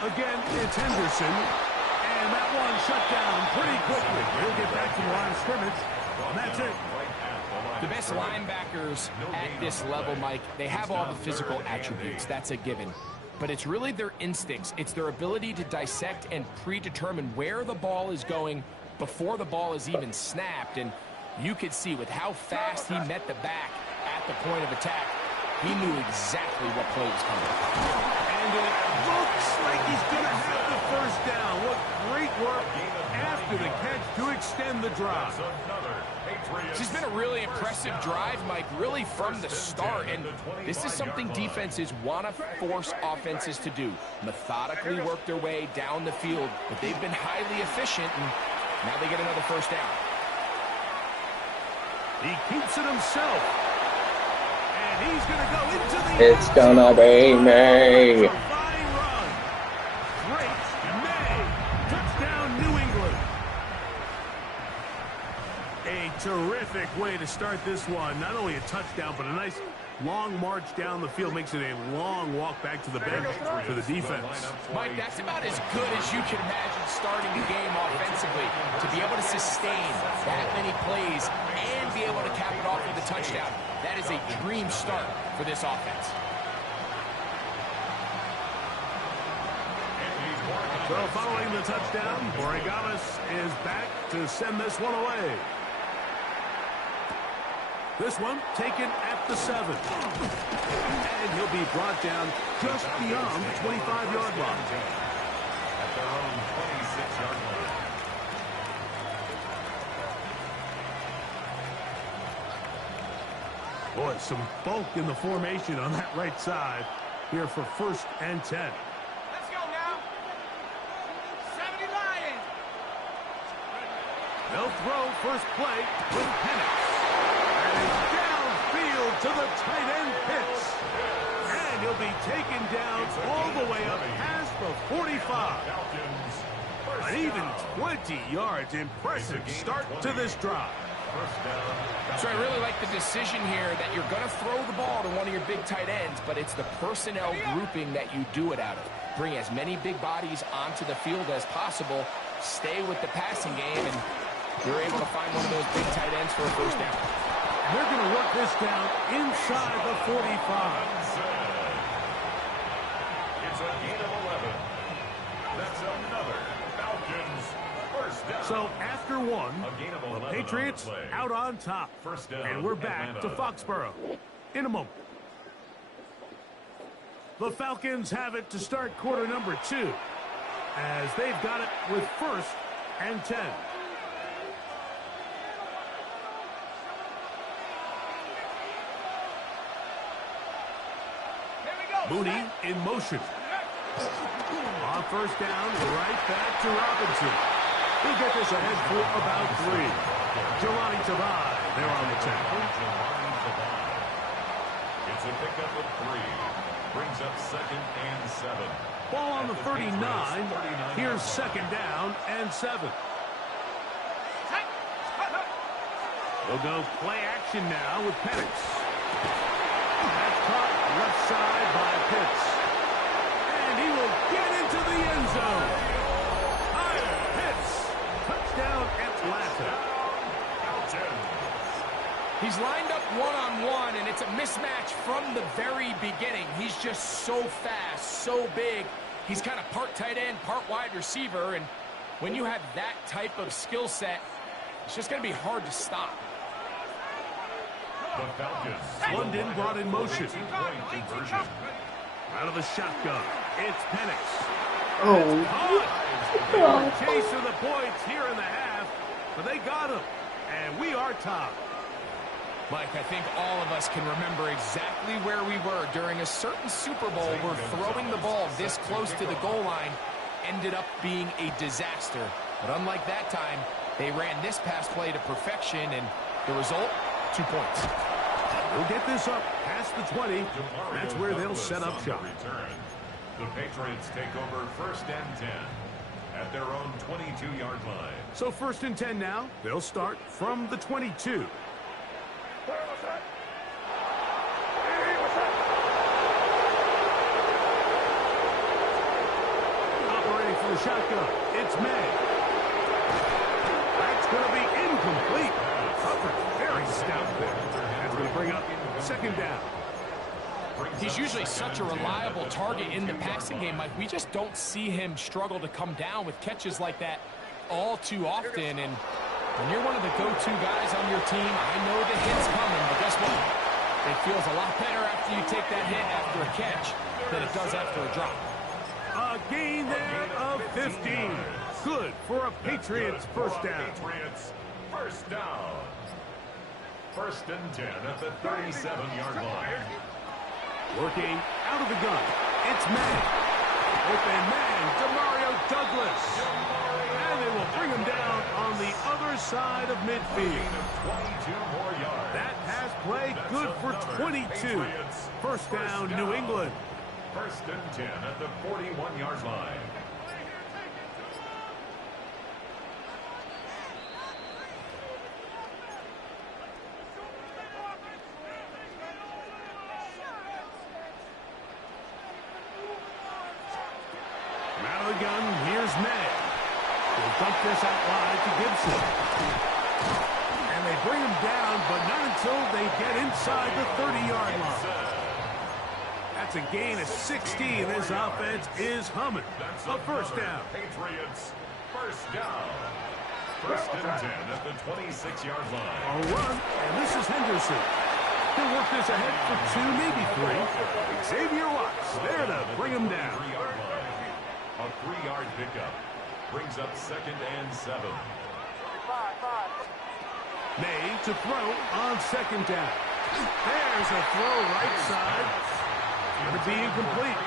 Again, it's Henderson. And that one shut down pretty quickly. He'll get back to the line of scrimmage. And that's it. The best linebackers at this level, Mike, they have all the physical attributes. That's a given. But it's really their instincts. It's their ability to dissect and predetermine where the ball is going before the ball is even snapped. And you could see with how fast he met the back at the point of attack, he knew exactly what play was coming. And it looks like he's going to have the first down. What great work after the catch to extend the drive. This has been a really impressive drive, Mike, really from the start. And this is something defenses want to force offenses to do. Methodically work their way down the field. But they've been highly efficient, and now they get another first down. He keeps it himself. And he's going to go into the It's gonna be me. fine run. Great May. Touchdown, New England. A terrific way to start this one. Not only a touchdown, but a nice long march down the field. Makes it a long walk back to the bench for the defense. Mike, that's about as good as you can imagine starting a game offensively. To be able to sustain that many plays and be able to cap it off with a touchdown, that is a dream start for this offense. So following the touchdown, Borregalis is back to send this one away. This one taken at the 7. And he'll be brought down just beyond the 25-yard line. At their own 26-yard line. Boy, some bulk in the formation on that right side here for 1st and 10. Let's go now. 70 Lions. They'll throw first play with Penix. And he's downfield to the tight end Pitts. And he'll be taken down all the way up past the 45. An even 20 yards. Impressive start to this drive. So I really like the decision here that you're going to throw the ball to one of your big tight ends, but it's the personnel grouping that you do it out of. Bring as many big bodies onto the field as possible, stay with the passing game, and you're able to find one of those big tight ends for a first down. And they're going to work this down inside the 45. It's a gain of 11. That's another Falcons first down. So after one, the Patriots out on top. First down, and we're back Atlanta. to Foxborough in a moment. The Falcons have it to start quarter number 2, as they've got it with 1st and 10. Mooney in motion. On first down, right back to Robinson. He'll get this ahead for about 3. Jelani Tavai, they're on the tackle. It's a pickup of 3. Brings up 2nd and 7. Ball on the 39. Here's 2nd down and 7. We'll go play action now with Penix. That's caught left side by Pitts. And he will get into the end zone. Higher Pitts. Touchdown Atlanta. He's lined up one-on-one, and it's a mismatch from the very beginning. He's just so fast, so big. He's kind of part tight end, part wide receiver, and when you have that type of skill set, it's just going to be hard to stop. The Falcons. London brought in motion. Out of the shotgun, it's Penix. Chase of the points here in the half, but they got him, and we are top. Mike, I think all of us can remember exactly where we were during a certain Super Bowl where throwing the ball this close to the goal line ended up being a disaster. But unlike that time, they ran this pass play to perfection, and the result, 2 points. We'll get this up past the 20. That's where they'll set up shop. The Patriots take over 1st and 10 at their own 22-yard line. So 1st and 10 now. They'll start from the 22. Operating for the shotgun, it's May. That's going to be incomplete. Coverage very stout there. That's going to bring up 2nd down. He's usually such a reliable target in the passing game, Mike. We just don't see him struggle to come down with catches like that all too often. And when you're one of the go-to guys on your team, I know the hit's coming, but guess what? It feels a lot better after you take that hit after a catch than it does after a drop. A gain there of 15. Good for a Patriots first down. Patriots first down. 1st and 10 at the 37-yard line. Working out of the gun. It's May. Open man, Demario Douglas. And they will bring him down on the other side of midfield. 22 more yards. That pass play good for 22. First down, New England. 1st and 10 at the 41-yard line. Out of the gun, here's May. They'll dump this out wide to Gibson. And they bring him down, but not until they get inside the 30-yard line. That's a gain of 16. This offense is humming. A first down. Patriots first down. 1st and 10 at the 26-yard line. A run, and this is Henderson. He'll work this ahead for 2, maybe 3. Xavier Watts there to bring him down. A 3-yard pickup brings up 2nd and 7. May to throw on 2nd down. There's a throw right side. Going to be incomplete.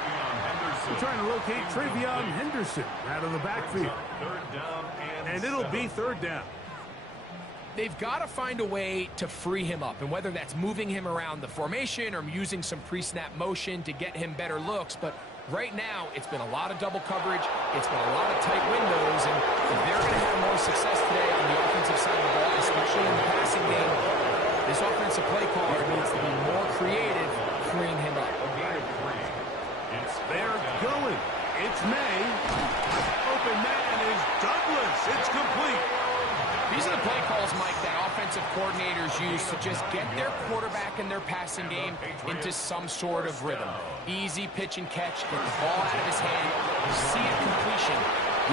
We're trying to locate Travion Henderson out of the backfield. And it'll be 3rd down. They've got to find a way to free him up, and whether that's moving him around the formation or using some pre-snap motion to get him better looks, but right now, it's been a lot of double coverage. It's been a lot of tight windows, and if they're going to have more success today on the offensive side of the ball, especially in the passing game, this offensive play caller needs to be more creative, freeing him up. They're going. It's May. Open man is Douglas. It's complete. He These are the play calls, Mike, that offensive coordinators use to just get their quarterback and their passing game into some sort of rhythm. Easy pitch and catch, get the ball out of his hand, see a completion.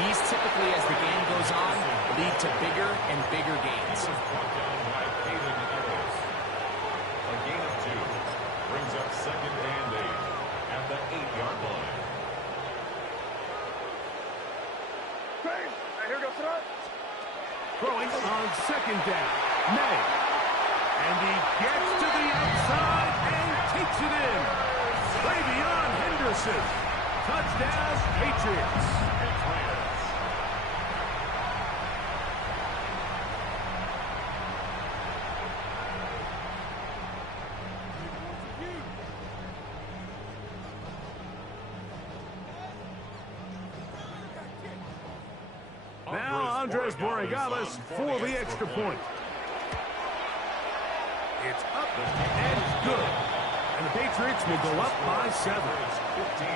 These typically, as the game goes on, lead to bigger and bigger gains. A gain of 2 brings up 2nd and 8 at the 8-yard line. Here goes front. Throwing on 2nd down. May. And he gets to the outside and takes it in. Way beyond Henderson. Touchdown, Patriots. Now Andres Borregales for the extra point. It's up and good. And the Patriots will go up by 7. 15.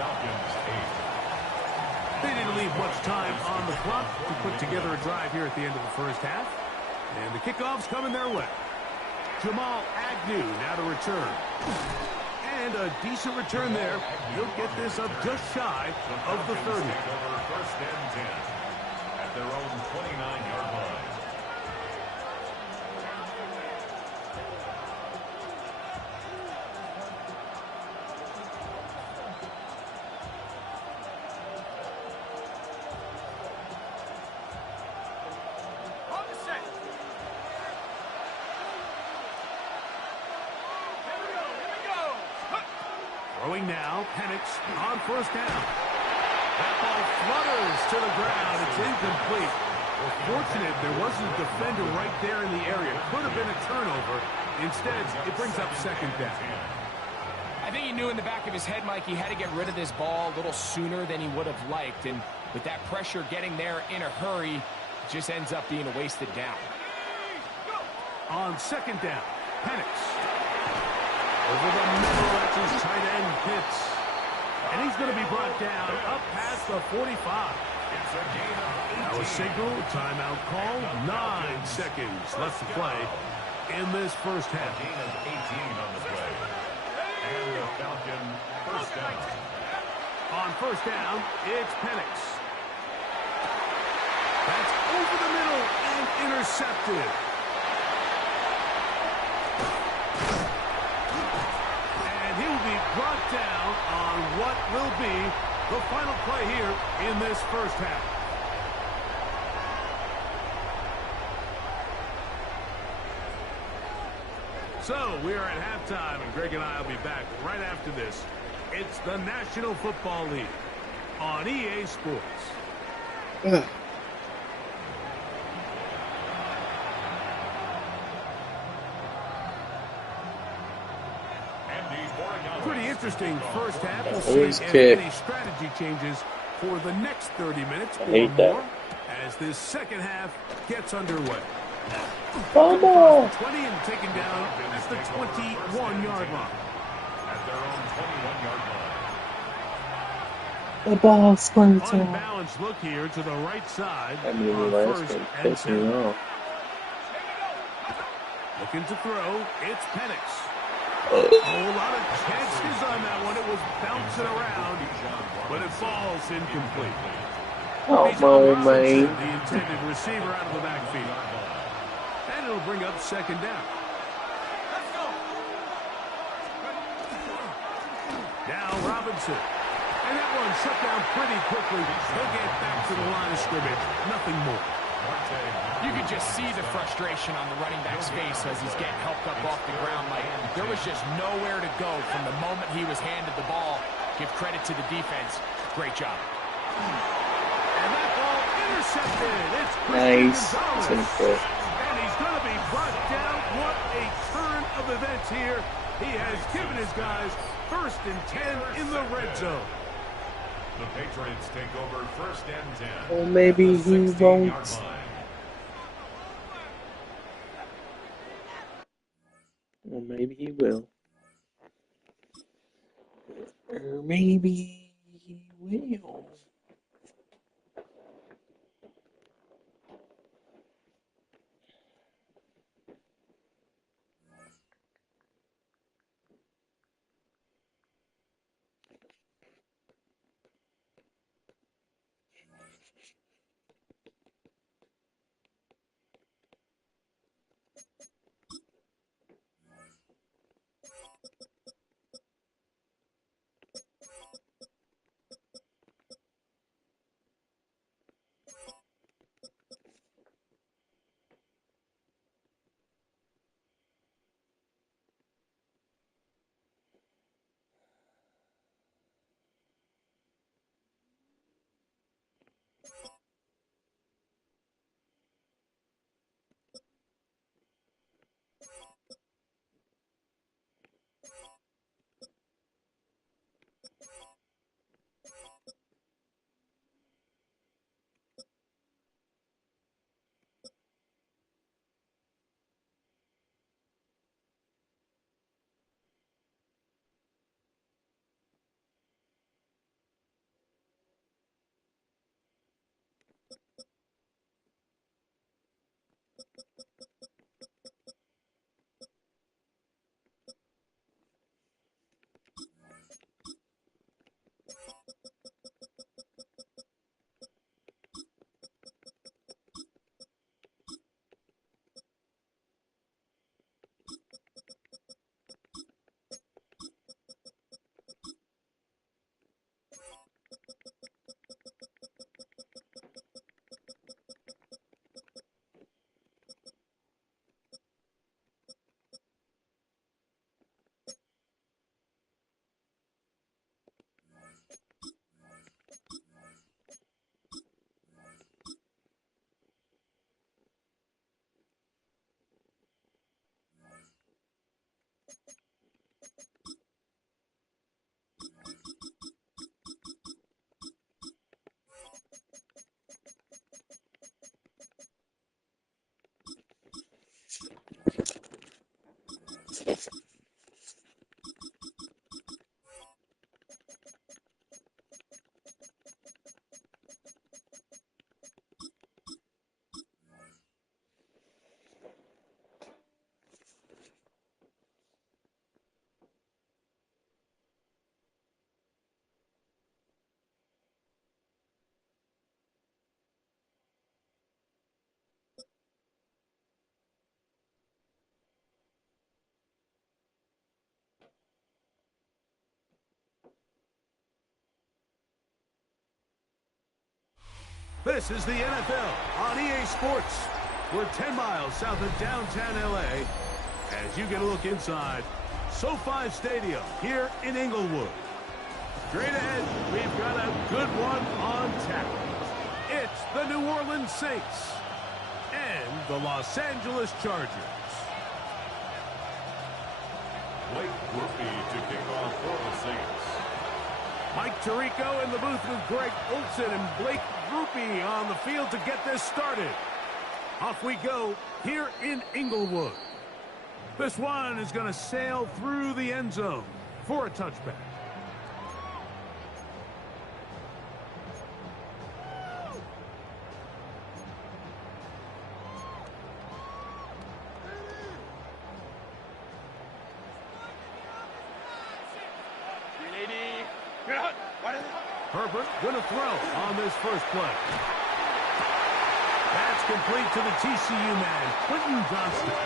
Falcons 8. They didn't leave much time on the clock to put together a drive here at the end of the first half. And the kickoff's coming their way. Jamal Agnew now to return. And a decent return there. He'll get this up just shy of the 30. Take over 1st and 10 at their own 29-yard line. Throwing now, Penix on 1st down. That ball flutters to the ground. It's incomplete. Well, fortunate there wasn't a defender right there in the area. Could have been a turnover. Instead, it brings up 2nd down. I think he knew in the back of his head, Mike, he had to get rid of this ball a little sooner than he would have liked. And with that pressure getting there in a hurry, it just ends up being a wasted down. On 2nd down, Penix. Over the middle, that's his tight end, Pitts. And he's going to be brought down up past the 45. It's a gain of 18. Now a signal, timeout call, 9 seconds left to play in this first half. A gain of 18 on the play. And the Falcon 1st down. On 1st down, it's Penix. That's over the middle and intercepted. Brought down on what will be the final play here in this first half. So we are at halftime, and Greg and I will be back right after this. It's the National Football League on EA Sports. Pretty interesting first half. We'll see if any strategy changes for the next 30 minutes or more as this second half gets underway. Fumble! 20 and taken down at the 21-yard line. At their own 21-yard line. The ball squirts out. Unbalanced look here to the right side. I mean, On last 1st one and pissed me 10. off. Looking to throw, it's Penix. A whole lot of chances on that one. It was bouncing around, but it falls incomplete. Oh, my. The intended receiver out of the backfield. And it'll bring up 2nd down. Now Robinson. And that one shut down pretty quickly. He'll get back to the line of scrimmage. Nothing more. You could just see the frustration on the running back's face as he's getting helped up off the ground. Like, there was just nowhere to go from the moment he was handed the ball. Give credit to the defense. Great job. And that ball intercepted. It's Nice. Gonzalez. And he's going to be brought down. What a turn of events here. He has given his guys 1st and 10 in the red zone. The Patriots take over 1st and 10. Or maybe he won't. Or maybe he will. Or maybe he will. This is the NFL on EA Sports. We're 10 miles south of downtown L.A. as you get a look inside SoFi Stadium here in Inglewood. Straight ahead, we've got a good one on tap. It's the New Orleans Saints and the Los Angeles Chargers. Blake Grupe to kick off for the Saints. Mike Tirico in the booth with Greg Olsen and Blake Grupe on the field to get this started. Off we go here in Inglewood. This one is going to sail through the end zone for a touchback. Herbert going to throw on this first play. That's complete to the TCU man, Quentin Johnston.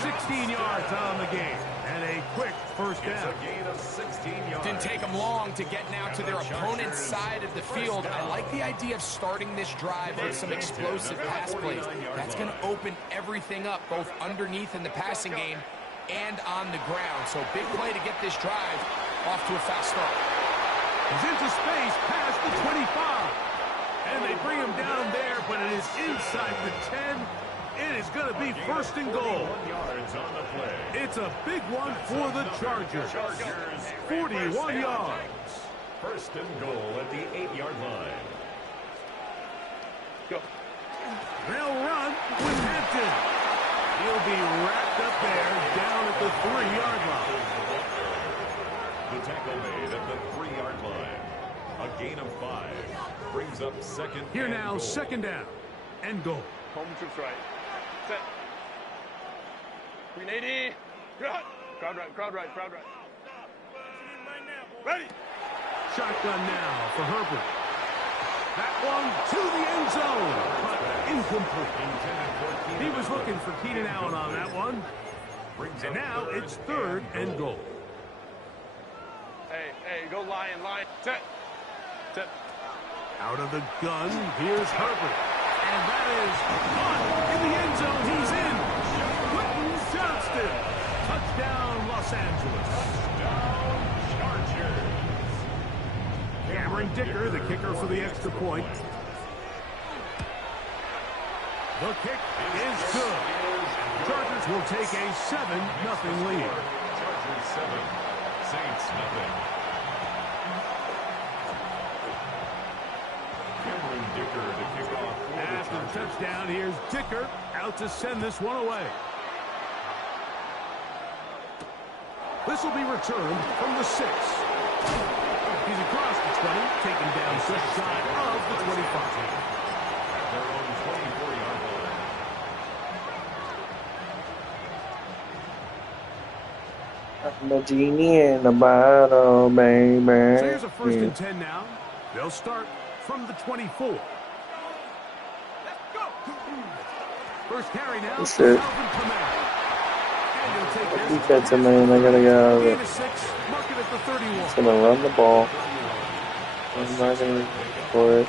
16 yards on the game, and a quick first down. It's a gain of 16 yards. Didn't take them long to get now to their opponent's side of the field. I like the idea of starting this drive with some explosive pass plays. That's going to open everything up, both underneath in the passing game and on the ground. So big play to get this drive off to a fast start. He's into space past the 25. And they bring him down there, but it is inside the 10. It is going to be first and goal. It's a big one for the Chargers. 41 yards. First and goal at the 8-yard line. Go. They'll run with Hampton. He'll be wrapped up there down at the 3-yard line. The tackle made at the 3-yard line. A gain of 5. Brings up second. Here now, goal. Second down and goal. Home trips right. Set. 380. Crowd right, crowd right, crowd right. Ready. Shotgun now for Herbert. That one to the end zone, but incomplete. He was looking for Keenan Allen on that one. And now it's third and goal. Hey, go lion, lion. Set. Set. Out of the gun, here's Herbert. And that is on in the end zone. He's in. Quentin Johnston. Touchdown, Los Angeles. Touchdown, Chargers. Cameron Dicker, the kicker for the extra point. The kick is good. Chargers will take a 7-0 lead. Chargers 7, Saints nothing. Dicker to kick off. After the touchdown, here's Dicker out to send this one away. This will be returned from the 6. He's across the 20, taken down just shy of the 25. At their own 24-yard line. I'm the genie in the bottle, baby. So here's a first and 10 now. They'll start from the 24. Let's go. First carry now. That's it. Defensive man, I gotta get out of it. He's gonna run the ball. I'm not gonna for it.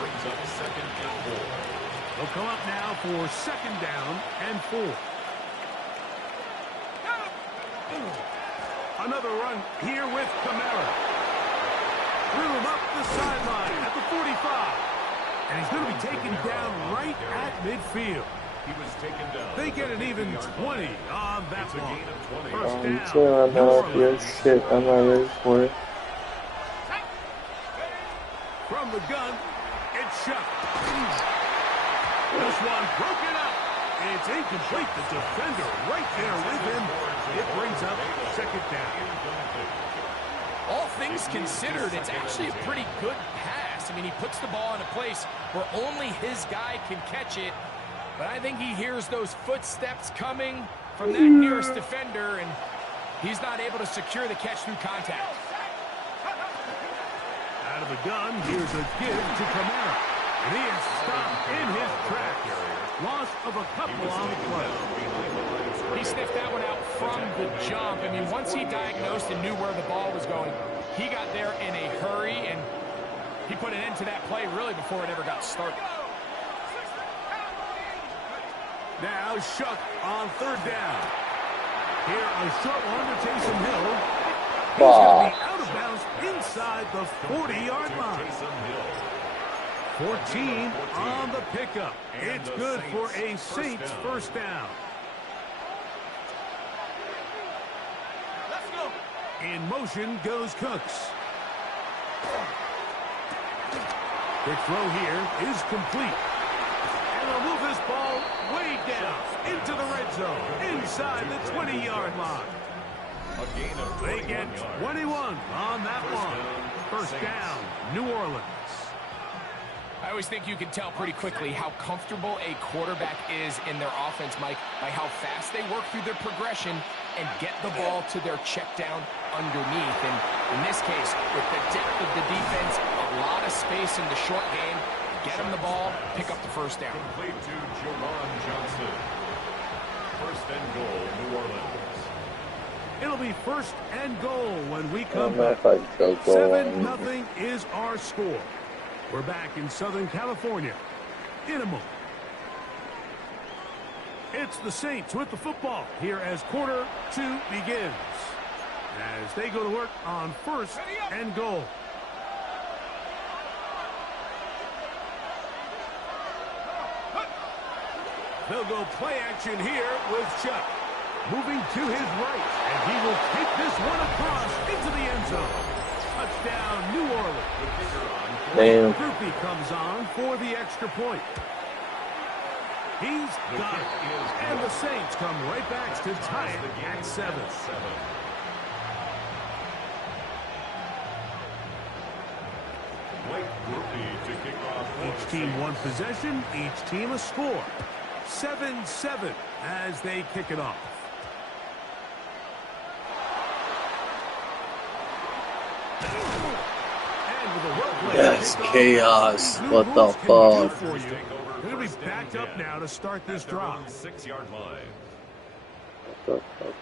They'll come up now for second down and 4. Another run here with Kamara. Threw him up the sideline at the 45. And he's going to be taken down right at midfield. He was taken down. They get an even 20 on that one. First I'm chilling off your shit. I'm not ready for it. From the gun, it's shot. This one broken up. It's incomplete. The defender right there with him. It brings up second down. All things considered, it's actually a pretty good pass. I mean, he puts the ball in a place where only his guy can catch it. But I think he hears those footsteps coming from that nearest defender, and he's not able to secure the catch through contact. Out of the gun, here's a give to Kamara. And he is stopped in his tracks. Loss of a couple on the play. He sniffed that one out from the jump. I mean, once he diagnosed and knew where the ball was going, he got there in a hurry, and he put an end to that play really before it ever got started. Now Shuck on third down. Here, a short one to Taysom Hill. He's going to be out of bounds inside the 40-yard line. 14 on the pickup. It's good for a Saints first down. In motion goes Cooks. Quick throw here is complete. And they'll move this ball way down into the red zone, inside the 20-yard line. They get 21 on that one. First down, New Orleans. I always think you can tell pretty quickly how comfortable a quarterback is in their offense, Mike, by how fast they work through their progression and get the ball to their check down underneath. And in this case, with the depth of the defense, a lot of space in the short game, get them the ball, pick up the first down. Complete to Jawan Johnson. First and goal, New Orleans. It'll be first and goal when we come back. 7-0 is our score. We're back in Southern California in a moment. It's the Saints with the football here as quarter 2 begins. As they go to work on first and goal. They'll go play action here with Chuck. Moving to his right, and he will take this one across into the end zone. Touchdown, New Orleans. Damn. Groupie comes on for the extra point. He's got it. And the Saints come right back to tie it at 7. Each team one possession, each team a score. 7-7 as they kick it off. That's chaos. What the fuck? They're going to be backed up now to start this drive. 6-yard line. What the fuck?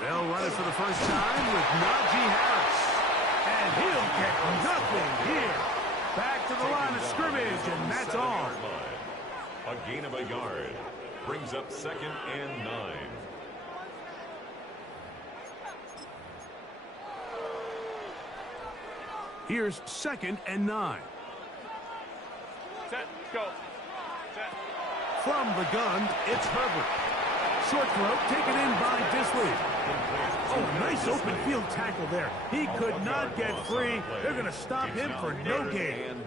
They'll run it for the first time with Najee Harris. And he'll get nothing here. Back to the line of scrimmage, and that's all. A gain of a yard. Brings up 2nd and 9. Here's 2nd and 9. Set, go. Set. From the gun, it's Herbert. Short throw taken in by Disley. Oh, nice open field tackle there. He could not get free. They're going to stop him for no gain.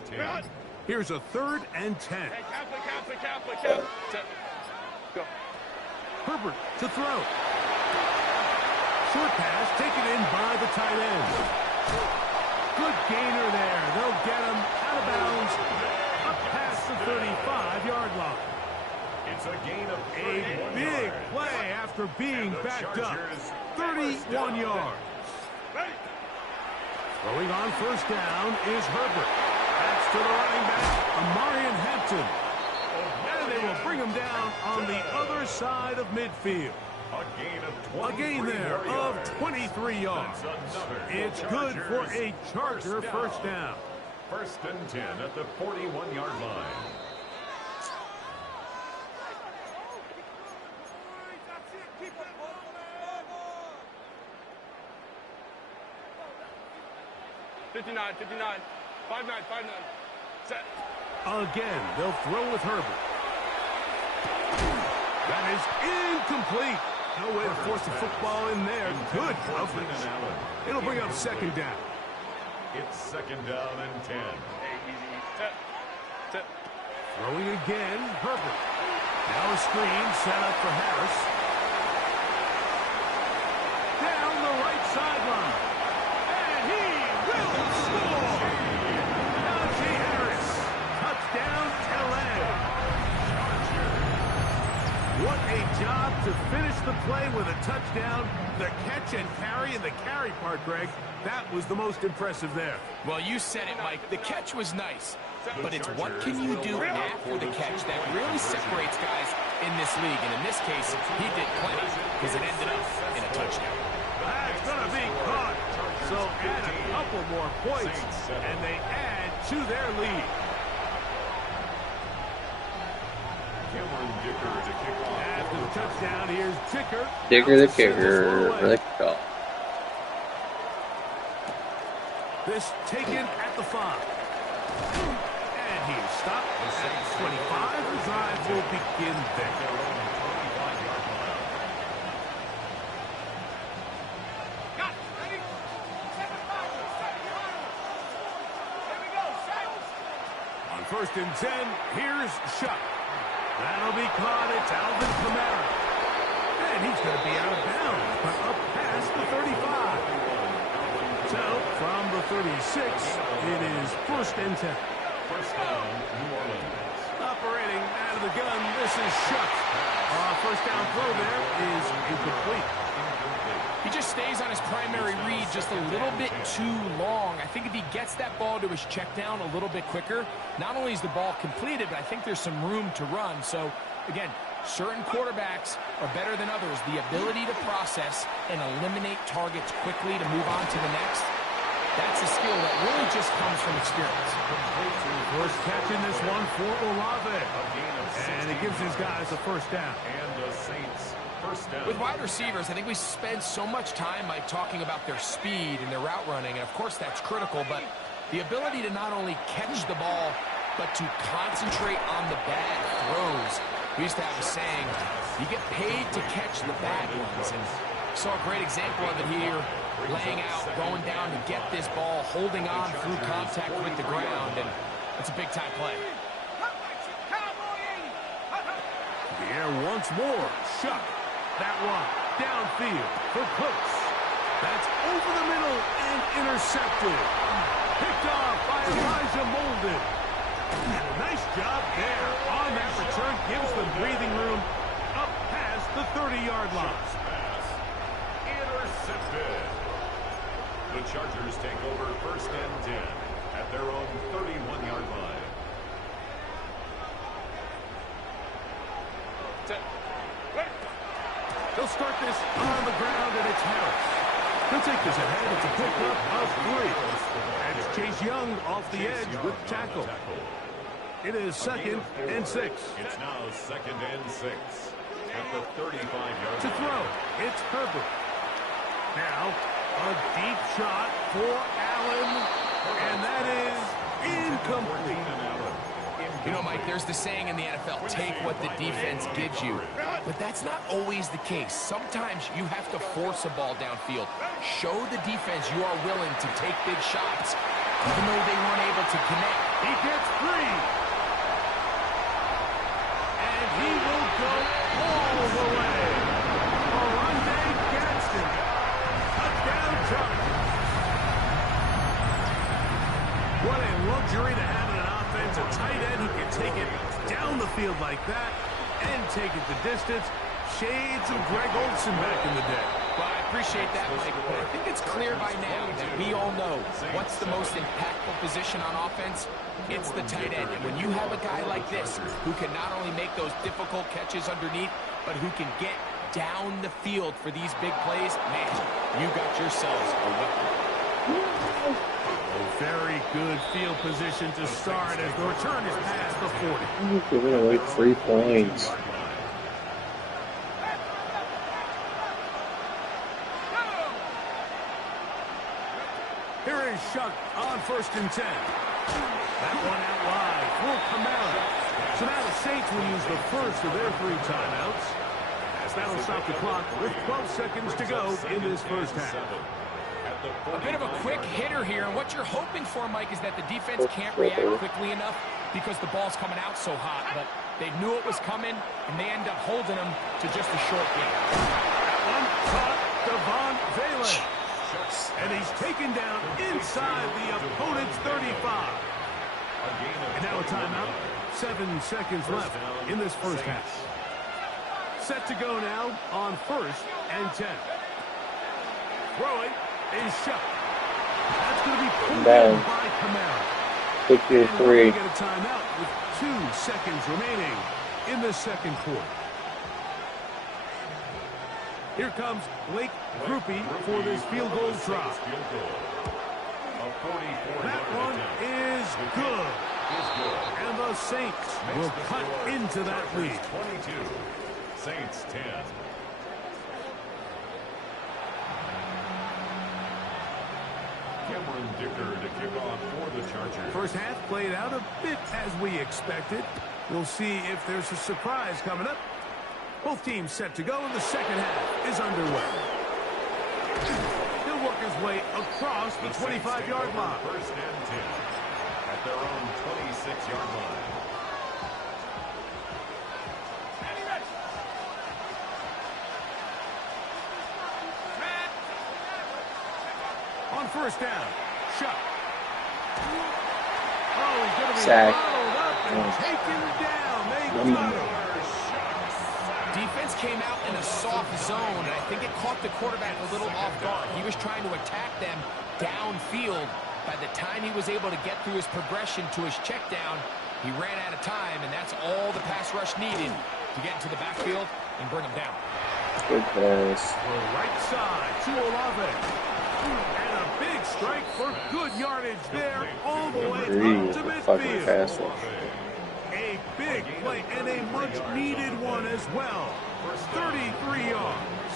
Here's a 3rd and 10. Hey, Catholic. Set. Go. Herbert to throw. Short pass taken in by the tight end. Good gainer there. They'll get him out of bounds up past the 35-yard line. It's a gain of a big play after being backed up. 31 yards. Throwing on first down is Herbert. That's to the running back, Amarian Hampton. And they will bring him down on the other side of midfield. A gain there of 23 yards. It's good for a Charger first down. 1st and 10 at the 41-yard line. $59. 5-9. Set. Again, they'll throw with Herbert. That is incomplete. No way to force the football in there. Good coverage. It'll bring up 2nd down. It's 2nd down and 10. Hey, easy. Set. Throwing again, Herbert. Now a screen set up for Harris. Down the right sideline. And he will score. Najee Harris. Touchdown, LA. What a job to finish the play with a touchdown. The catch and carry, and the carry part, Greg, that was the most impressive there. Well, you said it, Mike. The catch was nice, but it's what can you do after the catch that really separates guys in this league. And in this case, he did plenty because it ended up in a touchdown. That's going to be caught. So add a couple more points, and they add to their lead. After the touchdown, here's Dicker. Dicker the kicker for the kickoff. This taken at the 5. And he's stopped at 25. The drive will begin there. On 1st and 10, here's Shuck. That'll be caught. It's Alvin Kamara. And he's going to be out of bounds, but up past the 35. So, from the 36, it is 1st and 10. First down, New Orleans. Operating out of the gun, this is Shuck. First down throw there is incomplete. He just stays on his primary read just a little bit too long. I think if he gets that ball to his check down a little bit quicker, not only is the ball completed, but I think there's some room to run. So, again, certain quarterbacks are better than others. The ability to process and eliminate targets quickly to move on to the next, that's a skill that really just comes from experience. First catching this one for Olave. And it gives his guys a first down. And the Saints first down. With wide receivers, I think we spend so much time, Mike, talking about their speed and their route running, and of course that's critical, but the ability to not only catch the ball, but to concentrate on the bad throws. We used to have a saying, you get paid to catch the bad ones, and saw a great example of it here, laying out, going down to get this ball, holding on through contact with the ground, and it's a big-time play. The air once more. Shuck. That one downfield for Cooks. That's over the middle and intercepted. Picked off by Elijah Molden. And a nice job there on that return. Gives them breathing room up past the 30-yard line. Intercepted. The Chargers take over 1st and 10 at their own 31-yard line. They'll start this on the ground, and it's Harris. He'll take this ahead. It's a pickup of 3. And it's Chase Young off the edge with tackle. It is 2nd and 6. It's now 2nd and 6 at the 35-yard line. To throw, it's Herbert. Now, a deep shot for Allen, and that is incomplete. You know, Mike, there's the saying in the NFL, take what the defense gives you. But that's not always the case. Sometimes you have to force a ball downfield. Show the defense you are willing to take big shots, even though they weren't able to connect. He gets 3. And he will go all the way. Orlando Gadsden. Touchdown Chargers. What a luxury to have in an offense. A tight end who can take it down the field like that and take it the distance. Shades of Greg Olsen back in the day. Well, I appreciate that, Mike, but I think it's clear by now that we all know what's the most impactful position on offense. It's the tight end. And when you have a guy like this who can not only make those difficult catches underneath, but who can get down the field for these big plays, man, you got yourselves a weapon. Very good field position to start as the return is past the 40. He's giving away 3 points. Here is Shuck on 1st and 10. That one out wide for Kamara. So now the Saints will use the first of their 3 timeouts. As that'll stop the clock with 12 seconds to go in this first half. A bit of a quick hitter here, and what you're hoping for, Mike, is that the defense can't react quickly enough because the ball's coming out so hot. But they knew it was coming, and they end up holding them to just a short game. That one caught Devon Valen. And he's taken down inside the opponent's 35. And now a timeout. 7 seconds left in this first half. Set to go now on 1st and 10. Throwing is Shuck. That's going to be pulled down by Kamara. Take your 3. We're going to get a timeout with 2 seconds remaining in the second quarter. Here comes Blake Grupe for this field goal try. That one is good. And the Saints will cut into that lead. 22. Saints 10. Cameron Dicker to kick off for the Chargers. First half played out a bit as we expected. We'll see if there's a surprise coming up. Both teams set to go, and the second half is underway. He'll work his way across the 25-yard line. First and 10 at their own 26-yard line. On first down, Shuck. Oh, he's going to be Sack. followed up and taken down. They got him. Defense came out in a soft zone, and I think it caught the quarterback a little off guard. He was trying to attack them downfield. By the time he was able to get through his progression to his check down, he ran out of time, and that's all the pass rush needed to get into the backfield and bring him down. Good pass. Right side to Olave. And a big strike for good yardage there all the way up to midfield. Pass rush. A big play and a much-needed one as well. 33 yards.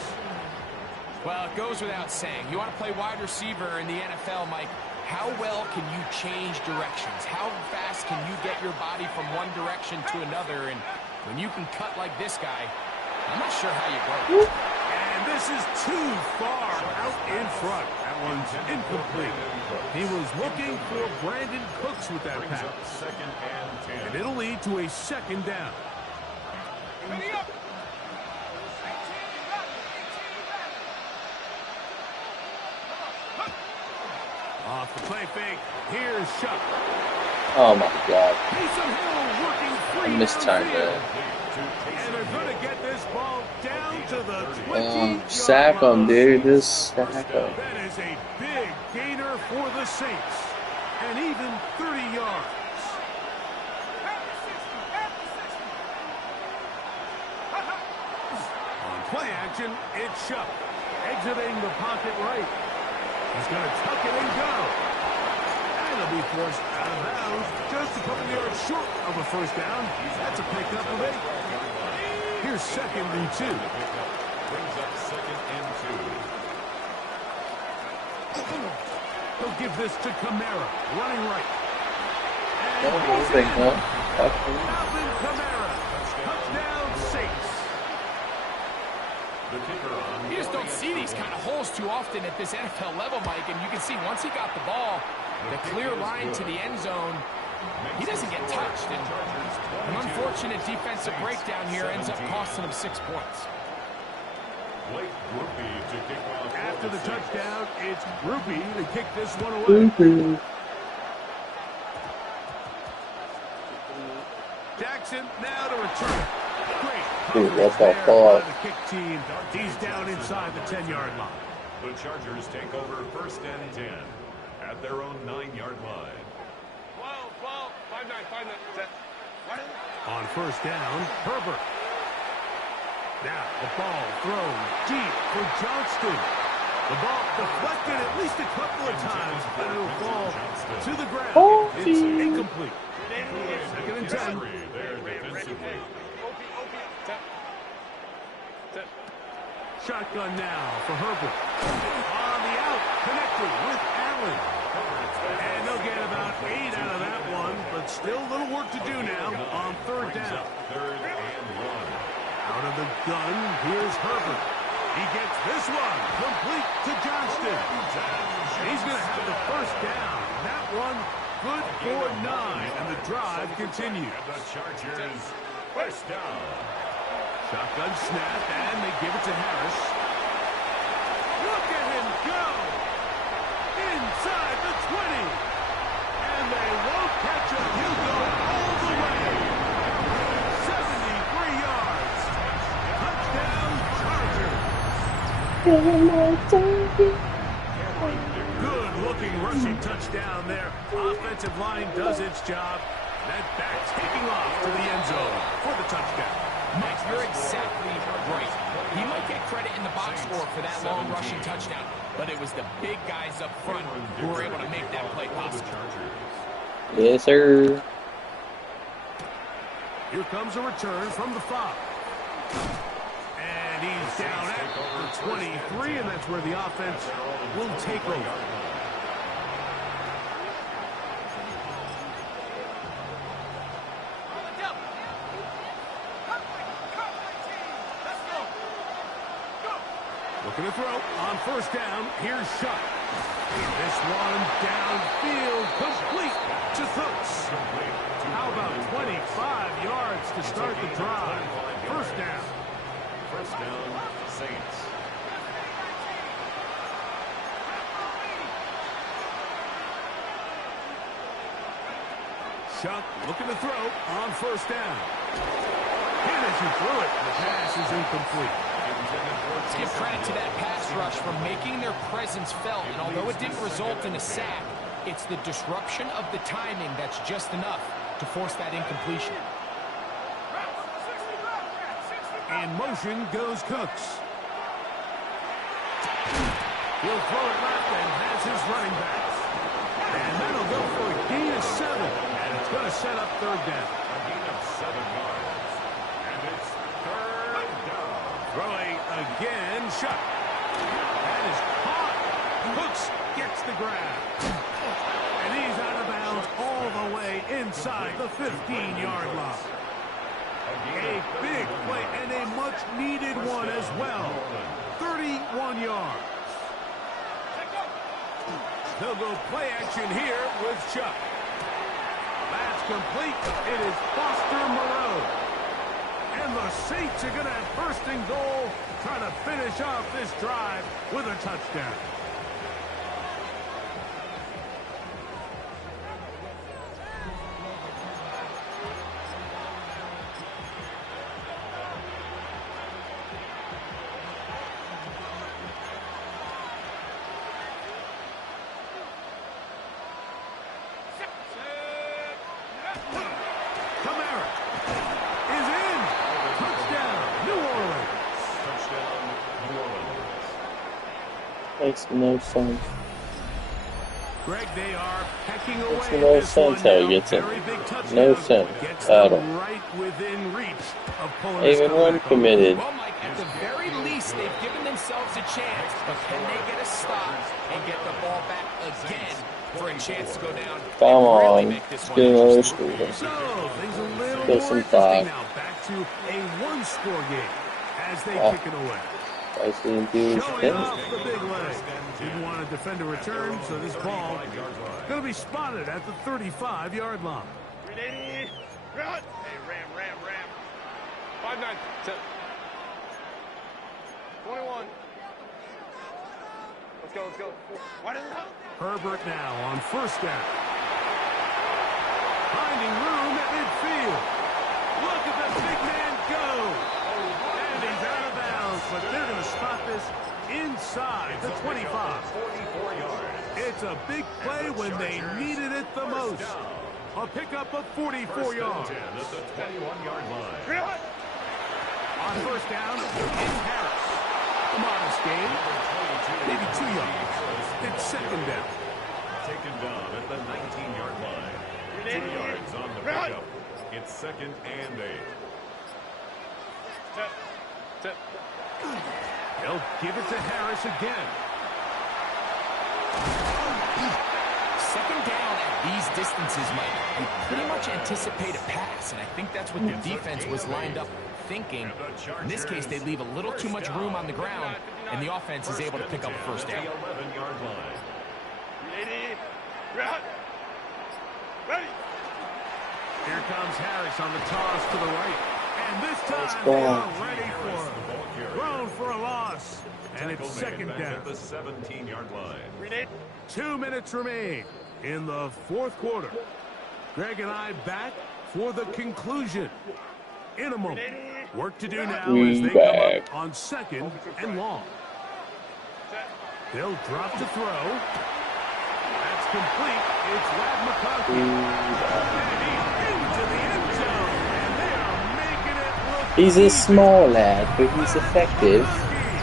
Well, it goes without saying. You want to play wide receiver in the NFL, Mike. How well can you change directions? How fast can you get your body from one direction to another? And when you can cut like this guy, I'm not sure how you go. And this is too far out in front. That one's incomplete. He was looking for Brandon Cooks with that pass. Second and 10. And it'll lead to a second down. Off the play fake. Here's Shuck. Oh my God. Taysom Hill working free. I mistimed downfield. that. And they're going to get this ball down to the 20-yard Sack line. him, dude. Just sack him. That is a big gainer for the Saints. And even 30 yards. On play action, it's Shuck. Exiting the pocket right. He's going to tuck it and go. And he'll be forced out of bounds. Just a couple yards short of a first down. That's a pickup of 8. Here's second and 2. Brings up second and 2. He'll give this to Kamara, running right. And Don't he's think, in. huh? Alvin Kamara, touchdown Saints. The kicker on. You just don't see these kind of holes too often at this NFL level, Mike. And you can see once he got the ball, the clear line to the end zone, he doesn't get touched. And an unfortunate defensive breakdown here ends up costing him 6 points. After the touchdown, it's Groupie to kick this one away. Jackson now to return. Great. That's all far. The kick team. He's down inside the 10-yard line. The Chargers take over first and 10 at their own 9-yard line. 5-9. On first down, Herbert. Now the ball thrown deep for Johnston. The ball deflected at least a couple of times, but it'll fall to the ground. It's incomplete. Second and 10. There defensively. Shotgun now for Herbert. On the out, connected with Allen. And they'll get about 8 out of that one, but still a little work to do now on third down. Third and 1. Out of the gun, here's Herbert. He gets this one complete to Johnston. He's going to have the first down. That one good for 9, and the drive continues. The Chargers first down. Shotgun snap, and they give it to Harris. Look at him go! Inside the 20. And they won't catch him. He'll go all the way. 73 yards. Touchdown, Chargers. Good-looking rushing touchdown there. Offensive line does its job. That back taking off to the end zone for the touchdown. Mike, you're exactly right. He might get credit in the box score for that long rushing touchdown, but it was the big guys up front who were able to make that play possible. Yes, sir. Here comes a return from the 5. And he's down at the 23, and that's where the offense will take over. Looking to throw on first down. Here's Shuck. This one downfield, complete to Cooks. How about 25 yards to start the drive? First down. First down, Saints. Shuck looking to throw on first down. And as he threw it, the pass is incomplete. Let's give credit to that pass rush for making their presence felt. And although it didn't result in a sack, it's the disruption of the timing that's just enough to force that incompletion. In motion goes Cooks. He'll throw it left and has his running backs. And that'll go for a gain of 7. And it's going to set up third down. A gain of 7 yards. And it's third down. Throwing again, Shuck. That is caught. Cooks gets the grab. And he's out of bounds all the way inside the 15-yard line. A big play and a much-needed one as well. 31 yards. They'll go play action here with Chuck. That's complete. It is Foster Moreau. And the Saints are going to have first and goal, trying to finish off this drive with a touchdown. Makes no sense. Greg, they are pecking away. Makes no sense how he gets it. No sense at all. Right within reach of pulling even one committed. Well, Mike, at the very least, they've given themselves a chance, but can they get a stop and get the ball back again for a chance to go down? Come on, let's get another score. So things a little Still more some interesting five. now. Back to a one-score game as they kick it away. I didn't do his Showing thing. off the big leg. Didn't want to defend a return, so this ball going to be spotted at the 35-yard line. 380. Run. Hey, ram. 5-9. 21. Let's go. Herbert now on first down. Finding room at midfield. Look at the big man go. And he's out of bounds, but they're going to spot this inside the 25. 44 yards. It's a big play when they needed it the most. A pickup of 44 yards. At the 21-yard line. On first down, it's Harris. A modest gain, maybe 2 yards. It's second down. Taken down at the 19-yard line. 2 yards on the pickup. It's second and 8. They'll give it to Harris again. Second down at these distances, Mike, you pretty much anticipate a pass, and I think that's what the defense was lined up thinking. In this case, they leave a little too much room on the ground, and the offense is able to pick up a first down. 11-yard line. Here comes Harris on the toss to the right. And this time, go. they are ready for it. Thrown for a loss. And it's second down. At the 17-yard line. 2 minutes remain in the fourth quarter. Greg and I back for the conclusion. In a moment. Work to do now as they come up on second and long. They'll drop to throw. That's complete. It's Lad McConkey. And he's into the end zone. And they are making it look He's a small lad, but he's effective.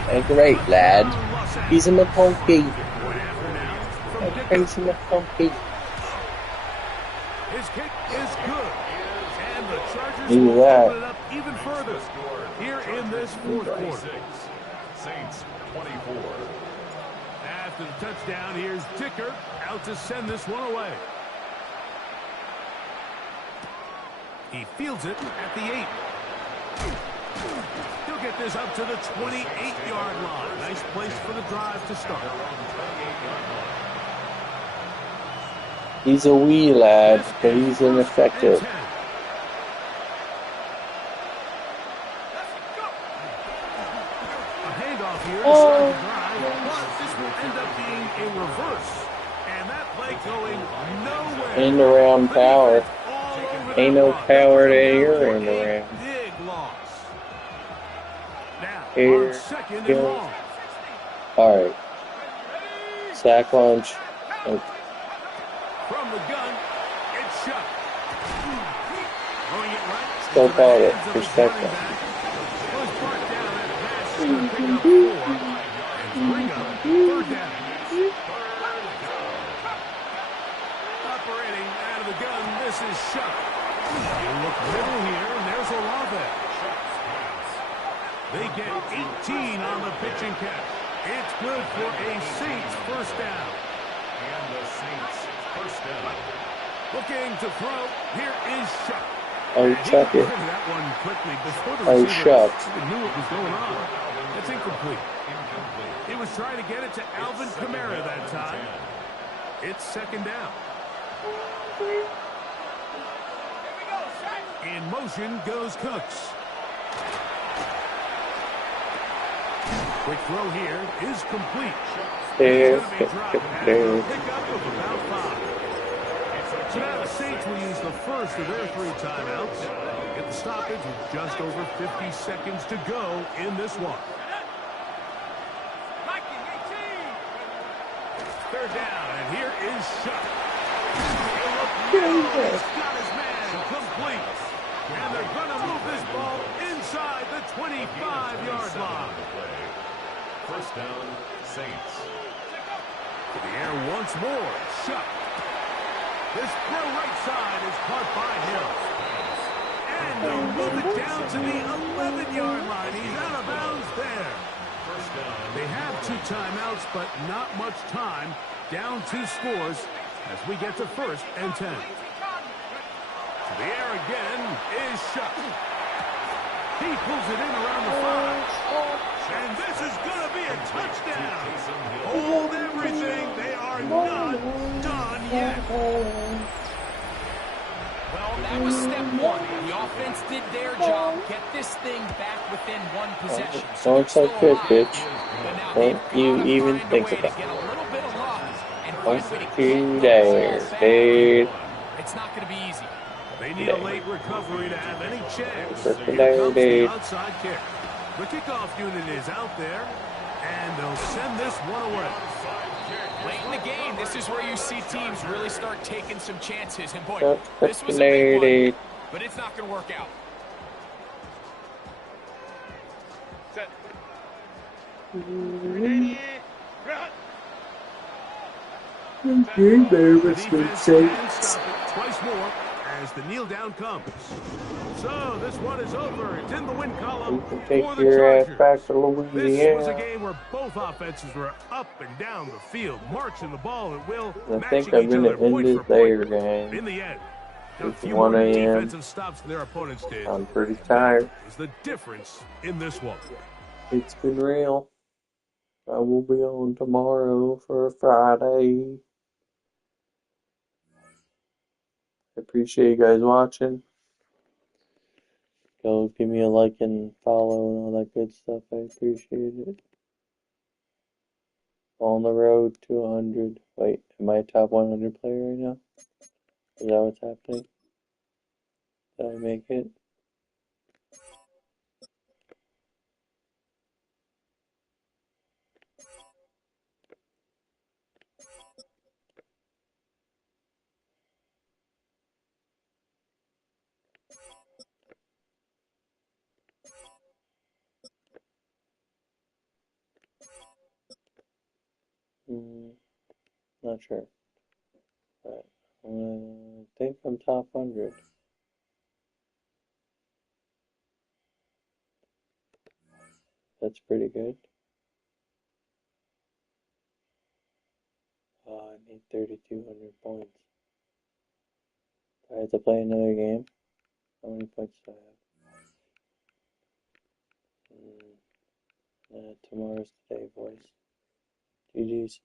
A great lad. He's a McConkey. A crazy McConkey. His kick is good. And the Chargers Look will at open it up even further here in this fourth quarter. Saints 24. After the touchdown, here's Dicker out to send this one away. He fields it at the 8. He'll get this up to the 28-yard line. Nice place for the drive to start. He's a wee lad, but he's ineffective. Here to start the drive, but this will end up being a reverse. And that play going nowhere. End around power. Ain't no power to your end around. Big loss. Now, Here on second and goes. long. Alright. Sack lunch. Oh. From the gun, it's shot. Throwing it right. Still caught it. Respect that. Bring up third down. Operating out of the gun, this is shot. You look middle here, and there's Olave. They get 18 on the pitch and catch. It's good for a Saints first down. And the Saints first down. Looking to throw, here is Shuck. Oh, chuck it. That one quickly before the Oh, receiver shucks. even knew what was going on. That's incomplete. He was trying to get it to Alvin Kamara that time. It's second down. In motion goes Cooks. Quick throw here is complete. There. Pick up of about 5. So now the Saints will use the first of their 3 timeouts. Get the stoppage with just over 50 seconds to go in this one. Third down, and here is Shuck. He's got his man complete. And they're going to move this ball inside the 25-yard line. First down, Saints. To the air once more. Shuck. This throw right side is caught by Hill. And they'll move it down to the 11-yard line. He's out of bounds there. They have 2 timeouts, but not much time. Down 2 scores as we get to first and 10. To the air again is Shuck. He pulls it in around the 5. And this is going to be a touchdown. Hold everything. They are not done yet. Well, that was step 1. The offense did their job. Get this thing back within 1 possession. So Don't suck it, bitch. Don't you even think about it. Don't you dare, dude. It's not going to be easy. They need a late recovery to have any chance. Here comes the outside kick. The kickoff unit is out there, and they'll send this one away. Late in the game, this is where you see teams really start taking some chances. And boy, this was a big one, but it's not going to work out. Set. Twice more as the kneel down comes. So this one is over. It's in the win column for the Chargers. Back to Louisiana. This was a game where both offenses were up and down the field, marching the ball at will, I matching think I'm each gonna other end point this for there, point. gang. In the end, a It's few 1 more a.m. defensive stops than their opponents did. I'm pretty tired. Is the difference in this one. It's been real. I will be on tomorrow for Friday. I appreciate you guys watching. Go give me a like and follow and all that good stuff. I appreciate it. On the road to 100. Wait, am I a top 100 player right now? Is that what's happening? Did I make it? Not sure. But I think I'm top 100. That's pretty good. I made 3,200 points. I have to play another game. How many points do I have? Tomorrow's the day, boys. GG's.